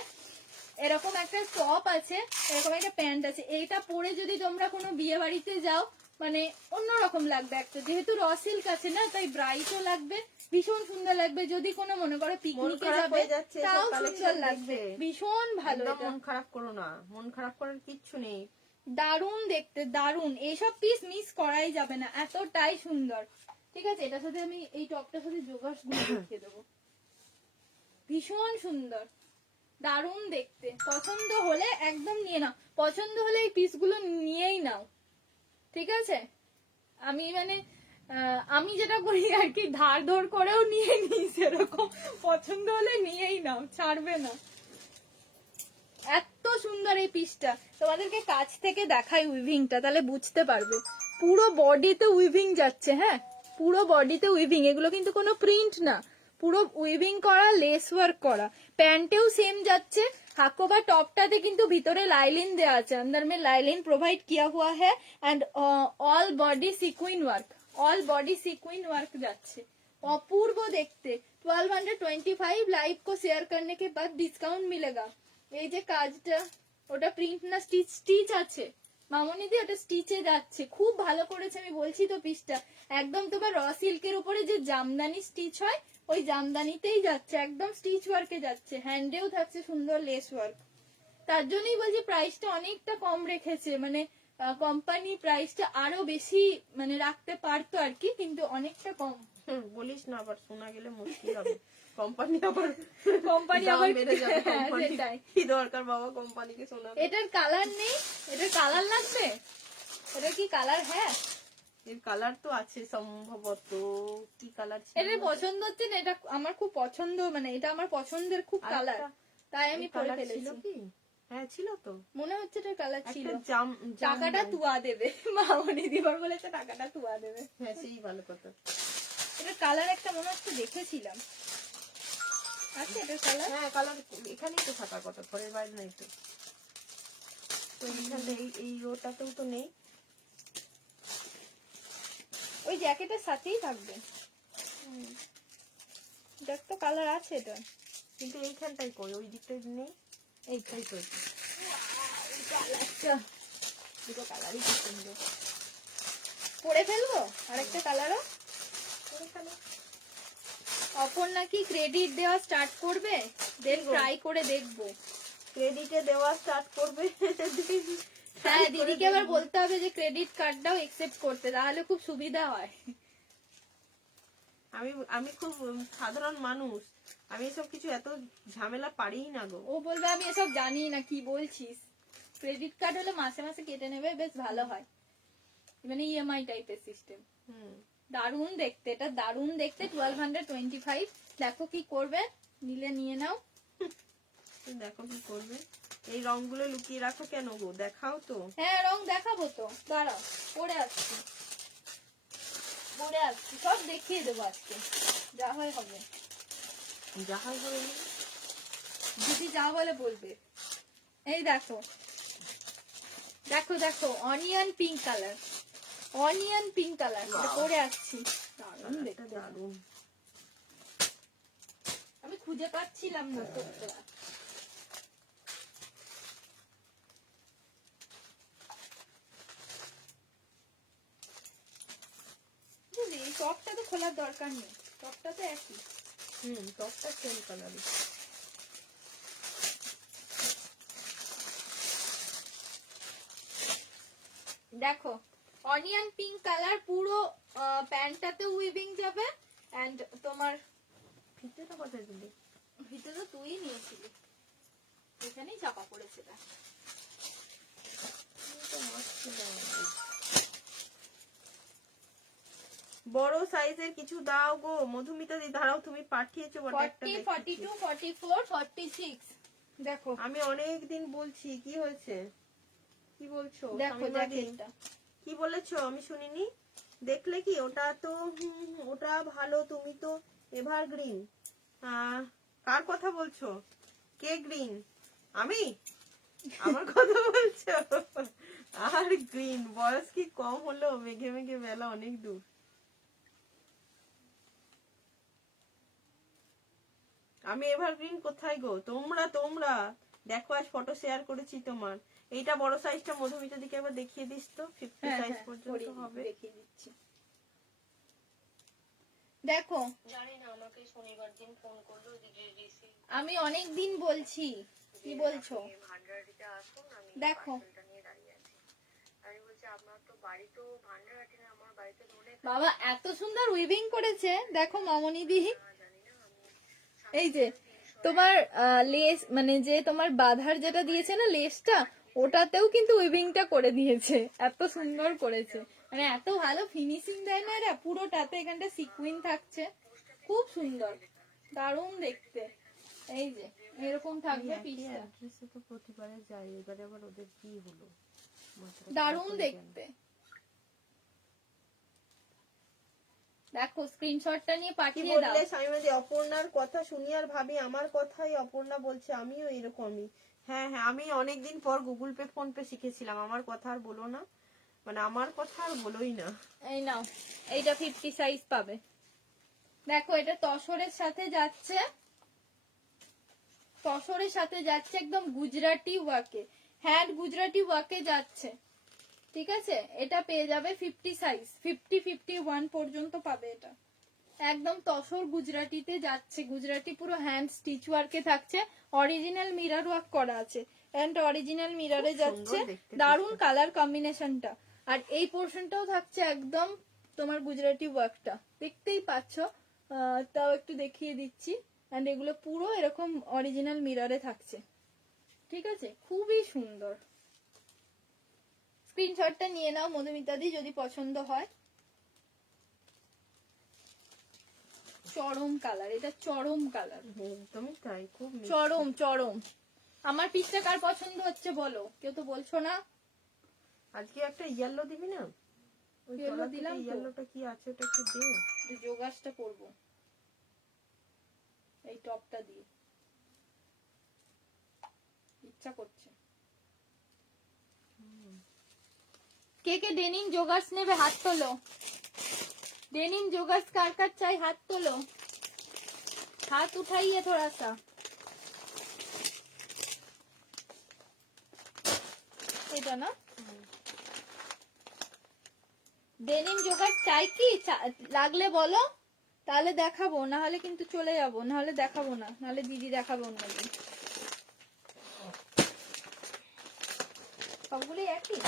এরকম একটা টপ আছে, এরকম একটা প্যান্ট আছে। এইটা পরে যদি তোমরা কোনো বিয়ে বাড়িতে যাও মানে অন্যরকম লাগবে একটা, যেহেতু র সিল্ক আছে না তাই ব্রাইটও লাগবে, ভীষণ সুন্দর লাগবে। যদি কোনো মনে করো পিকনিকে খারাপ যাবে হয়ে যাচ্ছে এসব তাও collection সুন্দর লাগবে, দেখে। ভীষণ ভালো। একদম এটা মন খারাপ করো না, মন খারাপ করার কিচ্ছু নেই। দারুণ দেখতে, দারুণ। এইসব পিস মিস করাই যাবে না, এতটাই সুন্দর। ঠিক আছে, এটার সাথে আমি এই টপটার সাথে জোগাস গুলো দেখিয়ে দেবো, ভীষণ সুন্দর, দারুণ দেখতে। পছন্দ হলে একদম নিয়ে নাও, পছন্দ হলে এই পিসগুলো নিয়েই নাও, ঠিক আছে? আমি মানে আমি যেটা করি আর কি, ধার ধর করেও নিয়ে নিই, সেরকম পছন্দ হলে নিয়েই নাও, ছাড়বে না। এত সুন্দর এই পিসটা, তোমাদেরকে কাছ থেকে দেখাই উইভিংটা, তাহলে বুঝতে পারবে। পুরো বডিতে উইভিং যাচ্ছে, হ্যাঁ পুরো বডিতে উইভিং, এগুলো কিন্তু কোনো প্রিন্ট না, পুরো উইভিং করা, লেস ওয়ার্ক করা। প্যান্টেও সেম যাচ্ছে, হাকোবা টপটাতে কিন্তু ভিতরে লাইলিন দেওয়া আছে, अंदर में लाइलिन प्रोवाइड किया हुआ है and all body sequence work, all body sequence work যাচ্ছে, অপূর্ব দেখতে। 1225 লাইভ को शेयर करने के बाद डिस्काउंट मिलेगा। এই যে কাজটা, ওটা প্রিন্ট না স্টিচ, স্টিচ আছে মামনি দি, ওটা স্টিচে যাচ্ছে, খুব ভালো করেছে। আমি বলছি তো পিসটা একদম তোমার র সিল্কের উপরে যে জামদানি স্টিচ হয় ওই জামদানিতেই যাচ্ছে, একদম স্টিচ ওয়ার্কে যাচ্ছে, হ্যান্ডেও থাকছে সুন্দর লেস ওয়ার্ক। তার জন্যই বলছি প্রাইসটা অনেকটা কম রেখেছে, মানে কোম্পানি প্রাইসটা আরো বেশি মানে রাখতে পারতো আর কি, কিন্তু অনেকটা কম। বলিস না, আবার শোনা গেলে মুশকিল হবে। কোম্পানি আবার কোম্পানি দাম আবার বেড়ে যাবে। হ্যাঁ, কোম্পানি সেটাই। কি দরকার বাবা কোম্পানিকে শোনাতে? এটার কালার নেই, এটার কালার লাগবে, এটা কি কালার? হ্যাঁ এর কালার তো আছে সম্ভবত, কি কালার ছিল? এটা পছন্দ হচ্ছে না, এটা আমার খুব পছন্দ, মানে এটা আমার পছন্দের খুব কালার, তাই আমি পরে কালার ছিল ফেলেছি। কি? হ্যাঁ ছিল তো, মনে হচ্ছে এটা কালার ছিল। একটা জাম টাকাটা তুয়া দেবে, মামনি দিবার বলেছে টাকাটা তুয়া দেবে। হ্যাঁ সেই ভালো কথা। এটা কালার একটা মনে হচ্ছে দেখেছিলাম, আছে এটার কালার? হ্যাঁ কালার এখানেই তো থাকার কথা, ঘরের বাইরে নাই তো। তো এইখানে এই রোটাতেও তো নেই। ওই জ্যাকেটের সাথেই থাকবে, দেখ তো কালার আছে এটা, কিন্তু এইখানটাই কই, ওই দিকটাই নেই, এইটাই কই। কালারটা দুটো কালারই কি সুন্দর। পরে ফেলবো আরেকটা কালারও। এখানে অপর নাকি ক্রেডিট দেওয়া স্টার্ট করবে, দেন ট্রাই করে দেখবো। ক্রেডিটে দেওয়া স্টার্ট করবে। হ্যাঁ দিদিকে আবার বলতে হবে যে ক্রেডিট কার্ডটাও একসেপ্ট করতে, তাহলে খুব সুবিধা হয়। আমি খুব সাধারণ মানুষ, আমি এসব কিছু এত ঝামেলা পারিই না গো। ও বলবে আমি এসব জানি না, কি বলছিস? ক্রেডিট কার্ড হলে মাসে মাসে কেটে নেবে, বেশ ভালো হয়, মানে ইএমআই টাইপের সিস্টেম। দারুণ দেখতে, এটা দারুণ দেখতে। 1225 দেখো কি করবে, নিলে নিয়ে নাও। দেখো কি করবে, এই রংগুলো লুকিয়ে রাখো কেন গো, দেখাও তো। হ্যাঁ রং দেখাবো তো, দাঁড়াও পরে আসছি, পরে আসছি, সব দেখিয়ে দেবো আজকে, যা হয় হবে। যা হয় হবে না। দিদি যা বলে বলবে। এই দেখো দেখো দেখো, onion pink colour, onion pink colour, এটা পরে আসছি, দারুণ দেখতে। দারুণ। আমি খুঁজে পাচ্ছিলাম না তো। এই টপটা তো খোলার দরকার নেই, টপটা তো একই। টপটা সেম কালার। দেখো অনিয়ন পিঙ্ক কালার, পুরো প্যান্টটাতে উইভিং যাবে, এন্ড তোমার ফিতেটা কোথায় দিলি? ভিতরে তুই নিয়েছিলি, এখানেই চাপা পড়েছে দেখ। বড় সাইজের কিছু দাও গো মধুমিতা দি, দাঁড়াও তুমি পাঠিয়েছো বটে একটা 40, দেখেছি। 42, 44, 46 দেখো আমি অনেক দিন বলছি, কি হয়েছে, কি বলছো দেখো শামিমা দি? জ্যাকেটটা। কি বলেছো আমি শুনিনি। দেখলে কি ওটা তো ওটা ভালো, তুমি তো এভারগ্রিন। কার কথা বলছো? কে গ্রিন? আমি? আমার কথা বলছো? আর গ্রিন বয়স কি কম হলো? মেঘে মেঘে বেলা অনেক দূর। আমি এভারগ্রিন কোথায় গো? তোমরা তোমরা দেখো, আজ ফটো শেয়ার করেছি তোমার। এইটা বড় সাইজটা মধুমিতা দিকে একবার দেখিয়ে দিস তো, 50 হ্যাঁ সাইজ হ্যাঁ পর্যন্ত হবে। দেখিয়ে দিচ্ছি। দেখো জানি না, আমাকে শনিবার দিন ফোন করলো যে রিসিভ আমি অনেক দিন বলছি, কি বলছো? ভান্ডারাটিতে আসুন, আমি দেখো পার্সেলটা নিয়ে দাঁড়িয়ে আছি। আমি বলছি আপনার তো বাড়ি তো ভান্ডারাটি না, আমার বাড়িতে অনেক বাবা এত সুন্দর উইভিং করেছে দেখো মামনি দি। জানি না আমি এই যে তোমার লেস মানে যে তোমার বাঁধার যেটা দিয়েছে না লেসটা, ওটাতেও কিন্তু উইভিংটা করে দিয়েছে, এত সুন্দর করেছে, মানে এত ভালো ফিনিশিং দেয় না এরা, পুরোটাতে এখানটা সিকুইন থাকছে, খুব সুন্দর, দারুণ দেখতে। এই যে এরকম থাকবে পিসটা, অ্যাড্রেসে তো প্রতিবারে যাই, এবারে আবার ওদের কি হলো? দারুণ দেখতে। দেখো স্ক্রিনশটটা নিয়ে কি পাঠিয়ে দাও। বললে শামিমাদি? অপর্ণার কথা শুনি আর ভাবি আমার কথাই অপর্ণা বলছে, আমিও এরকমই। হ্যাঁ হ্যাঁ, আমি অনেকদিন পর গুগল পে ফোন পে শিখেছিলাম। আমার কথা আর বলো না, মানে আমার কথা আর বলোই না। এই নাও, এইটা 50 সাইজ পাবে। দেখো এটা তসরের সাথে যাচ্ছে, তসরের সাথে যাচ্ছে একদম গুজরাটি ওয়ার্কে, হ্যান্ড গুজরাটি ওয়ার্কে যাচ্ছে, ঠিক আছে? এটা পেয়ে যাবে 50 সাইজ, 50, 51 পর্যন্ত পাবে এটা। একদম তসর গুজরাটিতে যাচ্ছে, গুজরাটি পুরো হ্যান্ড স্টিচ ওয়ার্কে থাকছে, অরিজিনাল মিরর ওয়ার্ক করা আছে, এন্ড অরিজিনাল মিররে যাচ্ছে, দেখতে দারুন কালার কম্বিনেশনটা। আর এই পোর্শনটাও থাকছে একদম তোমার গুজরাটি ওয়ার্কটা, দেখতেই পাচ্ছ। তাও একটু দেখিয়ে দিচ্ছি, এন্ড এগুলো পুরো এরকম অরিজিনাল মিররে থাকছে, ঠিক আছে? খুবই সুন্দর। স্ক্রিনশটটা নিয়ে নাও মধুমিতাদি যদি পছন্দ হয়। চরম কালার, এটা চরম কালার, একদমই তাই, খুব মিষ্টি। চরম চরম। আমার পিসটা কার পছন্দ হচ্ছে বলো, কেউ তো বলছো না। আজকে একটা ইয়েলো দিবি না? ওই Yellow তলা থেকে দিলাম তো। ইয়েলোটা কি আছে ওটা একটু দে। যে যোগাসটা পরবো এই টপটা দিয়ে, ইচ্ছা করছে। কে কে ডেনিম যোগাস নেবে হাত তোলো, ডেনিম যোগাস কার কার চাই হাত তোলো, हाथ उठाइए थोड़ा सा। এটা না ডেনিম জোগাড় চাই কি লাগলে বলো, তাহলে দেখাবো, না হলে কিন্তু চলে যাবো, না হলে দেখাবো না, নাহলে দিদি দেখাবো অন্যদিন। সবগুলোই একই।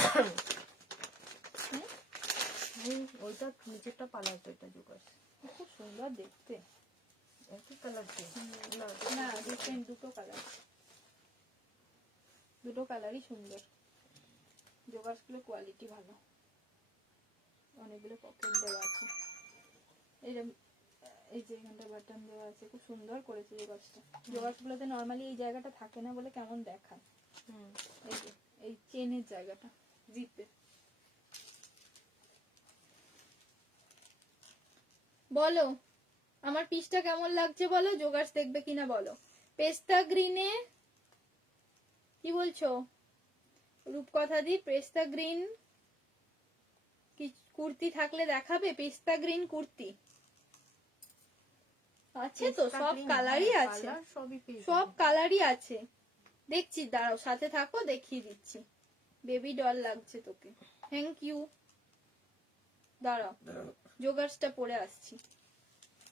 ওইটা নিচেরটা পালার, এটা জোগাড় খুব সুন্দর দেখতে। একই কালার না ডিফারেন্ট, দুটো কালার, দুটো কালারই সুন্দর। জোগাড়গুলো কোয়ালিটি ভালো, অনেকগুলো পকেট দেওয়া আছে, এই যে এখানটা বাটন দেওয়া আছে, খুব সুন্দর করেছে জোগাড়টা। জোগাড়গুলোতে নরমালি এই জায়গাটা থাকে না বলে কেমন দেখায়, এই যে এই চেনের জায়গাটা জিপে। বলো আমার পিসটা কেমন লাগছে বলো, জোগাড় দেখবে কিনা বলো। পেস্তা গ্রিনে কি বলছো রূপকথা দি? পেস্তা গ্রিন কি কুর্তি থাকলে দেখাবে? পেস্তা গ্রিন কুর্তি আছে তো, সব কালারই আছে, সব কালারই আছে। দেখছি দাঁড়াও, সাথে থাকো দেখিয়ে দিচ্ছি। বেবি ডল লাগছে তোকে, থ্যাংক ইউ। দাঁড়াও জোগাড়টা পরে আসছি।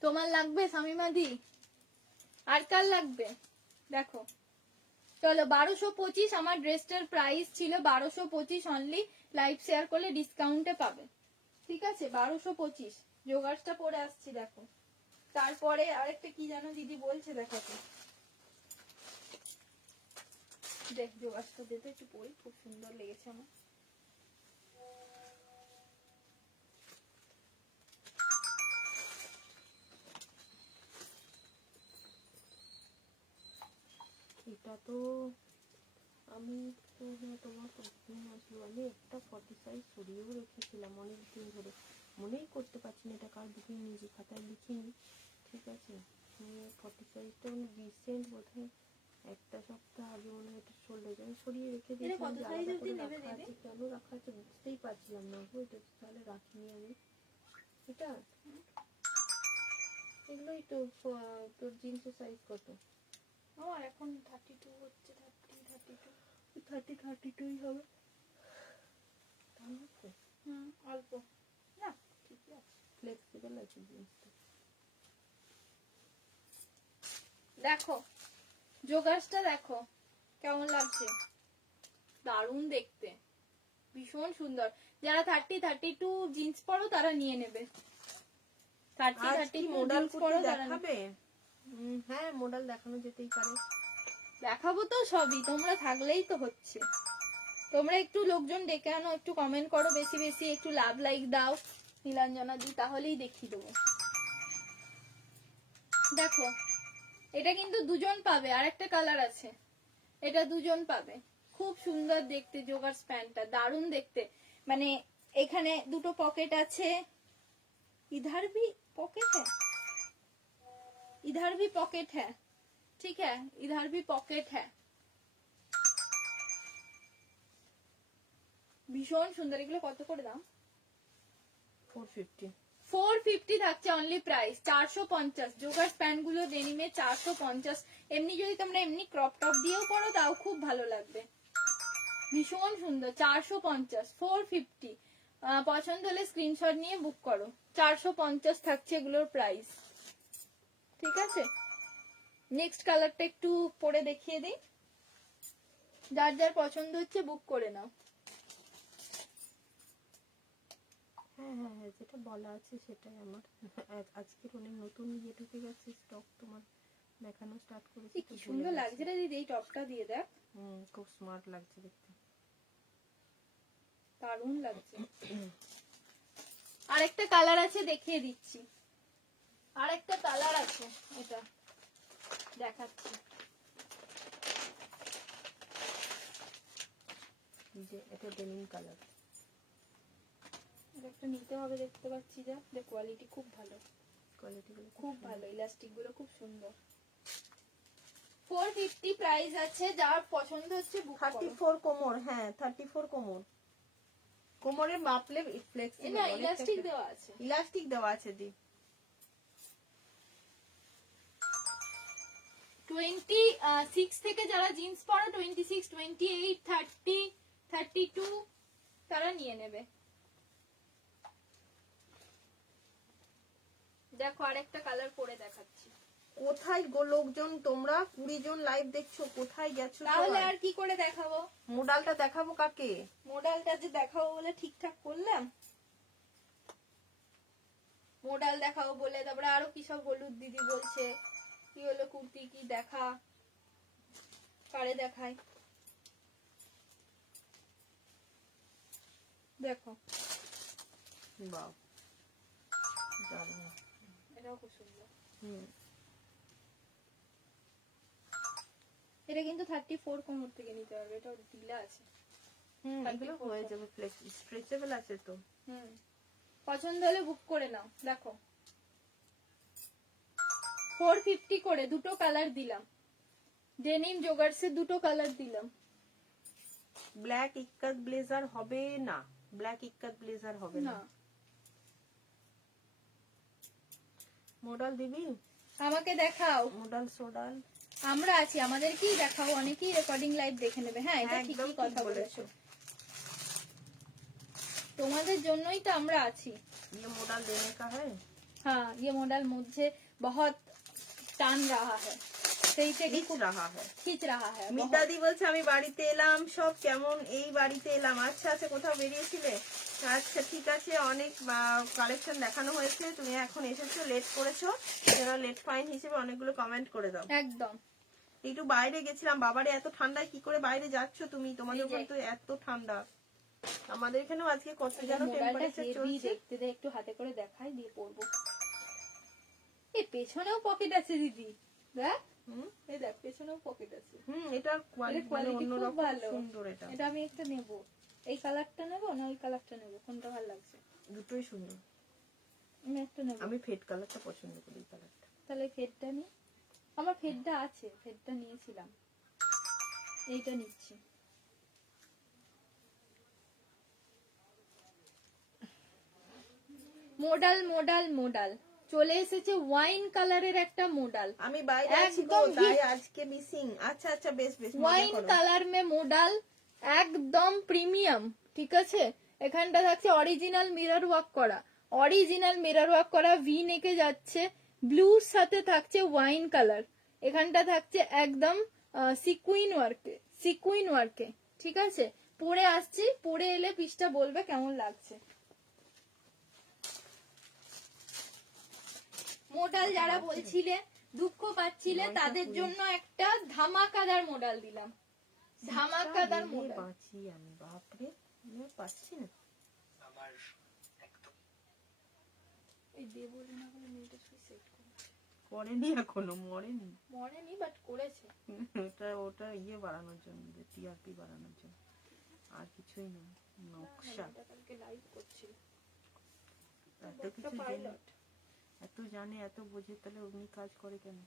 তোমার লাগবে শামিমা দি? আর কার লাগবে দেখো। চলো 1225 আমার ড্রেসটার প্রাইস ছিল 1225 অনলি, লাইভ শেয়ার করলে ডিসকাউন্টে পাবে, ঠিক আছে? 1225 জোগাড়টা পরে আসছি দেখো। তারপরে আরেকটা কি জানো দিদি বলছে দেখাতে, দেখ জোগাসটা দিতে একটু পরি, খুব সুন্দর লেগেছে আমার। এটা তো আমি তো তোমার প্রথম আসলো, আমি একটা 40 সাইজ সরিয়েও রেখেছিলাম অনেকদিন ধরে, মনেই করতে পারছি না এটা কার বুকিং, নিজে খাতায় লিখিনি। ঠিক আছে, 40 সাইজটা মানে রিসেন্ট বোধহয় একটা সপ্তাহ আগে মনে হয় এটা শোল্ডার আমি সরিয়ে রেখে দিয়েছিলাম। কত যে size আলাদা অবধি করে নেবে রাখা দিদি? আছে, কেন রাখা আছে বুঝতেই পারছিলাম না গো, এটা তাহলে রাখিনি আমি। এটা এগুলোই তো তোর জিন্সের সাইজ কত? আমার এখন 32 হচ্ছে, 32 32ই হবে। তাহলে হচ্ছে অল্প না, ঠিকই আছে। ফ্লেক্সিবল আছে জিন্সটা। দেখো জোগাসটা দেখো কেমন লাগছে, দারুণ দেখতে, ভীষণ সুন্দর। যারা 30-32 জিন্স পরো তারা নিয়ে নেবে, 30-32 মডেল জিন্স পরো তারা নেবে। দেখাবে? হ্যাঁ মডেল দেখানো যেতেই পারে। দেখাবো তো সবই, তোমরা থাকলেই তো হচ্ছে। তোমরা একটু লোকজন ডেকে আনো, একটু কমেন্ট করো বেশি বেশি, একটু লাভ লাইক দাও নীলাঞ্জনা দি, তাহলেই দেখিয়ে দেবো। দেখো এটা কিন্তু দুজন পাবে, আর একটা কালার আছে, এটা দুজন পাবে। খুব সুন্দর দেখতে জোগার্স প্যান্টটা, দারুণ দেখতে। মানে এখানে দুটো পকেট আছে, इधर भी पॉकेट है, इधर भी पॉकेट है, ठीक है, इधर भी पॉकेट है। ভীষণ সুন্দর। এগুলো কত করে দাম? 450। 450 থাকছে অনলি প্রাইস, 450। জোগার্স প্যান্ট গুলো ডেনিমে 450। এমনি যদি তোমরা এমনি ক্রপ টপ দিয়েও পরো তাও খুব ভালো লাগবে, ভীষণ সুন্দর। 450, 450। পছন্দ হলে স্ক্রিনশট নিয়ে বুক করো। 450 থাকছে এগুলোর প্রাইস, ঠিক আছে। নেক্সট কালারটা একটু পরে দেখিয়ে দিই, যার যার পছন্দ হচ্ছে বুক করে নাও। হ্যাঁ হ্যাঁ হ্যাঁ, যেটা বলা আছে সেটাই আমার। আজকের অনেক নতুন ইয়ে ঢুকে গেছে স্টক, তোমার দেখানো স্টার্ট করেছি। কি সুন্দর লাগছে রে দিদি, এই টপটা দিয়ে দেখ, খুব স্মার্ট লাগছে দেখতে, দারুণ লাগছে। আরেকটা কালার আছে দেখিয়ে দিচ্ছি, আরেকটা কালার আছে, এটা দেখাচ্ছি। যে এটা ডেনিম কালার। এটা একটা নিতে হবে, দেখতে পাচ্ছি যা, দেখ কোয়ালিটি খুব ভালো, কোয়ালিটিগুলো খুব ভালো, ইলাস্টিক গুলো খুব সুন্দর। 450 প্রাইস আছে, যার পছন্দ হচ্ছে বুক করো। 34 কোমর, হ্যাঁ 34 কোমর, কোমরের মাপলে ফ্লেক্সিবল, না ইলাস্টিক দেওয়া আছে, ইলাস্টিক দেওয়া আছে দি। 26 থেকে যারা জিন্স পরো, 26, 28, 30, 32 তারা নিয়ে নেবে। দেখো আরেকটা কালার পরে দেখাচ্ছি। কোথায় গো লোকজন, তোমরা 20 জন লাইভ দেখছো, কোথায় গেছো? তাহলে আর কি করে দেখাবো? মডেলটা দেখাবো কাকে? মডেলটা যে দেখাবো বলে ঠিকঠাক করলাম, মডেল দেখাবো বলে তারপরে আরো কি সব হলুদ দিদি বলছে, কি হলো কুর্তি কি দেখা, কারে দেখায় দেখো। বাহ দারুণ, এটাও খুব সুন্দর। হুম এটা কিন্তু 34 কোমর থেকে নিতে পারবে, এটা ঢিলা আছে। এগুলো হয়ে যাবে, স্ট্রেচেবল আছে তো। পছন্দ হলে বুক করে নাও। দেখো 450 করে দুটো কালার দিলাম, ডেনিম জোগার্সের দুটো কালার দিলাম। ব্ল্যাক ইক্কাত ব্লেজার হবে না, ব্ল্যাক ইক্কাত ব্লেজার হবে না। মডেল দিবি? আমাকে দেখাও মডেল সোডাল, আমরা আছি, আমাদেরকেই দেখাও, অনেকেই রেকর্ডিং লাইভ দেখে নেবে। হ্যাঁ এটা ঠিকই কথা বলেছো, তোমাদের জন্যই তো আমরা আছি। ये मॉडल देने का है। हाँ ये मॉडल मुझे बहुत টান रहा है, সেই থেকে खींच रहा है, খিচ রাহা है। মিতাদি বলছে আমি বাড়িতে এলাম, সব কেমন, এই বাড়িতে এলাম। আচ্ছা আচ্ছা, কোথাও বেরিয়েছিলে? আচ্ছা ঠিক আছে, অনেক কালেকশন দেখানো হয়েছে, তুমি এখন এসেছো, লেট করেছো, যারা লেট ফাইন হিসেবে অনেকগুলো কমেন্ট করে দাও। একদম একটু বাইরে গেছিলাম, বাবারে এত ঠান্ডায় কি করে বাইরে যাচ্ছ তুমি, তোমাদের ওখানে তো এত ঠান্ডা। আমাদের এখানেও আজকে কত যেন মোবাইলটা টেম্পারেচার হেভি, চলছে। দেখতে দে, একটু হাতে করে দেখাই, দিয়ে পড়বো। এই পেছনেও পকেট আছে দিদি, দেখ। এই দেখ, পেছনেও পকেট আছে। এটার এর কোয়ালিটি কোয়ালিটি খুব অন্যরকম ভালো। সুন্দর। এটা এটা আমি একটা নেব। এই কালারটা নেব না ওই কালারটা নেব, কোনটা ভালো লাগছে? দুটোই সুন্দর। আমি একটা নেব। আমি ফেড কালারটা পছন্দ করি, এই কালারটা। তাহলে ফেডটা নি, আমার ফেডটা আছে, ফেডটা নিয়েছিলাম, এইটা নিচ্ছি। মোডাল মোডাল মোডাল চলে এসেছে, ওয়াইন কালারের একটা মোডাল। আমি বাইরে আছি গো, একদম তাই আজকে মিসিং। আচ্ছা আচ্ছা, বেশ বেশ, মজা ওয়াইন করো। কালার মে মোডাল, একদম প্রিমিয়াম, ঠিক আছে। এখানটা থাকছে অরিজিনাল মিরর ওয়ার্ক করা, অরিজিনাল মিরর ওয়ার্ক করা, ভি নেকে যাচ্ছে, ব্লুর সাথে থাকছে ওয়াইন কালার, এখানটা থাকছে একদম সিকুইন ওয়ার্কে, সিকুইন ওয়ার্কে, ঠিক আছে। পরে আসছি, পরে এলে পিসটা বলবে কেমন লাগছে। মোডাল যারা বলছিলে, দুঃখ পাচ্ছিলে, তাদের জন্য একটা ধামাকাদার মোডাল দিলাম, ধামাকাদার মোডাল। বাঁচি আমি, বাপরে, আমি পাচ্ছি না। এই দে বলে না বলে মেয়েটা সুইসাইড করে। করেনি এখনো, মরেনি। মরেনি, বাট করেছে। ওটা ইয়ে বাড়ানোর জন্য, টিআরপি বাড়ানোর জন্য, আর কিছুই না। নকশা। এটা কালকে লাইভ করছিল। এত কিছু জানে, এত জানে, এত বোঝে, তাহলে অমনি কাজ করে কেন?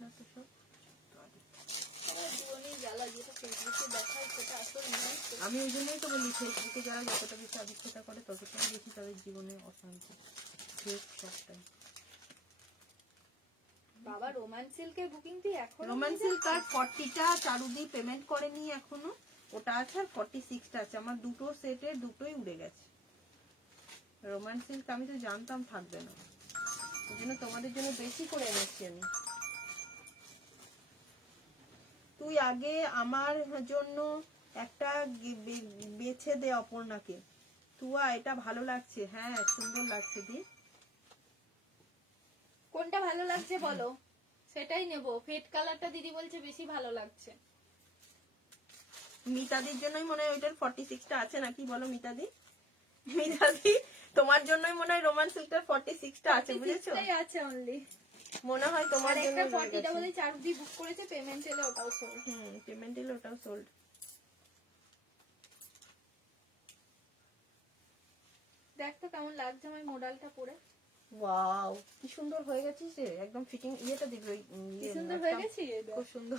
না তো সব সবার জীবনেই জ্বালা, যেটা ফেসবুকে দেখায় সেটা আসল নয়। আমি ওই জন্যই তো বলি, ফেসবুকে যারা যতটা বেশি আবিষ্কার করে ততটাই বেশি তাদের জীবনে অশান্তি। সবটাই। বাবা রোমান সিল্কের বুকিং তুই এখন রোমান সিল্ক আর 40টা চারুদি পেমেন্ট করেনি এখনো, ওটা আছে, আর 46টা আছে। আমার দুটো সেটের দুটোই উড়ে গেছে। রোমান সিল্ক আমি তো জানতাম থাকবে না, ওই জন্য তোমাদের জন্য বেশি করে এনেছি আমি। তুই আগে আমার জন্য একটা বেছে দে অপর্ণাকে। তুয়া, এটা ভালো লাগছে। হ্যাঁ, সুন্দর লাগছে দি। কোনটা ভালো লাগছে বলো, সেটাই নেব। ফেড কালারটা দিদি বলছে বেশি ভালো লাগছে। মিতাদির জন্যই মনে হয় ওইটার 46টা আছে নাকি, বলো মিতাদি? মিতাদি, তোমার জন্যই মনে হয় রোমান সিল্কটার 46টা আছে, বুঝেছো? এটাই আছে অনলি। মনে হয় তোমার আর জন্য একটা 40টা বলে চারুদি বুক করেছে, পেমেন্ট এলে ওটাও সোল্ড। পেমেন্ট এলে ওটাও সোল্ড। দেখ তো কেমন লাগছে আমার মডেলটা পরে। ওয়াও, কি সুন্দর হয়ে গেছিস রে, একদম ফিটিং। ইয়েটা দেখবে, কি সুন্দর হয়ে গেছি, খুব সুন্দর।